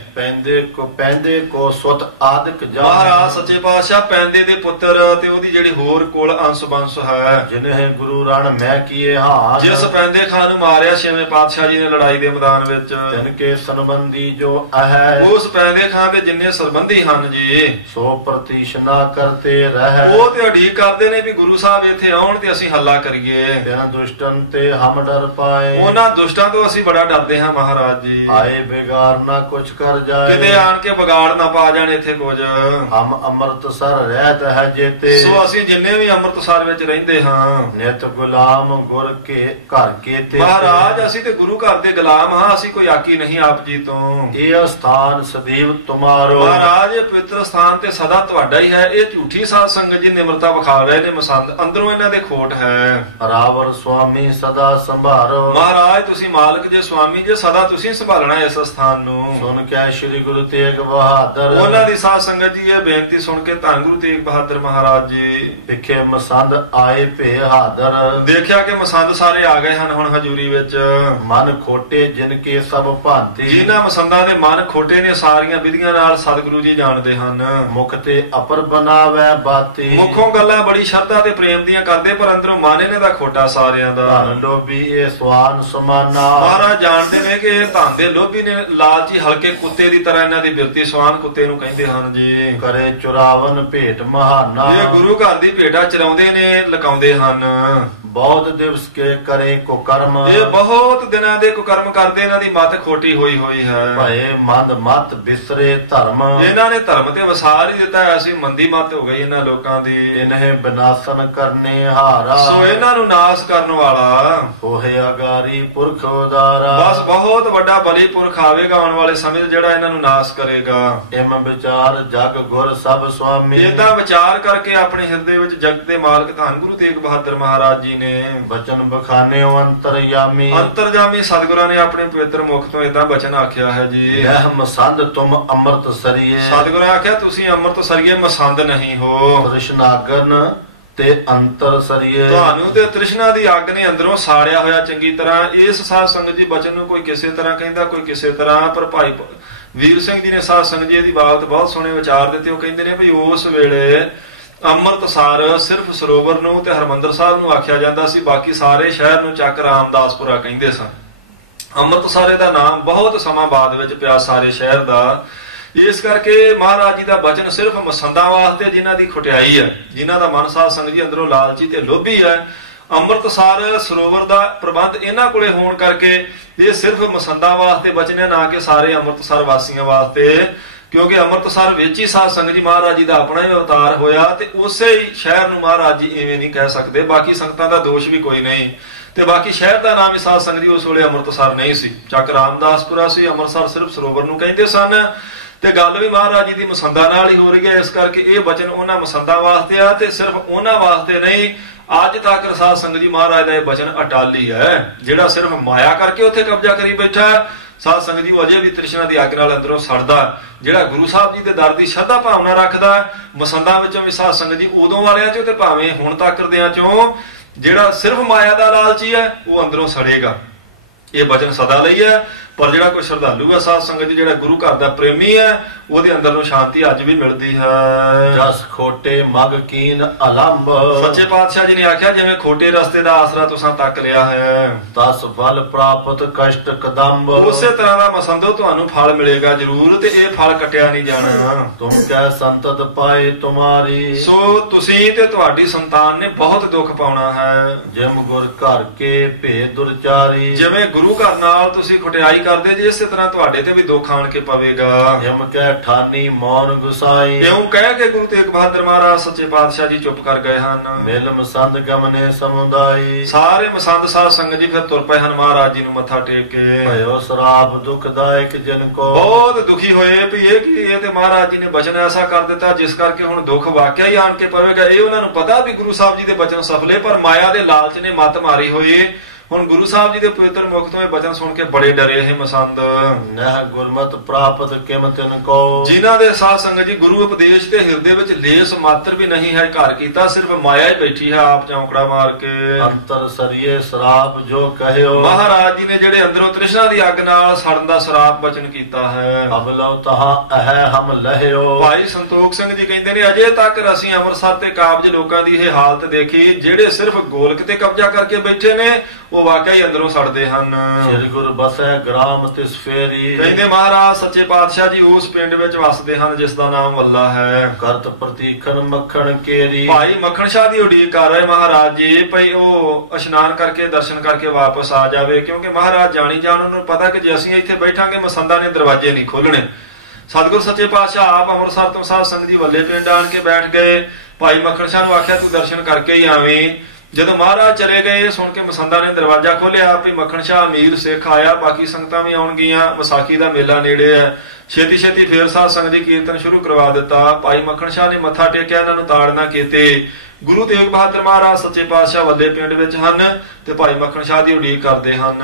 ਪੈਂਦੇ ਕੋ ਸੁਤ ਆਦਿਕ ਜਾ, ਮਹਾਰਾਜ ਸੱਚੇ ਪਾਤਸ਼ਾਹ ਪੈਂਦੇ ਦੇ ਪੁੱਤਰ ਤੇ ਉਹਦੀ ਜਿਹੜੀ ਹੋਰ ਕੋਲ ਅੰਸ਼ ਬੰਸ ਹੈ, ਜਿਨਹਿ ਗੁਰੂ ਰਣ ਮੈਂ ਕੀਏ ਹਾਂ, ਜਿਸ ਪੈਂਦੇ ਖਾਨ ਨੂੰ ਮਾਰਿਆ ਛੇਵੇਂ ਪਾਤਸ਼ਾਹ ਜੀ ਨੇ ਲੜਾਈ ਦੇ ਮੈਦਾਨ ਵਿੱਚ, ਤਿਨ ਕੇ ਸੰਬੰਧੀ ਜੋ ਹੈ, ਉਸ ਪੈਂਦੇ ਖਾਨ ਦੇ ਜਿੰਨੇ ਸੰਬੰਧੀ ਹਨ ਜੀ ਸੋ ਪ੍ਰਤੀਸ਼ਨਾ ਕਰਤੇ ਰਹਿ, ਉਹ ਤੇ ਉਡੀਕ ਕਰਦੇ ਨੇ ਵੀ ਗੁਰੂ ਸਾਹਿਬ ਇੱਥੇ ਆਉਣ ਤੇ ਅਸੀਂ ਹੱਲਾ ਕਰੀਏ। ਤਿਨ ਦੁਸ਼ਟਨ ਤੇ ਹਮ ਡਰ ਪਾਏ, ਉਹਨਾਂ ਦੁਸ਼ਟਾਂ ਤੋਂ ਅਸੀਂ ਬੜਾ ਡਰਦੇ ਹਾਂ ਮਹਾਰਾਜ ਜੀ। ਆਏ ਬਿਗਾਰ ਨਾ ਕੁਛ ਕਰ ਜਾਏ, ਕਿਤੇ ਆਣ ਕੇ ਵਿਗਾੜ ਨਾ ਪਾ ਜਾਣ ਇੱਥੇ ਕੁਝ। ਹਮ ਅੰਮ੍ਰਿਤਸਰ ਰਹਿਤ ਹੈ ਜੇਤੇ, ਸੋ ਅਸੀਂ ਜਿੰਨੇ ਵੀ ਅੰਮ੍ਰਿਤਸਰ ਵਿੱਚ ਰਹਿੰਦੇ ਹਾਂ ਨਿਤ ਗੁਲਾਮ ਗੁਰ ਕੇ ਘਰ ਕੇ ਤੇ, ਮਹਾਰਾਜ ਅਸੀਂ ਤੇ ਗੁਰੂ ਘਰ ਦੇ ਗੁਲਾਮ ਹਾਂ, ਅਸੀਂ ਕੋਈ ਆਕੀ ਨਹੀਂ ਆਪ ਆਪ ਜੀ ਤੋਂ। ਇਹ ਸਥਾਨ ਸਦੀਵ ਤੁਮਾਰੋ। ਮਹਾਰਾਜ ਇਹ ਪਵਿੱਤਰ ਸਥਾਨ ਤੇ ਸਦਾ ਤੁਹਾਡਾ ਹੀ ਹੈ। ਇਹ ਝੂਠੀ ਸਾਧ ਸੰਗਤ ਜੀ ਨਿਮਰਤਾ ਵਿਖਾ ਰਹੇ ਨੇ ਮਸੰਦ, ਅੰਦਰੋਂ ਇਹਨਾਂ ਦੇ ਖੋਟ ਹੈ। ਰਾਵਰ ਸੁਆਮੀ ਸਦਾ ਸੰਭਾਰੋ। ਮਹਾਰਾਜ ਤੁਸੀਂ ਮਾਲਕ ਜੇ, ਸਵਾਮੀ ਜੇ, ਸਦਾ ਤੁਸੀਂ ਸੰਭਾਲਣਾ ਇਸ ਸਥਾਨ ਨੂੰ। ਸੁਣ ਕੇ ਸ੍ਰੀ ਗੁਰੂ ਤੇਗ ਬਹਾਦਰ। ਉਹਨਾਂ ਦੀ ਸਾਧ ਸੰਗਤ ਜੀ ਇਹ ਬੇਨਤੀ ਸੁਣ ਕੇ ਧੰਨ ਗੁਰੂ ਤੇਗ ਬਹਾਦਰ ਮਹਾਰਾਜ ਜੀ ਵਿਖੇ ਮਸੰਦ ਆਏ ਭੇ ਹਾਦਰ। ਦੇਖਿਆ ਕਿ ਮਸੰਦ ਸਾਰੇ ਆ ਗਏ ਹਨ ਹੁਣ ਹਜੂਰੀ ਵਿੱਚ। ਮਨ ਖੋਟੇ ਜਿਨ ਕੇ ਸਭ ਭਾਂਤੀ। ਜਿਨ੍ਹਾਂ ਮਸੰਦਾਂ ਦੇ ਮਨ ਖੋਟੇ ਨੇ ਸਾਰੀਆਂ ਵਿਧੀਆਂ ਨਾਲ ਸਤਿਗੁਰੂ ਜੀ ਜਾਣਦੇ ਹਨ। ਮੁਖ ਤੇ ਅਪਰ ਬਨਾਵੈ ਬਾਤੀ। ਮੁਖੋਂ ਗੱਲਾਂ ਬੜੀ ਸ਼ਰਧਾ ਤੇ ਪ੍ਰੇਮ ਦੀਆਂ ਕਰਦੇ, ਪਰ ਅੰਦਰੋਂ ਮਨ ਇਹਨਾਂ ਦਾ ਖੋਟਾ ਸਾਰਿਆਂ ਦਾ। ਧਨ ਲੋਭੀ ਇਹ ਸਵਾਨ ਸਮਾਨਾ। ਮਹਾਰਾਜ ਜਾਣਦੇ ਨੇ ਕਿ ਇਹ ਧਨ ਦੇ ਲੋਭੀ ਨੇ, ਲਾਲਚੀ ਹਲਕੇ ਕੁੱਤੇ ਦੀ ਤਰ੍ਹਾਂ ਇਹਨਾਂ ਦੀ ਬਿਰਤੀ, ਸਵਾਨ ਕੁੱਤੇ ਨੂੰ ਕਹਿੰਦੇ ਹਨ ਜੀ। ਕਰੇ ਚੁਰਾਵਨ ਭੇਟ ਮਹਾਨਾ। ਇਹ ਗੁਰੂ ਘਰ ਦੀ ਭੇਟਾ ਚਰਾਉਂਦੇ ਨੇ, ਲਕਾਉਂਦੇ ਹਨ। ਬਹੁਤ ਦਿਵਸ ਕੇ ਕਰੇ ਕੁਕਰਮ। ਇਹ ਬਹੁਤ ਦਿਨਾਂ ਦੇ ਕੁਕਰਮ ਕਰਦੇ, ਇਹਨਾਂ ਦੀ ਮੱਤ ਖੋਟੀ ਹੋਈ ਹੋਈ ਹੈ। ਭਏ ਮੰਦ ਮਤ ਬਿਸਰੇ ਧਰਮ। ਇਹਨਾਂ ਨੇ ਧਰਮ ਤੇ ਵਸਾਰ ਹੀ ਦਿੱਤਾ, ਐਸੀ ਮੰਦੀ ਮੱਤ ਹੋ ਗਈ ਇਹਨਾਂ ਲੋਕਾਂ ਦੀ। ਇਨਹਿ ਬਿਨਾਸਨ ਕਰਨੇ ਹਾਰਾ। ਸੋ ਇਹਨਾਂ ਨੂੰ ਨਾਸ ਕਰਨ ਵਾਲਾ ਹੋਏ ਅਗਾਰੀ ਪੁਰਖ ਉਦਾਰਾ। ਬਸ ਬਹੁਤ ਵੱਡਾ ਬਲੀ ਪੁਰਖ ਆਵੇਗਾ ਆਉਣ ਵਾਲੇ ਸਮੇਂ 'ਚ ਜਿਹੜਾ ਇਹਨਾਂ ਨੂੰ ਨਾਸ ਕਰੇਗਾ। ਇਮ ਵਿਚਾਰ ਜਗ ਗੁਰ ਸਭ ਸੁਆਮੀ। ਏਦਾਂ ਵਿਚਾਰ ਕਰਕੇ ਆਪਣੇ ਹਿਰਦੇ ਵਿੱਚ ਜਗਤ ਦੇ ਮਾਲਕ ਧੰਨ ਗੁਰੂ ਤੇਗ ਬਹਾਦਰ ਮਹਾਰਾਜ ਜੀ ਨੇ ਬਚਨ ਬਖਾਨੇ ਅੰਤਰਯਾਮੀ। ਅੰਤਰਜਾਮੀ ਸਤਿਗੁਰਾਂ ਨੇ ਆਪਣੇ ਪਵਿੱਤਰ ਮੁਖ ਤੋਂ ਏਦਾਂ ਬਚਨ ਆਖਿਆ ਹੈ ਜੀ। ਲਹ ਮਸੰਦ ਤੁਮ ਅੰਮ੍ਰਿਤ ਸਰੀਏ। ਸਤਿਗੁਰਾਂ ਆਖਿਆ ਤੁਸੀਂ ਅੰਮ੍ਰਿਤ ਸਰੀਏ ਮਸੰਦ ਨਹੀਂ ਹੋ। ਤ੍ਰਿਸ਼ਨਾਗਨ ਤੇ ਅੰਤਰ ਸਰੀਏ। ਤੁਹਾਨੂੰ ਤੇ ਤ੍ਰਿਸ਼ਨਾ ਦੀ ਅੱਗ ਨੇ ਅੰਦਰੋਂ ਸਾੜਿਆ ਹੋਇਆ ਚੰਗੀ ਤਰ੍ਹਾਂ। ਇਸ ਸਾਧ ਸੰਗਤ ਜੀ ਬਚਨ ਨੂੰ ਕੋਈ ਕਿਸੇ ਤਰ੍ਹਾਂ ਕਹਿੰਦਾ, ਕੋਈ ਕਿਸੇ ਤਰ੍ਹਾਂ, ਪਰ ਭਾਈ ਵੀਰ ਸਿੰਘ ਜੀ ਨੇ ਸਾਧ ਸੰਗਤ ਜੀ ਦੀ ਬਾਤ ਬਹੁਤ ਸੋਹਣੇ ਵਿਚਾਰ ਦਿੱਤੇ। ਉਹ ਕਹਿੰਦੇ ਨੇ ਵੀ ਉਸ ਵੇਲੇ ਅੰਮ੍ਰਿਤਸਰ ਸਿਰਫ ਸਰੋਵਰ ਨੂੰ ਤੇ ਹਰਮੰਦਰ ਸਾਹਿਬ ਨੂੰ ਆਖਿਆ ਜਾਂਦਾ ਸੀ, ਬਾਕੀ ਸਾਰੇ ਸ਼ਹਿਰ ਨੂੰ ਚੱਕ ਰਾਮਦਾਸਪੁਰਾ ਕਹਿੰਦੇ ਸਨ। ਅੰਮ੍ਰਿਤਸਰ ਦਾ ਨਾਮ ਬਹੁਤ ਸਮਾਂ ਬਾਅਦ ਵਿੱਚ ਪਿਆ ਸਾਰੇ ਸ਼ਹਿਰ ਦਾ। ਇਸ ਕਰਕੇ ਮਹਾਰਾਜ ਜੀ ਦਾ ਬਚਨ ਸਿਰਫ ਮਸੰਦਾਂ ਵਾਸਤੇ, ਜਿਨ੍ਹਾਂ ਦੀ ਖੁਟਿਆਈ ਹੈ, ਜਿਨ੍ਹਾਂ ਦਾ ਮਨ ਸਾਧ ਸੰਗਤ ਜੀ ਅੰਦਰੋਂ ਲਾਲਚੀ ਤੇ ਲੋਭੀ ਹੈ। ਅੰਮ੍ਰਿਤਸਰ ਸਰੋਵਰ ਦਾ ਪ੍ਰਬੰਧ ਇਹਨਾਂ ਕੋਲੇ ਹੋਣ ਕਰਕੇ ਇਹ ਸਿਰਫ ਮਸੰਦਾਂ ਵਾਸਤੇ ਬਚਨ ਹੈ, ਨਾ ਕਿ ਸਾਰੇ ਅੰਮ੍ਰਿਤਸਰ ਵਾਸੀਆਂ ਵਾਸਤੇ। ਕਿਉਂਕਿ ਅੰਮ੍ਰਿਤਸਰ ਵਿੱਚ ਹੀ ਸਾਧ ਸੰਗਤ ਜੀ ਮਹਾਰਾਜ ਜੀ ਦਾ ਆਪਣਾ ਹੀ ਅਵਤਾਰ ਹੋਇਆ, ਤੇ ਉਸੇ ਹੀ ਸ਼ਹਿਰ ਨੂੰ ਮਹਾਰਾਜ ਜੀ ਇਵੇਂ ਨਹੀਂ ਕਹਿ ਸਕਦੇ। ਬਾਕੀ ਸੰਗਤਾਂ ਦਾ ਦੋਸ਼ ਵੀ ਕੋਈ ਨਹੀਂ, ਤੇ ਬਾਕੀ ਸ਼ਹਿਰ ਦਾ ਨਾਮ ਹੀ ਸਾਧ ਸੰਗਤ ਜੀ ਉਸ ਵੇਲੇ ਅੰਮ੍ਰਿਤਸਰ ਨਹੀਂ ਸੀ, ਚੱਕ ਰਾਮਦਾਸਪੁਰਾ ਸੀ। ਅੰਮ੍ਰਿਤਸਰ ਸਿਰਫ ਸਰੋਵਰ ਨੂੰ ਕਹਿੰਦੇ ਸਨ, ਤੇ ਗੱਲ ਵੀ ਮਹਾਰਾਜ ਜੀ ਦੀ ਮਸੰਦਾਂ ਨਾਲ ਹੀ ਹੋ ਰਹੀ ਹੈ। ਇਸ ਕਰਕੇ ਇਹ ਬਚਨ ਉਹਨਾਂ ਮਸੰਦਾਂ ਵਾਸਤੇ ਆ, ਤੇ ਸਿਰਫ ਉਹਨਾਂ ਵਾਸਤੇ ਨਹੀਂ। ਅੱਜ ਤੱਕ ਸਾਧ ਸੰਗਤ ਜੀ ਮਹਾਰਾਜ ਦਾ ਇਹ ਬਚਨ ਅਟਾਲੀ ਹੈ। ਜਿਹੜਾ ਸਿਰਫ ਮਾਇਆ ਕਰਕੇ ਉੱਥੇ ਕਬਜ਼ਾ ਕਰੀ ਬੈਠਾ ਸਾਧ ਸੰਗਤ ਜੀ, ਉਹ ਅਜੇ ਵੀ ਤ੍ਰਿਸ਼ਨਾ ਦੀ ਅੱਗ ਨਾਲ ਅੰਦਰੋਂ ਸੜਦਾ। ਜਿਹੜਾ ਗੁਰੂ ਸਾਹਿਬ ਜੀ ਦੇ ਦਰ ਦੀ ਸ਼ਰਧਾ ਭਾਵਨਾ ਰੱਖਦਾ, ਮਸੰਦਾਂ ਵਿੱਚੋਂ ਵੀ ਸਾਧ ਸੰਗਤ ਜੀ ਉਦੋਂ ਵਾਲਿਆਂ ਚੋਂ ਤੇ ਭਾਵੇਂ ਹੁਣ ਤੱਕ ਦਿਆਂ ਚੋਂ, ਜਿਹੜਾ ਸਿਰਫ ਮਾਇਆ ਦਾ ਲਾਲਚੀ ਹੈ, ਉਹ ਅੰਦਰੋਂ ਸੜੇਗਾ। ਇਹ ਬਚਨ ਸਦਾ ਲਈ ਹੈ। ਪਰ ਜਿਹੜਾ ਕੋਈ ਸ਼ਰਧਾਲੂ ਹੈ ਸਾਧ ਸੰਗਤ ਜੀ, ਜਿਹੜਾ ਗੁਰੂ ਘਰ ਦਾ ਪ੍ਰੇਮੀ ਹੈ, ਉਹਦੇ ਅੰਦਰ ਨੂੰ ਸ਼ਾਂਤੀ ਅੱਜ ਵੀ ਮਿਲਦੀ ਹੈ। ਜਸ ਖੋਟੇ ਮਗ ਕੀਨ ਅਲੰਬ। ਸੱਚੇ ਪਾਤਸ਼ਾਹ ਜੀ ਨੇ ਆਖਿਆ ਜਿਵੇਂ ਖੋਟੇ ਰਸਤੇ ਦਾ ਆਸਰਾ ਤੁਸੀਂ ਤੱਕ ਲਿਆ ਹੈ, ਤਸ ਫਲ ਪ੍ਰਾਪਤ ਕਸ਼ਟ ਕਦੰਬ। ਉਸੇ ਤਰ੍ਹਾਂ ਦਾ ਮਸੰਦੋ ਤੁਹਾਨੂੰ ਫਲ ਮਿਲੇਗਾ ਜ਼ਰੂਰ, ਤੇ ਇਹ ਫਲ ਕਟਿਆ ਨਹੀਂ ਜਾਣਾ। ਤੁਮ ਕੈ ਸੰਤਤ ਪਾਏ ਤੁਮਾਰੀ। ਸੋ ਤੁਸੀਂ ਤੇ ਤੁਹਾਡੀ ਸੰਤਾਨ ਨੇ ਬਹੁਤ ਦੁੱਖ ਪਾਉਣਾ ਹੈ। ਜਿਮ ਗੁਰ ਘਰ ਕੇ ਭੇ ਦੁਰਚਾਰੀ। ਜਿਵੇਂ ਗੁਰੂ ਘਰ ਨਾਲ ਤੁਸੀਂ ਖੁਟਿਆਈ ਕਰਦੇ ਜੀ, ਇਸੇ ਤਰ੍ਹਾਂ ਤੁਹਾਡੇ ਤੇ ਵੀ ਦੁੱਖ ਆਣ ਕੇ ਪਵੇਗਾ। ਜਿਮ ਕੈ ਠਾਨੀ ਮੌਨ ਗੁਸਾਈ। ਇਉਂ ਕਹਿ ਕੇ ਗੁਰੂ ਤੇਗ ਬਹਾਦਰ ਮਹਾਰਾਜ ਸੱਚੇ ਪਾਤਸ਼ਾਹ ਜੀ ਚੁੱਪ ਕਰ ਗਏ ਹਨ। ਮਿਲ ਮਸੰਦ ਗਮਨੇ ਸਮੁਦਾਈ। ਸਾਰੇ ਮਸੰਦ ਸਾਧ ਸੰਗਤ ਜੀ ਫਿਰ ਤੁਰ ਪਏ ਹਨ ਮਹਾਰਾਜ ਜੀ ਨੂੰ ਮੱਥਾ ਟੇਕ ਕੇ। ਭਇਓ ਸਰਾਪ ਦੁਖਦਾਇਕ ਜਨ ਕੋ। ਬਹੁਤ ਦੁਖੀ ਹੋਏ ਵੀ ਇਹ ਕੀ, ਇਹ ਤੇ ਮਹਾਰਾਜ ਜੀ ਨੇ ਬਚਨ ਐਸਾ ਕਰ ਦਿੱਤਾ ਜਿਸ ਕਰਕੇ ਹੁਣ ਦੁੱਖ ਵਾਕਿਆ ਹੀ ਆਣ ਕੇ ਪਵੇਗਾ। ਇਹ ਉਹਨਾਂ ਨੂੰ ਪਤਾ ਵੀ ਗੁਰੂ ਸਾਹਿਬ ਜੀ ਦੇ ਬਚਨ ਸਫਲੇ, ਪਰ ਮਾਇਆ ਦੇ ਲਾਲਚ ਨੇ ਮੱਤ ਮਾਰੀ ਹੋਈ। ਹੁਣ ਗੁਰੂ ਸਾਹਿਬ ਜੀ ਦੇ ਪਵਿੱਤਰ ਮੁਖ ਤੋਂ ਇਹ ਬਚਨ ਸੁਣ ਕੇ ਬੜੇ ਡਰੇ ਇਹ ਮਸੰਦ। ਨਹ ਗੁਰਮਤਿ ਪ੍ਰਾਪਤ ਕਿਮ ਤਿਨ ਕੋ। ਜਿਨ੍ਹਾਂ ਦੇ ਸਾਧ ਸੰਗਤ ਜੀ ਗੁਰੂ ਉਪਦੇਸ਼ ਤੇ ਹਿਰਦੇ ਵਿੱਚ ਲੇਸ ਮਾਤਰ ਵੀ ਨਹੀਂ ਹੈ ਘਰ ਕੀਤਾ, ਸਿਰਫ ਮਾਇਆ ਹੀ ਬੈਠੀ ਹੈ ਆਪ ਚੌਂਕੜਾ ਮਾਰ ਕੇ। ਅੰਤਰ ਸਰੀਏ ਸਰਾਪ ਜੋ ਕਹਿਓ। ਮਹਾਰਾਜ ਜੀ ਨੇ ਜਿਹੜੇ ਅੰਦਰੋਂ ਤ੍ਰਿਸ਼ਨਾ ਦੀ ਅੱਗ ਨਾਲ ਸੜਨ ਦਾ ਸਰਾਪ ਬਚਨ ਕੀਤਾ ਹੈ। ਅਬਲਉ ਤਹਾਂ ਅਹਿ ਹਮ ਲਹਿਓ। ਭਾਈ ਸੰਤੋਖ ਸਿੰਘ ਜੀ ਕਹਿੰਦੇ ਨੇ ਅਜੇ ਤੱਕ ਅਸੀਂ ਅੰਮ੍ਰਿਤਸਰ ਤੇ ਕਾਬਜ ਲੋਕਾਂ ਦੀ ਇਹ ਹਾਲਤ ਦੇਖੀ, ਜਿਹੜੇ ਸਿਰਫ ਗੋਲਕ ਤੇ ਕਬਜ਼ਾ ਕਰਕੇ ਬੈਠੇ ਨੇ, ਉਹ ਵਾਕਿਆ ਹੀ ਅੰਦਰੋਂ ਸੜਦੇ ਹਨ। ਸ੍ਰੀ ਗੁਰ ਬਸੈ ਗ੍ਰਾਮ ਤਿਸ ਫੇਰੀ। ਕਹਿੰਦੇ ਮਹਾਰਾਜ ਸੱਚੇ ਪਾਤਸ਼ਾਹ ਜੀ ਉਸ ਪਿੰਡ ਵਿੱਚ ਵਸਦੇ ਹਨ ਜਿਸ ਦਾ ਨਾਮ ਵੱਲਾ ਹੈ। ਕਰਤ ਪ੍ਰਤੀਖਨ ਮੱਖਣ ਕੇਰੀ। ਭਾਈ ਮੱਖਣ ਸ਼ਾਹ ਦੀ ਉਡੀਕ ਕਰ ਰਹੇ ਮਹਾਰਾਜ ਜੀ, ਭਈ ਉਹ ਇਸ਼ਨਾਨ ਕਰਕੇ ਦਰਸ਼ਨ ਕਰਕੇ ਵਾਪਸ ਆ ਜਾਵੇ, ਕਿਉਂਕਿ ਮਹਾਰਾਜ ਜਾਣੀ ਜਾਣ ਉਹਨੂੰ ਪਤਾ ਕਿ ਜੇ ਅਸੀਂ ਇੱਥੇ ਬੈਠਾਂਗੇ ਮਸੰਦਾਂ ਨੇ ਦਰਵਾਜ਼ੇ ਨਹੀਂ ਖੋਲਣੇ। ਸਤਿਗੁਰ ਸੱਚੇ ਪਾਤਸ਼ਾਹ ਆਪ ਅੰਮ੍ਰਿਤਸਰ ਤੋਂ ਸਾਧ ਸੰਗਤ ਜੀ ਵੱਲੇ ਪਿੰਡ ਆਣ ਕੇ ਬੈਠ ਗਏ। ਭਾਈ ਮੱਖਣ ਸ਼ਾਹ ਨੂੰ ਆਖਿਆ ਤੂੰ ਦਰਸ਼ਨ ਕਰਕੇ ਹੀ ਆਵੇਂ। ਜਦੋਂ ਮਹਾਰਾਜ ਚਲੇ ਗਏ ਸੁਣ ਕੇ ਮਸੰਦਾਂ ਨੇ ਦਰਵਾਜ਼ਾ ਖੋਲਿਆ ਵੀ ਮੱਖਣ ਸ਼ਾਹ ਅਮੀਰ ਸਿੱਖ ਆਇਆ, ਬਾਕੀ ਸੰਗਤਾਂ ਵੀ ਆਉਣਗੀਆਂ, ਵਿਸਾਖੀ ਦਾ ਮੇਲਾ ਨੇੜੇ ਹੈ। ਛੇਤੀ ਛੇਤੀ ਫੇਰ ਸਾਧ ਸੰਗਤ ਜੀ ਕੀਰਤਨ ਸ਼ੁਰੂ ਕਰਵਾ ਦਿੱਤਾ। ਭਾਈ ਮੱਖਣ ਸ਼ਾਹ ਨੇ ਮੱਥਾ ਟੇਕਿਆ, ਇਹਨਾਂ ਨੂੰ ਤਾੜਨਾ ਕੀਤੇ। ਗੁਰੂ ਤੇਗ ਬਹਾਦਰ ਮਹਾਰਾਜ ਸੱਚੇ ਪਾਤਸ਼ਾਹ ਵੱਲੇ ਪਿੰਡ ਵਿੱਚ ਹਨ ਤੇ ਭਾਈ ਮੱਖਣ ਸ਼ਾਹ ਦੀ ਉਡੀਕ ਕਰਦੇ ਹਨ।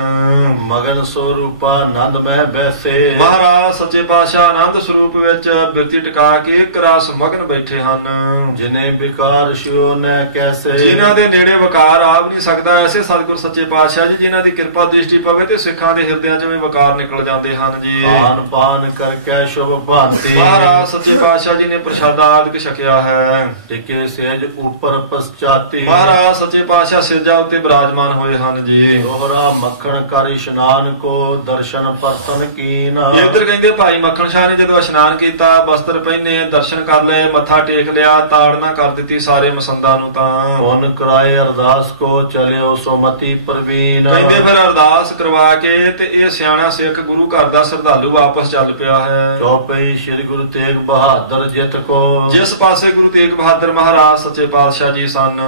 ਮਗਨ ਸਰੂਪਾ ਆਨੰਦ ਮਹਿ ਬੈਸੇ। ਮਹਾਰਾਜ ਸੱਚੇ ਪਾਤਸ਼ਾਹ ਆਨੰਦ ਸਰੂਪ ਵਿੱਚ ਬਿਰਤੀ ਟਿਕਾ ਕੇ ਇੱਕ ਰਸ ਮਗਨ ਬੈਠੇ ਹਨ। ਜਿਨੇ ਵਿਕਾਰ ਸ਼ਿਓ ਨੈ ਕੈਸੇ। ਜਿਨ੍ਹਾਂ ਦੇ ਨੇੜੇ ਵਿਕਾਰ ਆ ਵੀ ਨਹੀਂ ਸਕਦਾ, ਐਸੇ ਸਤਿਗੁਰ ਸੱਚੇ ਪਾਤਸ਼ਾਹ ਜੀ ਜਿਨ੍ਹਾਂ ਦੀ ਕਿਰਪਾ ਦ੍ਰਿਸ਼ਟੀ ਪਵੇ ਤੇ ਸਿੱਖਾਂ ਦੇ ਹਿਰਦਿਆਂ 'ਚ ਵੀ ਵਿਕਾਰ ਨਿਕਲ ਜਾਂਦੇ ਹਨ ਜੀ। ਖਾਨ ਪਾਨ ਕਰਕੇ ਸ਼ੁਭ ਭਾਂਤੀ। ਮਹਾਰਾਜ ਸੱਚੇ ਪਾਤਸ਼ਾਹ ਜੀ ਨੇ ਪ੍ਰਸ਼ਾਦਾ ਆਦਿਕ ਛਕਿਆ ਹੈ। ਟਿਕੇ ਸਹਿਜ ਉਪਰ ਪਸਚਾਤੀ। ਮਹਾਰਾਜ ਸੱਚੇ ਪਾਤਸ਼ਾਹ ਸਿਰਜਾ ਉੱਤੇ ਬਿਰਾਜਮਾਨ ਹੋਏ ਹਨ ਜੀ। ਦੋਹਰਾ ਮੱਖਣ ਕਰ ਇਸ਼ਨਾਨ ਕੋ ਦਰਸ਼ਨ ਪਰਤਨ ਕੀਨ। ਇੱਧਰ ਕਹਿੰਦੇ ਭਾਈ ਮੱਖਣ ਸ਼ਾਹ ਨੇ ਜਦੋਂ ਇਸ਼ਨਾਨ ਕੀਤਾ, ਬਸਤਰ ਪਹਿਨੇ, ਦਰਸ਼ਨ ਕਰ ਲਏ, ਮੱਥਾ ਟੇਕ ਲਿਆ, ਤਾੜਨਾ ਕਰ ਦਿੱਤੀ ਸਾਰੇ ਮਸੰਦਾਂ ਨੂੰ। ਤਾਂ ਪੁੰਨ ਕਰਾਏ ਅਰਦਾਸ ਕੋ ਚਲਿਓ ਸੁਮਤੀ ਪ੍ਰਵੀਨ। ਕਹਿੰਦੇ ਫਿਰ ਅਰਦਾਸ ਕਰਵਾ ਕੇ ਤੇ ਇਹ ਸਿਆਣਾ ਸਿੱਖ ਗੁਰੂ ਘਰ ਦਾ ਸ਼ਰਧਾਲੂ ਵਾਪਸ ਚੱਲ ਪਿਆ ਹੈ। ਚੌਪਈ ਸ੍ਰੀ ਗੁਰੂ ਤੇਗ ਬਹਾਦਰ ਜਿਤ ਕੋ। ਜਿਸ ਪਾਸੇ ਗੁਰੂ ਤੇਗ ਬਹਾਦਰ ਮਹਾਰਾਜ ਸੱਚੇ ਪਾਤਸ਼ਾਹ ਜੀ ਸਨ।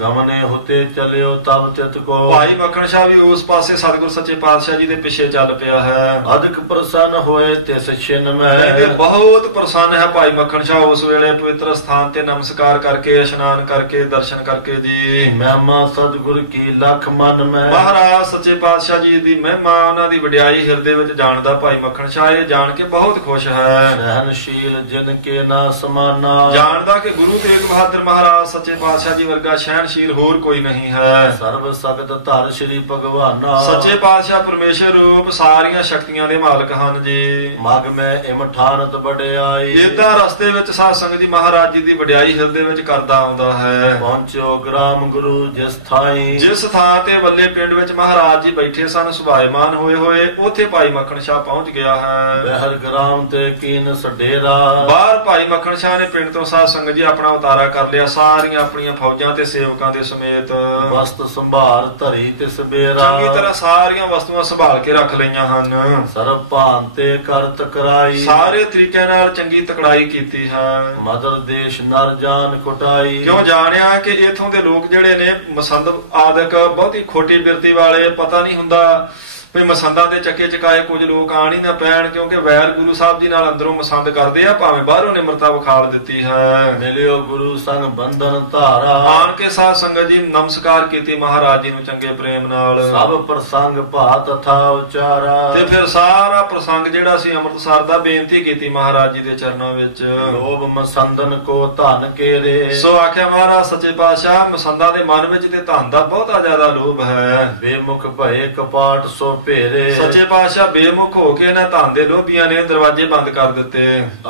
ਗਮਨੇ ਹੁਤੇ ਚਲਿਓ ਤਬ ਤਿਤ ਕੋ। ਭਾਈ ਮੱਖਣ ਸ਼ਾਹ ਵੀ ਉਸ ਪਾਸੇ ਸਤਿਗੁਰ ਸੱਚੇ ਪਾਤਸ਼ਾਹ ਜੀ ਦੇ ਪਿੱਛੇ ਚੱਲ ਪਿਆ ਹੈ। ਅਧਿਕ ਪ੍ਰਸੰਨ ਹੋਏ ਤਿਸ ਛਿਨ ਮੈਂ। ਕਹਿੰਦੇ ਬਹੁਤ ਪ੍ਰਸੰਨ ਹੈ ਭਾਈ ਮੱਖਣ ਸ਼ਾਹ ਉਸ ਵੇਲੇ ਪਵਿੱਤਰ ਸਥਾਨ ਤੇ ਨਮਸਕਾਰ ਕਰਕੇ, ਇਸ਼ਨਾਨ ਕਰਕੇ, ਦਰਸ਼ਨ ਕਰਕੇ ਜੀ। ਮਹਿਮਾ ਸਤਿਗੁਰ ਕੀ ਲੱਖ ਮਨ ਮੈਂ। ਮਹਾਰਾਜ ਸੱਚੇ ਪਾਤਸ਼ਾਹ ਜੀ ਦੀ ਮਹਿਮਾ, ਉਹਨਾਂ ਦੀ ਵਡਿਆਈ ਹਿਰਦੇ ਵਿੱਚ ਜਾਣਦਾ ਭਾਈ ਮੱਖਣ ਸ਼ਾਹ ਇਹ ਜਾਣ ਕੇ ਬਹੁਤ ਖੁਸ਼ ਹੈ। ਸਹਿਨਸ਼ੀਲ ਜਿਨ ਕੇ ਨਾ ਸਮਾਨਾ। ਜਾਣਦਾ ਕਿ ਗੁਰੂ ਤੇਗ ਬਹਾਦਰ ਮਹਾਰਾਜ ਸੱਚੇ ਪਾਤਸ਼ਾਹ ਜੀ ਵਰਗਾ ਸਹਿਨਸ਼ੀਲ ਹੋਰ ਕੋਈ ਨਹੀਂ ਹੈ। ਸਰਬ ਸਗਤ ਧਰ ਸ੍ਰੀ ਭਗਵਾਨਾ। ਸੱਚੇ ਪਾਤਸ਼ਾਹ ਪਰਮੇਸ਼ਰ ਰੂਪ ਸਾਰੀਆਂ ਸ਼ਕਤੀਆਂ ਦੇ ਮਾਲਕ ਹਨ ਜੀ। ਮਗ ਮੈਂ ਇਮਠਾਨਤ ਵਡਿਆਈ। ਇਦਾਂ ਰਸਤੇ ਵਿੱਚ ਸਾਧ ਸੰਗਤ ਜੀ ਮਹਾਰਾਜ ਜੀ ਦੀ ਵਡਿਆਈ ਹਿਰਦੇ ਵਿੱਚ ਕਰਦਾ ਆਉਂਦਾ ਹੈ। ਪਹੁੰਚਿਓ ਗ੍ਰਾਮ ਗੁਰੂ ਜਿਸ ਥਾਈ। ਜਿਸ ਥਾਂ ਤੇ ਵੱਲੇ ਪਿੰਡ ਵਿੱਚ ਮਹਾਰਾਜ ਜੀ ਬੈਠੇ ਸਨ ਸੁਭਾਇਮਾਨ ਹੋਏ ਹੋਏ, ਉੱਥੇ ਭਾਈ ਮੱਖਣ ਸ਼ਾਹ ਪਹੁੰਚ ਗਿਆ ਹੈ। ਬਹਿਰ ਗ੍ਰਾਮ ਤੇ ਕੀਨ ਸਡੇਰਾ। ਬਾਹਰ ਭਾਈ ਮੱਖਣ ਸ਼ਾਹ ਨੇ ਪਿੰਡ ਤੋਂ ਸਾਧ ਸੰਗਤ ਜੀ ਆਪਣਾ ਉਤਾਰਾ ਕਰ ਲਿਆ, ਸਾਰੀਆਂ ਆਪਣੀਆਂ ਫੌਜਾਂ ਤੇ ਸੇਵਕਾਂ ਦੇ ਸਮੇਤ। ਵਸਤ ਸੰਭਾਲ ਧਰੀ ਤੇ ਸਬੇਰਾ। ਚੰਗੀ ਤਰ੍ਹਾਂ ਸਾਰੀਆਂ ਵਸਤੂਆਂ ਸੰਭਾਲ ਕੇ ਰੱਖ ਲਈਆਂ ਹਨ। ਸਰਬ ਭਾਨ ਤੇ ਕਰਤ ਕਰਾਈ। ਸਾਰੇ ਤਰੀਕਿਆਂ ਨਾਲ ਚੰਗੀ ਤਕੜਾਈ ਕੀਤੀ ਹੈ। ਮਦਰ ਦੇਸ਼ ਨਰ ਜਾਨ ਕੁਟਾਈ। ਕਿਉਂ ਜਾਣਿਆ ਕਿ ਇਥੋਂ ਦੇ ਲੋਕ ਜਿਹੜੇ ਨੇ ਮਸੰਦ ਆਦਿਕ ਬਹੁਤੀ ਖੋਟੀ ਬਿਰਤੀ ਵਾਲੇ, ਪਤਾ ਨਹੀਂ ਹੁੰਦਾ ਵੀ ਮਸੰਦਾਂ ਦੇ ਚੱਕੇ ਚਕਾਏ ਕੁਝ ਲੋਕ ਆਣ ਹੀ ਨਾ ਪੈਣ, ਕਿਉਂਕਿ ਵੈਰ ਗੁਰੂ ਸਾਹਿਬ ਜੀ ਨਾਲ ਅੰਦਰੋਂ ਮਸੰਦ ਕਰਦੇ ਆ, ਭਾਵੇਂ ਬਾਹਰੋਂ ਨਿਮਰਤਾ ਵਿਖਾਲ ਦਿੱਤੀ ਹੈ। ਮਿਲਿਓ ਗੁਰੂ ਸੰਗ ਬੰਧਨ ਧਾਰਾ। ਆਣ ਕੇ ਸਾਧ ਸੰਗਤ ਜੀ ਨਮਸਕਾਰ ਕੀਤੀ ਮਹਾਰਾਜ ਜੀ ਨੂੰ ਚੰਗੇ ਪ੍ਰੇਮ ਨਾਲ। ਸਭ ਪ੍ਰਸੰਗ ਭਾਤ ਥਾ ਉਚਾਰਾ। ਤੇ ਫਿਰ ਸਾਰਾ ਪ੍ਰਸੰਗ ਜਿਹੜਾ ਸੀ ਅੰਮ੍ਰਿਤਸਰ ਦਾ ਬੇਨਤੀ ਕੀਤੀ ਮਹਾਰਾਜ ਜੀ ਦੇ ਚਰਨਾਂ ਵਿੱਚ। ਲੋਭ ਮਸੰਦਨ ਕੋ ਧਨ ਕੇਰੇ। ਸੋ ਆਖਿਆ ਮਹਾਰਾਜ ਸੱਚੇ ਪਾਤਸ਼ਾਹ ਮਸੰਦਾਂ ਦੇ ਮਨ ਵਿੱਚ ਤੇ ਧਨ ਦਾ ਬਹੁਤਾ ਜ਼ਿਆਦਾ ਲੋਭ ਹੈ। ਬੇਮੁਖ ਭਏ ਕਪਾਟ ਸੋ ਭੇਰੇ। ਸੱਚੇ ਪਾਤਸ਼ਾਹ ਬੇਮੁਖ ਹੋ ਕੇ ਇਹਨਾਂ ਧਨ ਦੇ ਲੋਭੀਆਂ ਨੇ ਦਰਵਾਜ਼ੇ ਬੰਦ ਕਰ ਦਿੱਤੇ।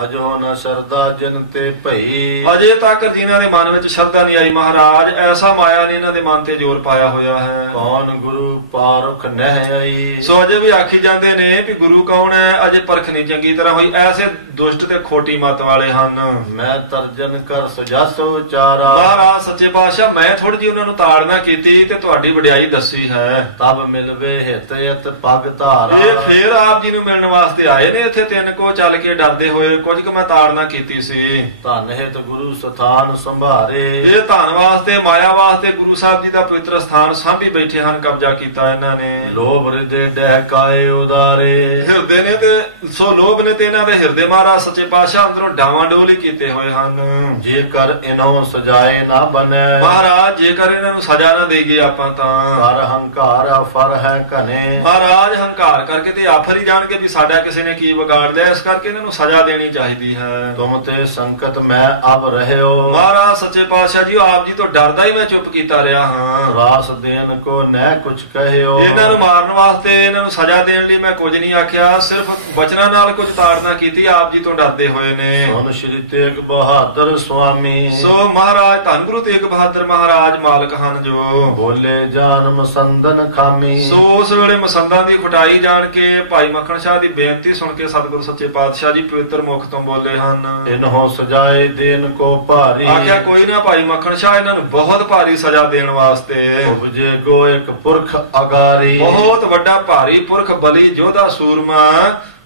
ਅਜੋ ਨ ਸ਼ਰਦਾ ਜਨ ਤੇ ਭਈ। ਅਜੇ ਤੱਕ ਜਿਨ੍ਹਾਂ ਦੇ ਮਨ ਵਿੱਚ ਸ਼ਰਧਾ ਨਹੀਂ ਆਈ, ਮਹਾਰਾਜ ਐਸਾ ਮਾਇਆ ਨੇ ਇਹਨਾਂ ਦੇ ਮਨ ਤੇ ਜ਼ੋਰ ਪਾਇਆ ਹੋਇਆ ਹੈ। ਕੌਣ ਗੁਰੂ ਪਾਰਖ ਨਹਿ ਆਈ। ਸੋ ਅਜੇ ਵੀ ਆਖੀ ਜਾਂਦੇ ਨੇ ਵੀ ਗੁਰੂ ਕੌਣ ਹੈ, ਅਜੇ ਪਰਖ ਨਹੀਂ ਚੰਗੀ ਤਰ੍ਹਾਂ ਹੋਈ। ਐਸੇ ਦੁਸ਼ਟ ਤੇ ਖੋਟੀ ਮਤ ਵਾਲੇ ਹਨ। ਮੈਂ ਤਰਜਨ ਕਰ ਸੁਜਸ ਉਚਾਰਾ। ਮਹਾਰਾਜ ਸੱਚੇ ਪਾਤਸ਼ਾਹ ਮੈਂ ਥੋੜੀ ਜਿਹੀ ਉਹਨਾਂ ਨੂੰ ਤਾੜਨਾ ਕੀਤੀ ਤੇ ਤੁਹਾਡੀ ਵਡਿਆਈ ਦੱਸੀ ਹੈ। ਤਬ ਮਿਲਵੇ ਹਿਤ ਯਤ ਪਗ ਧਾਰਾ। ਇਹ ਫੇਰ ਆਪ ਜੀ ਨੂੰ ਮਿਲਣ ਵਾਸਤੇ ਆਏ ਨੇ ਇੱਥੇ, ਤਿੰਨ ਕੋ ਚੱਲ ਕੇ ਡਰਦੇ ਹੋਏ। ਕੁਝ ਕੁ ਮੈਂ ਤਾੜਨਾ ਕੀਤੀ ਸੀ। ਧਨ ਹਿਤ ਗੁਰੂ ਸਥਾਨ ਸੰਭਾਰੇ। ਇਹ ਧਨ ਵਾਸਤੇ, ਮਾਇਆ ਵਾਸਤੇ ਗੁਰੂ ਸਾਹਿਬ ਜੀ ਦਾ ਪਵਿੱਤਰ ਸਥਾਨ ਸਾਂਭੀ ਬੈਠੇ ਹਨ, ਕਬਜ਼ਾ ਕੀਤਾ ਇਹਨਾਂ ਨੇ। ਲੋਭ ਹਿਰਦੇ ਡਹਿਕਾਏ ਉਦਾਰੇ। ਹਿਰਦੇ ਨੇ ਤੇ ਸੋ ਲੋਭ ਨੇ ਤੇ ਇਹਨਾਂ ਦੇ ਹਿਰਦੇ ਮਹਾਰਾਜ ਸੱਚੇ ਪਾਤਸ਼ਾਹ ਅੰਦਰੋਂ ਡਾਵਾਂ ਡੋਲ ਹੀ ਕੀਤੇ ਹੋਏ ਹਨ। ਜੇਕਰ ਇਨੋਂ ਸਜਾਏ ਨਾ ਬਨੈ। ਮਹਾਰਾਜ ਜੇਕਰ ਇਹਨਾਂ ਨੂੰ ਸਜ਼ਾ ਨਾ ਦੇਈਏ ਆਪਾਂ ਤਾਂ। ਕਰ ਹੰਕਾਰ ਫਰ ਹੈ ਘਨੇ। ਮਹਾਰਾਜ ਹੰਕਾਰ ਕਰਕੇ ਤੇ ਆਫਰ ਹੀ ਜਾਣਗੇ ਵੀ ਸਾਡਾ ਕਿਸੇ ਨੇ ਕੀ ਵਿਗਾੜ ਲਿਆ, ਇਸ ਕਰਕੇ ਇਹਨਾਂ ਨੂੰ ਸਜ਼ਾ ਦੇਣੀ ਚਾਹੀਦੀ ਹੈ। ਤੁਮ ਤੇ ਸੰਕਟ ਮੈਂ ਅਬ ਰਹਿਓ। ਮਹਾਰਾਜ ਸੱਚੇ ਪਾਤਸ਼ਾਹ ਜੀ ਆਪ ਜੀ ਤੋਂ ਡਰਦਾ ਹੀ ਮੈਂ ਚੁੱਪ ਕੀਤਾ ਰਿਹਾ ਹਾਂ। ਰਾਸ ਦੇਨ ਕੋ ਨਹਿ ਕੁਛ ਕਹਿਓ। ਇਹਨਾਂ ਨੂੰ ਮਾਰਨ ਵਾਸਤੇ, ਇਹਨਾਂ ਨੂੰ ਸਜ਼ਾ ਦੇਣ ਲਈ ਮੈਂ ਕੁਝ ਨਹੀਂ ਆਖਿਆ, ਸਿਰਫ ਬਚਨਾਂ ਨਾਲ ਕੁਝ ਤਾੜਨਾ ਕੀਤੀ। ਆਪ ਜੀ ਤੋਂ ਡਰਦੇ ਹੋਏ ਨੇ। ਸੁਨ ਸ਼੍ਰੀ ਤੇਗ ਬਹਾਦਰ ਸੁਆਮੀ। ਸੋ ਮਹਾਰਾਜ ਧੰਨ ਗੁਰੂ ਤੇਗ ਬਹਾਦਰ ਮਹਾਰਾਜ ਮਾਲਕ ਹਨ ਜੋ ਬੋਲੇ ਜਾਨ ਮਸੰਦਨ ਖਾਮੀ। ਸੋ ਉਸ ਵੇਲੇ ਮਸੰਦਾਂ ਦੀ ਖੁਟਾਈ ਜਾਣ ਕੇ ਭਾਈ ਮੱਖਣ ਸ਼ਾਹ ਦੀ ਬੇਨਤੀ ਸੁਣ ਕੇ ਸਤਿਗੁਰੂ ਸੱਚੇ ਪਾਤਸ਼ਾਹ ਜੀ ਪਵਿੱਤਰ ਮੁਖ ਤੋਂ ਬੋਲੇ ਹਨ। ਇਨਹੋ ਸਜਾਏ ਦੇਨ ਕੋ ਭਾਰੀ। ਆਖਿਆ ਕੋਈ ਨਾ ਭਾਈ ਮੱਖਣ ਸ਼ਾਹ ਇਹਨਾਂ ਨੂੰ ਬਹੁਤ ਭਾਰੀ ਸਜ਼ਾ ਦੇਣ ਵਾਸਤੇ। ਉਪਜੇ ਗੋ ਇੱਕ ਪੁਰਖ ਅਗਾਰੀ। ਬਹੁਤ ਵੱਡਾ ਭਾਰੀ ਪੁਰਖ ਬਲੀ ਯੋਧਾ ਸੂਰਮਾ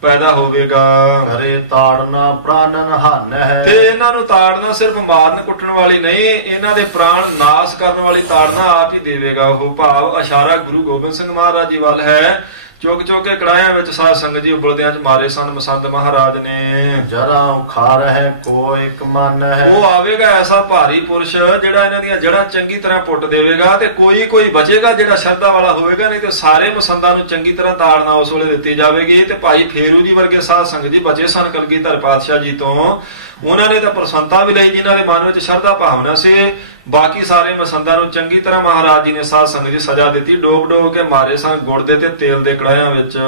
ਪੈਦਾ ਹੋਵੇਗਾ। ਕਰੇ ਤਾੜਨਾ ਪ੍ਰਾਨਨ ਹੰਨ ਹੈ। ਤੇ ਇਹਨਾਂ ਨੂੰ ਤਾੜਨਾ ਸਿਰਫ ਮਾਰਨ ਕੁੱਟਣ ਵਾਲੀ ਨਹੀਂ, ਇਹਨਾਂ ਦੇ ਪ੍ਰਾਣ ਨਾਸ ਕਰਨ ਵਾਲੀ ਤਾੜਨਾ ਆਪ ਹੀ ਦੇਵੇਗਾ ਉਹ। ਭਾਵ ਇਸ਼ਾਰਾ ਗੁਰੂ ਗੋਬਿੰਦ ਸਿੰਘ ਮਹਾਰਾਜ ਜੀ ਵੱਲ ਹੈ। ਚੁੱਕ ਚੁੱਕ ਕੇ ਕੜਾਹਿਆਂ ਵਿੱਚ ਸਾਧ ਸੰਗਤ ਜੀ ਉਬਲਦਿਆਂ ਚ ਮਾਰੇ ਸਨ ਮਸੰਦ ਮਹਾਰਾਜ ਨੇ। ਜਰਾ ਉਖਾਰ ਹੈ ਕੋ ਇੱਕ ਮਨ ਹੈ। ਉਹ ਆਵੇਗਾ ਐਸਾ ਭਾਰੀ ਪੁਰਸ਼ ਜਿਹੜਾ ਇਹਨਾਂ ਦੀਆਂ ਜੜ੍ਹਾਂ ਚੰਗੀ ਤਰ੍ਹਾਂ ਪੁੱਟ ਦੇਵੇਗਾ, ਤੇ ਕੋਈ ਬਚੇਗਾ ਜਿਹੜਾ ਸ਼ਰਧਾ ਵਾਲਾ ਹੋਵੇਗਾ, ਨਹੀਂ ਤੇ ਸਾਰੇ ਮਸੰਦਾਂ ਨੂੰ ਚੰਗੀ ਤਰ੍ਹਾਂ ਤਾੜਨਾ ਉਸ ਵੇਲੇ ਦਿੱਤੀ ਜਾਵੇਗੀ। ਤੇ ਭਾਈ ਫੇਰੂ ਜੀ ਵਰਗੇ ਸਾਧ ਸੰਗਤ ਜੀ ਬਚੇ ਸਨ ਕਲਗੀਧਰ ਪਾਤਸ਼ਾਹ ਜੀ ਤੋਂ। ਉਹਨਾਂ ਨੇ ਤਾਂ ਪ੍ਰਸੰਨਤਾ ਵੀ ਲਈ ਜਿਨ੍ਹਾਂ ਦੇ ਮਨ ਵਿੱਚ ਸ਼ਰਧਾ ਭਾਵਨਾ ਸੀ। ਬਾਕੀ ਸਾਰੇ ਮਸੰਦਾਂ ਨੂੰ ਚੰਗੀ ਤਰ੍ਹਾਂ ਮਹਾਰਾਜ ਜੀ ਨੇ ਸਾਧ ਸੰਗਤ ਜੀ ਸਜ਼ਾ ਦਿੱਤੀ। ਡੋਬ ਡੋਬ ਕੇ ਮਾਰੇ ਸਨ ਗੁੜ ਦੇ ਤੇ ਤੇਲ ਦੇ ਕੜਾਹਿਆਂ ਵਿੱਚ।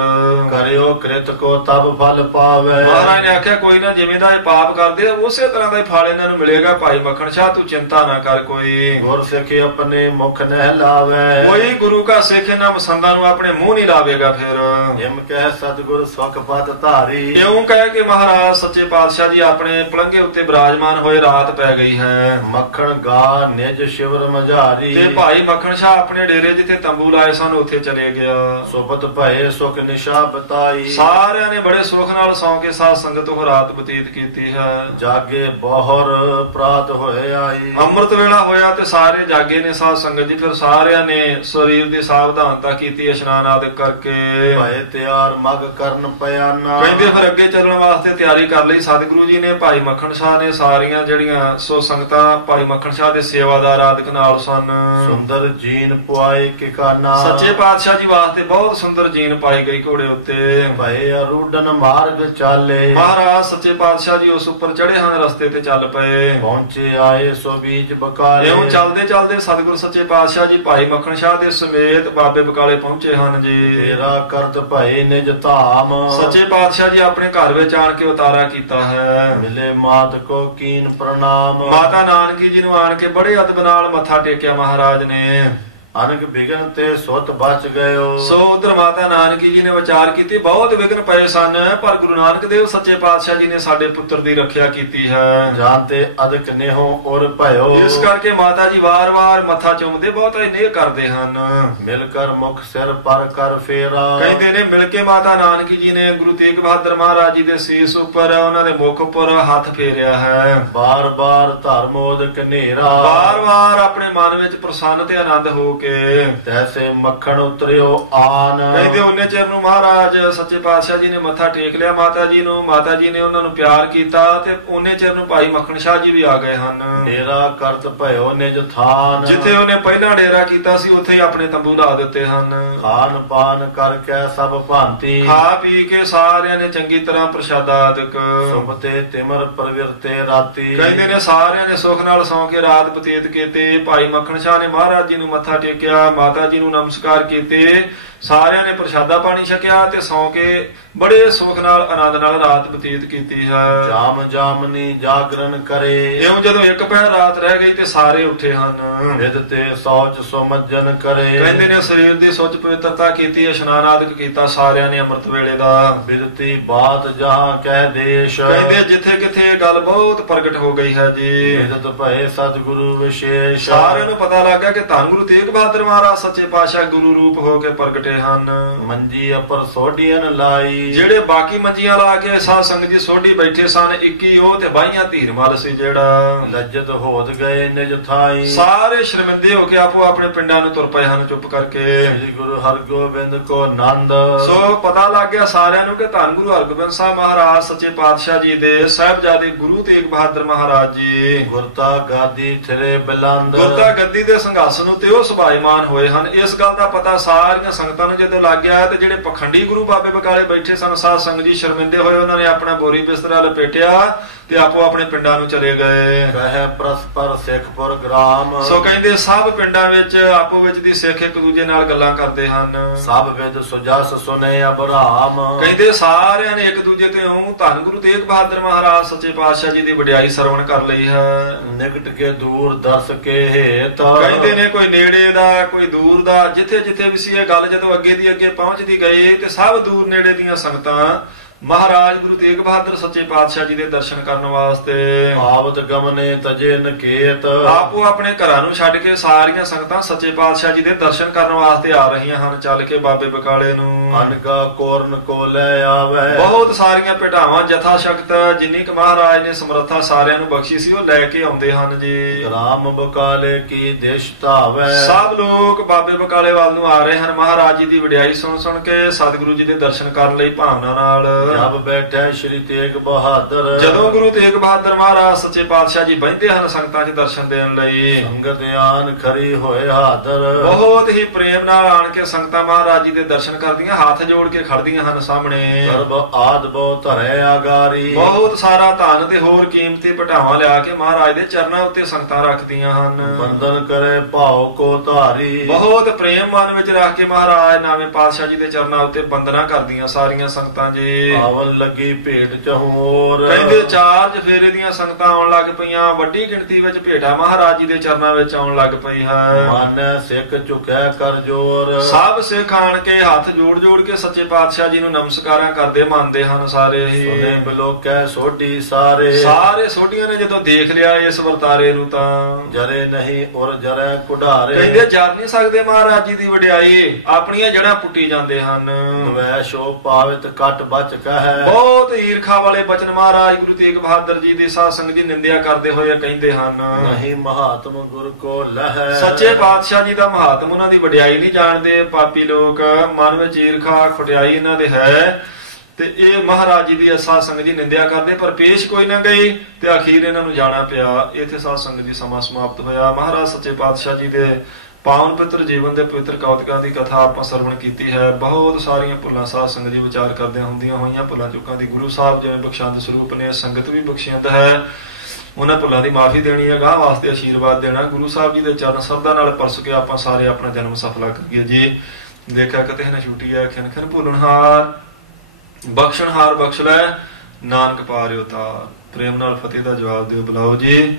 ਕਰਿਓ ਕ੍ਰਿਤ ਕੋ ਤਬ ਫਲ ਪਾਵੇ। ਮਹਾਰਾਜ ਨੇ ਆਖਿਆ ਕੋਈ ਨਾ, ਜਿਵੇਂ ਦਾ ਇਹ ਪਾਪ ਕਰਦੇ ਉਸੇ ਤਰ੍ਹਾਂ ਦਾ ਹੀ ਫਲ ਇਹਨਾਂ ਨੂੰ ਮਿਲੇਗਾ। ਭਾਈ ਮੱਖਣ ਸ਼ਾਹ ਤੂੰ ਚਿੰਤਾ ਨਾ ਕਰ ਕੋਈ। ਗੁਰ ਸਿੱਖੇ ਆਪਣੇ ਮੁਖ ਨਹਿ ਲਾਵੇ। ਕੋਈ ਗੁਰੂ ਕਾ ਸਿੱਖ ਇਹਨਾਂ ਮਸੰਦਾਂ ਨੂੰ ਆਪਣੇ ਮੂੰਹ ਨਹੀਂ ਲਾਵੇਗਾ। ਫਿਰ ਹਿਮ ਕਹਿ ਸਤਿਗੁਰ ਸੁਖ ਪਤ ਧਾਰੀ। ਇਉਂ ਕਹਿ ਕੇ ਮਹਾਰਾਜ ਸੱਚੇ ਪਾਤਸ਼ਾਹ ਜੀ ਆਪਣੇ ਪਲੰਘੇ ਉੱਤੇ ਬਿਰਾਜਮਾਨ ਹੋਏ। ਰਾਤ ਪੈ ਗਈ ਹੈ। ਮੱਖਣ ਗਾ ਨਿਜ ਸ਼ਿਵਰ ਮਝਾਰੀ। ਤੇ ਭਾਈ ਮੱਖਣ ਸ਼ਾਹ ਆਪਣੇ ਡੇਰੇ ਜਿੱਥੇ ਤੰਬੂ ਲਾਏ ਸਨ ਉੱਥੇ ਚਲੇ ਗਿਆ। ਸੁਪਤ ਭਏ ਸੁਖ ਨਿਸ਼ਾ ਬਤਾਈ। ਸਾਰਿਆਂ ਨੇ ਬੜੇ ਸੁਖ ਨਾਲ ਸੌਂ ਕੇ ਸਾਧ ਸੰਗਤ ਉਹ ਰਾਤ ਬਤੀਤ ਕੀਤੀ ਹੈ। ਜਾਗੇ ਬਹੁਰ ਪ੍ਰਾਤ ਹੋਏ ਆਈ। ਅੰਮ੍ਰਿਤ ਵੇਲਾ ਹੋਇਆ ਤੇ ਸਾਰੇ ਜਾਗੇ ਨੇ ਸਾਧ ਸੰਗਤ ਜੀ। ਫਿਰ ਸਾਰਿਆਂ ਨੇ ਸਰੀਰ ਦੀ ਸਾਵਧਾਨਤਾ ਕੀਤੀ ਇਸ਼ਨਾਨ ਆਦਿ ਕਰਕੇ। ਭਏ ਤਿਆਰ ਮਗ ਕਰਨ ਪਿਆਨਾ। ਕਹਿੰਦੇ ਫਿਰ ਅੱਗੇ ਚੱਲਣ ਵਾਸਤੇ ਤਿਆਰੀ ਕਰ ਲਈ ਸਤਿਗੁਰੂ ਜੀ ਨੇ। ਭਾਈ ਮੱਖਣ ਸ਼ਾਹ ਨੇ ਸਾਰੀਆਂ ਜਿਹੜੀਆਂ ਸੋ ਸੰਗਤਾਂ ਭਾਈ ਮੱਖਣ ਸ਼ਾਹ ਦੇ ਸੇਵਾਦਾਰ ਆਦਿਕ ਨਾਲ ਸਨ। ਸੁੰਦਰ ਜੀਨ ਪੁਆਏ ਕਿਕਾਨਾ। ਸੱਚੇ ਪਾਤਸ਼ਾਹ ਜੀ ਵਾਸਤੇ ਬਹੁਤ ਸੁੰਦਰ ਜੀਨ ਪਾਈ ਗਈ ਘੋੜੇ ਉੱਤੇ। ਭਏ ਅਰੂਡਨ ਮਾਰਗ ਚਾਲੇ। ਮਹਾਰਾਜ ਸੱਚੇ ਪਾਤਸ਼ਾਹ ਜੀ ਉਸ ਉੱਪਰ ਚੜੇ ਹਨ, ਰਸਤੇ ਤੇ ਚੱਲ ਪਏ। ਪਹੁੰਚੇ ਆਏ ਸੋ ਬੀਜ ਬਕਾਲੇ। ਇਉਂ ਚੱਲਦੇ ਚੱਲਦੇ ਸਤਿਗੁਰ ਸੱਚੇ ਪਾਤਸ਼ਾਹ ਜੀ ਭਾਈ ਮੱਖਣ ਸ਼ਾਹ ਦੇ ਸਮੇਤ ਬਾਬੇ ਬਕਾਲੇ ਪਹੁੰਚੇ ਹਨ ਜੀ। ਤੇਰਾ ਕਰਤ ਭਏ ਨਿਜ ਧਾਮ। ਸੱਚੇ ਪਾਤਸ਼ਾਹ ਜੀ ਆਪਣੇ ਘਰ ਵਿੱਚ ਆਣ ਕੇ ਉਤਾਰਾ ਕੀਤਾ ਹੈ। ਮਿਲੇ ਮਾਤ ਕੋ ਕੀਨ ਪ੍ਰਣਾਮ। ਮਾਤਾ ਨਾਨਕੀ ਜੀ ਨੂੰ ਆਣ ਕੇ ਬੜੇ ਅਦਬ ਨਾਲ ਮੱਥਾ ਟੇਕਿਆ ਮਹਾਰਾਜ ਨੇ। ਅਨਕ ਵਿਗਨ ਤੇ ਸੁਤ ਬਚ ਗਇਓ। ਸੋ ਉਧਰ ਮਾਤਾ ਨਾਨਕੀ ਜੀ ਨੇ ਵਿਚਾਰ ਕੀਤੀ ਬਹੁਤ ਵਿਗਨ ਪਏ ਸਨ, ਪਰ ਗੁਰੂ ਨਾਨਕ ਦੇਵ ਸੱਚੇ ਪਾਤਸ਼ਾਹ ਜੀ ਨੇ ਸਾਡੇ ਪੁੱਤਰ ਦੀ ਰੱਖਿਆ ਕੀਤੀ ਹੈ। ਜਾਂਤੇ ਅਦਕ ਨੇਹੋ ਔਰ ਭਇਓ। ਇਸ ਕਰਕੇ ਮਾਤਾ ਜੀ ਵਾਰ-ਵਾਰ ਮੱਥਾ ਚੁੰਮਦੇ ਬਹੁਤ ਹੀ ਨੇਹ ਕਰਦੇ ਹਨ। ਮਿਲ ਕਰ ਮੁਖ ਸਿਰ ਪਰ ਕਰ ਫੇਰਾ। ਕਹਿੰਦੇ ਨੇ ਮਿਲ ਕੇ ਮਾਤਾ ਨਾਨਕੀ ਜੀ ਨੇ ਗੁਰੂ ਤੇਗ ਬਹਾਦਰ ਮਹਾਰਾਜ ਜੀ ਦੇ ਸੀਸ ਉੱਪਰ ਉਹਨਾਂ ਦੇ ਮੁਖ ਉੱਪਰ ਹੱਥ ਫੇਰਿਆ ਹੈ। ਬਾਰ-ਬਾਰ ਧਰਮੋਦ ਕਨੇਰਾ। ਵਾਰ-ਵਾਰ ਆਪਣੇ ਮਨ ਵਿੱਚ ਪ੍ਰਸੰਨ ਤੇ ਆਨੰਦ ਹੋ ਕੇ ਤੈਸੇ ਮੱਖਣ ਉਤਰਿਓ ਆਨ। ਕਹਿੰਦੇ ਉਹਨੇ ਚਿਰ ਨੂੰ ਮਹਾਰਾਜ ਸੱਚੇ ਪਾਤਸ਼ਾਹ ਜੀ ਨੇ ਮੱਥਾ ਟੇਕ ਲਿਆ ਮਾਤਾ ਜੀ ਨੂੰ। ਮਾਤਾ ਜੀ ਨੇ ਉਹਨਾਂ ਨੂੰ ਪਿਆਰ ਕੀਤਾ ਤੇ ਉਹਨੇ ਚਿਰ ਨੂੰ ਭਾਈ ਮੱਖਣ ਸ਼ਾਹ ਜੀ ਵੀ ਆ ਗਏ ਹਨ। ਡੇਰਾ ਕਰਤ ਭਇਓ ਨਿਜ ਥਾਨ। ਜਿੱਥੇ ਉਹਨੇ ਪਹਿਲਾਂ ਡੇਰਾ ਕੀਤਾ ਸੀ ਉੱਥੇ ਹੀ ਆਪਣੇ ਤੰਬੂ ਲਾ ਦਿੱਤੇ ਹਨ। ਖਾਨ ਪਾਨ ਕਰਕੇ ਸਭ ਭਾਂਤੀ। ਖਾ ਪੀ ਕੇ ਸਾਰਿਆਂ ਨੇ ਚੰਗੀ ਤਰ੍ਹਾਂ ਪ੍ਰਸ਼ਾਦਾ ਆਦਿਕ। ਸੁਭਤੇ ਤਿਮਰ ਪ੍ਰਵਿਰਤੇ ਰਾਤੀ। ਕਹਿੰਦੇ ਨੇ ਸਾਰਿਆਂ ਨੇ ਸੁਖ ਨਾਲ ਸੌਂ ਕੇ ਰਾਤ ਬਤੀਤ ਕੀਤੀ। ਭਾਈ ਮੱਖਣ ਸ਼ਾਹ ਨੇ ਮਹਾਰਾਜ ਜੀ ਨੂੰ ਮੱਥਾ ਟੇਕਿਆ, ਮਾਤਾ ਜੀ ਨੂੰ ਨਮਸਕਾਰ ਕੀਤੇ। ਸਾਰਿਆਂ ਨੇ ਪ੍ਰਸ਼ਾਦਾ ਪਾਣੀ ਛਕਿਆ ਤੇ ਸੌਂ ਕੇ ਬੜੇ ਸੁਖ ਨਾਲ ਆਨੰਦ ਨਾਲ ਰਾਤ ਬਤੀਤ ਕੀਤੀ ਹੈ। ਜਾਮ ਜਾਮਨੀ ਜਾਗਰਣ ਕਰੇ। ਇਉਂ ਜਦੋਂ ਇੱਕ ਪਹਿਰ ਰਾਤ ਰਹਿ ਗਈ ਤੇ ਸਾਰੇ ਉੱਠੇ ਹਨ। ਵਿਦ ਤੇ ਸੌਚ ਸੁਮਜਨ ਕਰੇ। ਕਹਿੰਦੇ ਨੇ ਸਰੀਰ ਦੀ ਸੁੱਚ ਪਵਿੱਤਰਤਾ ਕੀਤੀ, ਇਸ਼ਨਾਨ ਆਦਿਕ ਕੀਤਾ ਸਾਰਿਆਂ ਨੇ ਅੰਮ੍ਰਿਤ ਵੇਲੇ ਦਾ। ਬਿਦਤੀ ਬਾਤ ਜਹਾਂ ਕਹਿ ਦੇਸ਼। ਕਹਿੰਦੇ ਜਿੱਥੇ ਕਿਥੇ ਗੱਲ ਬਹੁਤ ਪ੍ਰਗਟ ਹੋ ਗਈ ਹੈ ਜੀ। ਬਿਦਤ ਭਏ ਸਤਿਗੁਰੂ ਵਿਸ਼ੇਸ਼। ਸਾਰਿਆਂ ਨੂੰ ਪਤਾ ਲੱਗਾ ਕਿ ਧੰਨ ਗੁਰੂ ਤੇਗ ਬਹਾਦਰ ਮਹਾਰਾਜ ਸੱਚੇ ਪਾਤਸ਼ਾਹ ਗੁਰੂ ਰੂਪ ਹੋ ਕੇ ਪ੍ਰਗਟੇ ਹਨ। ਮੰਜੀ ਅਪਰ ਸੋਢੀਆਂ ਲਾਈ। ਜਿਹੜੇ ਬਾਕੀ ਮੰਜੀਆਂ ਲਾ ਕੇ ਸਾਧ ਸੰਗਤ ਜੀ ਸੋਢੀ ਬੈਠੇ ਸਨ, 21 ਉਹ ਤੇ 22 ਧੀਰ ਮਲ ਸੀ ਜਿਹੜਾ। ਲੱਜਤ ਹੋਦ ਗਏ ਨਿਜ ਥਾਈ। ਸਾਰੇ ਸ਼ਰਮਿੰਦੇ ਹੋ ਕੇ ਆਪੋ ਆਪਣੇ ਪਿੰਡਾਂ ਨੂੰ ਤੁਰ ਪਏ ਹਨ ਚੁੱਪ ਕਰਕੇ। ਸ੍ਰੀ ਗੁਰੂ ਹਰਗੋਬਿੰਦ ਕੋ ਨੰਦ। ਸੋ ਪਤਾ ਲੱਗ ਗਿਆ ਸਾਰਿਆਂ ਨੂੰ ਕਿ ਧੰਨ ਗੁਰੂ ਹਰਗੋਬਿੰਦ ਸਾਹਿਬ ਮਹਾਰਾਜ ਸੱਚੇ ਪਾਤਸ਼ਾਹ ਜੀ ਦੇ ਸਾਹਿਬਜ਼ਾਦੇ ਗੁਰੂ ਤੇਗ ਬਹਾਦਰ ਮਹਾਰਾਜ ਜੀ ਗੁਰਤਾ ਗਾਦੀ ਥਿਰੇ ਬਲੰਦ। ਗੁਰਤਾ ਗੱਦੀ ਦੇ ਸੰਘਾਸਨ ਉਤੇ ਉਹ ਸੁਭਾਇਮਾਨ ਹੋਏ ਹਨ। ਇਸ ਗੱਲ ਦਾ ਪਤਾ ਸਾਰੀਆਂ ਸੰਗਤਾਂ ਨੂੰ ਜਦੋਂ ਲੱਗ ਗਿਆ ਤੇ ਜਿਹੜੇ ਪਖੰਡੀ ਗੁਰੂ ਬਾਬੇ ਬਕਾਲੇ ਬੈਠੇ ਸਨ ਸਾਧ ਸੰਗਤ ਜੀ ਸ਼ਰਮਿੰਦੇ ਹੋਏ, ਉਹਨਾਂ ਨੇ ਆਪਣਾ ਬੋਰੀ ਬਿਸਤਰਾ ਲਪੇਟਿਆ ਤੇ ਆਪੋ ਆਪਣੇ ਪਿੰਡਾਂ ਨੂੰ ਚਲੇ ਗਏ। ਕਹੇ ਪਰਸਪਰ ਸਿੱਖਪੁਰ ਗ੍ਰਾਮ। ਸੋ ਕਹਿੰਦੇ ਸਭ ਪਿੰਡਾਂ ਵਿੱਚ ਆਪੋ ਵਿੱਚ ਦੀ ਸਿੱਖ ਇੱਕ ਦੂਜੇ ਨਾਲ ਗੱਲਾਂ ਕਰਦੇ ਹਨ। ਸਭ ਵਿਦ ਸੁਜਸ ਸੁਨੇ ਅਬਰਾਮ। ਕਹਿੰਦੇ ਸਾਰਿਆਂ ਨੇ ਇੱਕ ਦੂਜੇ ਤੇ ਧੰਨ ਗੁਰੂ ਤੇਗ ਬਹਾਦਰ ਮਹਾਰਾਜ ਸੱਚੇ ਪਾਤਸ਼ਾਹ ਜੀ ਦੀ ਵਡਿਆਈ ਸਰਵਣ ਕਰ ਲਈ ਹੈ। ਨਿਕਟ ਕੇ ਦੂਰ ਦਰਸ ਕੇ ਹੇਤ। ਕਹਿੰਦੇ ਨੇ ਕੋਈ ਨੇੜੇ ਦਾ ਕੋਈ ਦੂਰ ਦਾ, ਜਿੱਥੇ ਜਿੱਥੇ ਵੀ ਸੀ ਇਹ ਗੱਲ ਜਦੋਂ ਅੱਗੇ ਦੀ ਅੱਗੇ ਪਹੁੰਚਦੀ ਗਈ ਤੇ ਸਭ ਦੂਰ ਨੇੜੇ ਦੀਆਂ ਸੰਗਤਾਂ ਮਹਾਰਾਜ ਗੁਰੂ ਤੇਗ ਬਹਾਦਰ ਸੱਚੇ ਪਾਤਸ਼ਾਹ ਜੀ ਦੇ ਦਰਸ਼ਨ ਕਰਨ ਵਾਸਤੇ ਆਵਤ ਗਮਨੇ ਤਜੇ ਨਕੇਤ। ਆਪੋ ਆਪਣੇ ਘਰਾਂ ਨੂੰ ਛੱਡ ਕੇ ਸਾਰੀਆਂ ਸੰਗਤਾਂ ਸੱਚੇ ਪਾਤਸ਼ਾਹ ਜੀ ਦੇ ਦਰਸ਼ਨ ਕਰਨ ਵਾਸਤੇ ਆ ਰਹੀਆਂ ਹਨ। ਚੱਲ ਕੇ ਬਾਬੇ ਬਕਾਲੇ ਨੂੰ ਅਨਗਾ ਕੋਰਨ ਕੋ ਲੈ ਆਵੇ। ਬਹੁਤ ਸਾਰੀਆਂ ਭੇਟਾਵਾਂ ਜਥਾ ਸ਼ਕਤ ਜਿੰਨੀ ਕੁ ਮਹਾਰਾਜ ਨੇ ਸਮਰੱਥਾ ਸਾਰਿਆਂ ਨੂੰ ਬਖਸ਼ੀ ਸੀ ਉਹ ਲੈ ਕੇ ਆਉਂਦੇ ਹਨ ਜੀ। ਰਾਮ ਬਕਾਲੇ ਕੀ ਦੇਸ਼ ਧਾਵੇ। ਸਭ ਲੋਕ ਬਾਬੇ ਬਕਾਲੇ ਵੱਲ ਨੂੰ ਆ ਰਹੇ ਹਨ ਮਹਾਰਾਜ ਜੀ ਦੀ ਵਡਿਆਈ ਸੁਣ ਸੁਣ ਕੇ, ਸਤਿਗੁਰੂ ਜੀ ਦੇ ਦਰਸ਼ਨ ਕਰਨ ਲਈ ਭਾਵਨਾ ਨਾਲ। ਜਬ ਬੈਠੇ ਸ਼੍ਰੀ ਤੇਗ ਬਹਾਦਰ। ਜਦੋਂ ਗੁਰੂ ਤੇਗ ਬਹਾਦਰ ਮਹਾਰਾਜ ਸੱਚੇ ਪਾਤਸ਼ਾਹ ਜੀ ਬੈਠਦੇ ਹਨ ਸੰਗਤਾਂ 'ਚ ਦਰਸ਼ਨ ਦੇਣ ਲਈ, ਸੰਗਤ ਆਨ ਖਰੀ ਹੋਏ ਹਾਦਰ। ਬਹੁਤ ਹੀ ਪ੍ਰੇਮ ਨਾਲ ਆਣ ਕੇ ਸੰਗਤਾਂ ਮਹਾਰਾਜ ਜੀ ਦੇ ਦਰਸ਼ਨ ਕਰਦੀਆਂ, ਹੱਥ ਜੋੜ ਕੇ ਖੜਦੀਆਂ ਹਨ ਸਾਹਮਣੇ। ਸਰਬ ਆਦ ਬਹੁ ਧਰੇ ਆਗਾਰੀ। ਬਹੁਤ ਸਾਰਾ ਧਨ ਤੇ ਹੋਰ ਕੀਮਤੀ ਭਟਾਵਾਂ ਲਿਆ ਕੇ ਮਹਾਰਾਜ ਦੇ ਚਰਨਾਂ ਉੱਤੇ ਸੰਗਤਾਂ ਰੱਖਦੀਆਂ ਹਨ। ਬੰਦਨ ਕਰੇ ਭਾਉ ਕੋ ਧਾਰੀ। ਬਹੁਤ ਪ੍ਰੇਮ ਮਨ ਵਿੱਚ ਰੱਖ ਕੇ ਮਹਾਰਾਜ ਨਾਵੇਂ ਪਾਤਸ਼ਾਹ ਜੀ ਦੇ ਚਰਨਾਂ ਉੱਤੇ ਬੰਦਨਾ ਕਰਦੀਆਂ ਸਾਰੀਆਂ ਸੰਗਤਾਂ ਜੀ। ਆਵਲ ਲੱਗੀ ਭੇਟ ਚਹੋਰ। ਕਹਿੰਦੇ ਚਾਰ ਚਫੇਰੇ ਦੀਆਂ ਸੰਗਤਾਂ ਆਉਣ ਲੱਗ ਪਈਆਂ, ਵੱਡੀ ਗਿਣਤੀ ਵਿੱਚ ਭੇਟਾ ਮਹਾਰਾਜ ਜੀ ਦੇ ਚਰਨਾਂ ਵਿੱਚ ਆਉਣ ਲੱਗ ਪਈ ਹੈ। ਮਨ ਸਿੱਖ ਝੁਕਿਆ ਕਰ ਜੋਰ। ਸਭ ਸਿੱਖ ਆਣ ਕੇ ਹੱਥ ਜੋੜ ਜੋੜ ਕੇ ਸੱਚੇ ਪਾਤਸ਼ਾਹ ਜੀ ਨੂੰ ਨਮਸਕਾਰਾਂ ਕਰਦੇ ਮੰਨਦੇ ਹਨ ਸਾਰੇ ਹੀ। ਸੁਨੇ ਬਲੋਕੈ ਸੋਢੀ ਸਾਰੇ। ਸਾਰੇ ਸੋਢੀਆਂ ਨੇ ਜਦੋਂ ਦੇਖ ਲਿਆ ਇਸ ਵਰਤਾਰੇ ਨੂੰ ਤਾਂ ਜਰੇ ਨਹੀਂ ਔਰ ਜਰੇ ਕੁਢਾਰੇ। ਕਹਿੰਦੇ ਜਰ ਨਹੀਂ ਸਕਦੇ ਮਹਾਰਾਜ ਜੀ ਦੀ ਵਡਿਆਈ, ਆਪਣੀਆਂ ਜੜ੍ਹਾਂ ਪੁੱਟੀ ਜਾਂਦੇ ਹਨ। ਵੈਸ਼ੋ ਪਾਵਿਤ ਕਟ ਬਚ ਕਹੈ। ਬਹੁਤ ਈਰਖਾ ਵਾਲੇ ਬਚਨ ਮਹਾਰਾਜ ਗੁਰੂ ਤੇਗ ਬਹਾਦਰ ਜੀ ਦੇ ਸਾਧ ਸੰਗਤ ਜੀ ਨਿੰਦਿਆ ਕਰਦੇ ਹੋਏ ਕਹਿੰਦੇ ਹਨ। ਨਹੀਂ ਮਹਾਤਮ ਗੁਰ ਕੋ ਲਹੈ। ਸੱਚੇ ਪਾਤਸ਼ਾਹ ਜੀ ਦਾ ਮਹਾਤਮ ਉਹਨਾਂ ਦੀ ਵਡਿਆਈ ਨਹੀਂ ਜਾਣਦੇ ਪਾਪੀ ਲੋਕ, ਮਨ ਵਿੱਚ ਈਰਖਾ ਖੁਟਿਆਈ ਇਹਨਾਂ ਦੇ ਹੈ ਤੇ ਇਹ ਮਹਾਰਾਜ ਜੀ ਦੀ ਸਾਧ ਸੰਗਤ ਜੀ ਨਿੰਦਿਆ ਕਰਦੇ, ਪਰ ਪੇਸ਼ ਕੋਈ ਨਾ ਗਈ ਤੇ ਅਖੀਰ ਇਹਨਾਂ ਨੂੰ ਜਾਣਾ ਪਿਆ। ਇੱਥੇ ਸਾਧ ਸੰਗਤ ਜੀ ਸਮਾਂ ਸਮਾਪਤ ਹੋਇਆ। ਮਹਾਰਾਜ ਸੱਚੇ ਪਾਤਸ਼ਾਹ ਜੀ ਦੇ ਪਾਵਨ ਪਵਿੱਤਰ ਜੀਵਨ ਦੇ ਪਵਿੱਤਰ ਕੌਤਕਾਂ ਦੀ ਕਥਾ ਆਪਾਂ ਸਰਵਣ ਕੀਤੀ ਹੈ। ਬਹੁਤ ਸਾਰੀਆਂ ਭੁੱਲਾਂ ਸਾਧ ਸੰਗਤ ਜੀ ਵਿਚਾਰ ਕਰਦਿਆਂ ਹੁੰਦੀਆਂ ਹੋਈਆਂ ਭੁੱਲਾਂ ਚੁੱਕਾਂ ਦੀ ਗੁਰੂ ਸਾਹਿਬ ਜਿਵੇਂ ਬਖਸ਼ੰਦ ਸਰੂਪ ਨੇ, ਸੰਗਤ ਵੀ ਬਖਸ਼ਿੰਦ ਹੈ। ਉਹਨਾਂ ਭੁੱਲਾਂ ਦੀ ਮਾਫੀ ਦੇਣੀ ਹੈ, ਗਾਹ ਵਾਸਤੇ ਆਸ਼ੀਰਵਾਦ ਦੇਣਾ। ਗੁਰੂ ਸਾਹਿਬ ਜੀ ਦੇ ਚਰਨ ਸ਼ਰਧਾ ਨਾਲ ਪਰਸ ਕੇ ਆਪਾਂ ਸਾਰੇ ਆਪਣਾ ਜਨਮ ਸਫਲਾ ਕਰੀਏ ਜੀ। ਦੇਖਿਆ ਕਿਤੇ ਨਾ ਛੁੱਟੀ ਹੈ ਖਿਨ ਖਿਨ ਭੁੱਲਣਹਾਰ ਬਖਸ਼ਣਹਾਰ ਬਖਸ਼ ਲੈ, ਨਾਨਕ ਪਾਰਿਓ ਤਾਰ। ਪ੍ਰੇਮ ਨਾਲ ਫਤਿਹ ਦਾ ਜਵਾਬ ਦਿਓ, ਬੁਲਾਓ ਜੀ।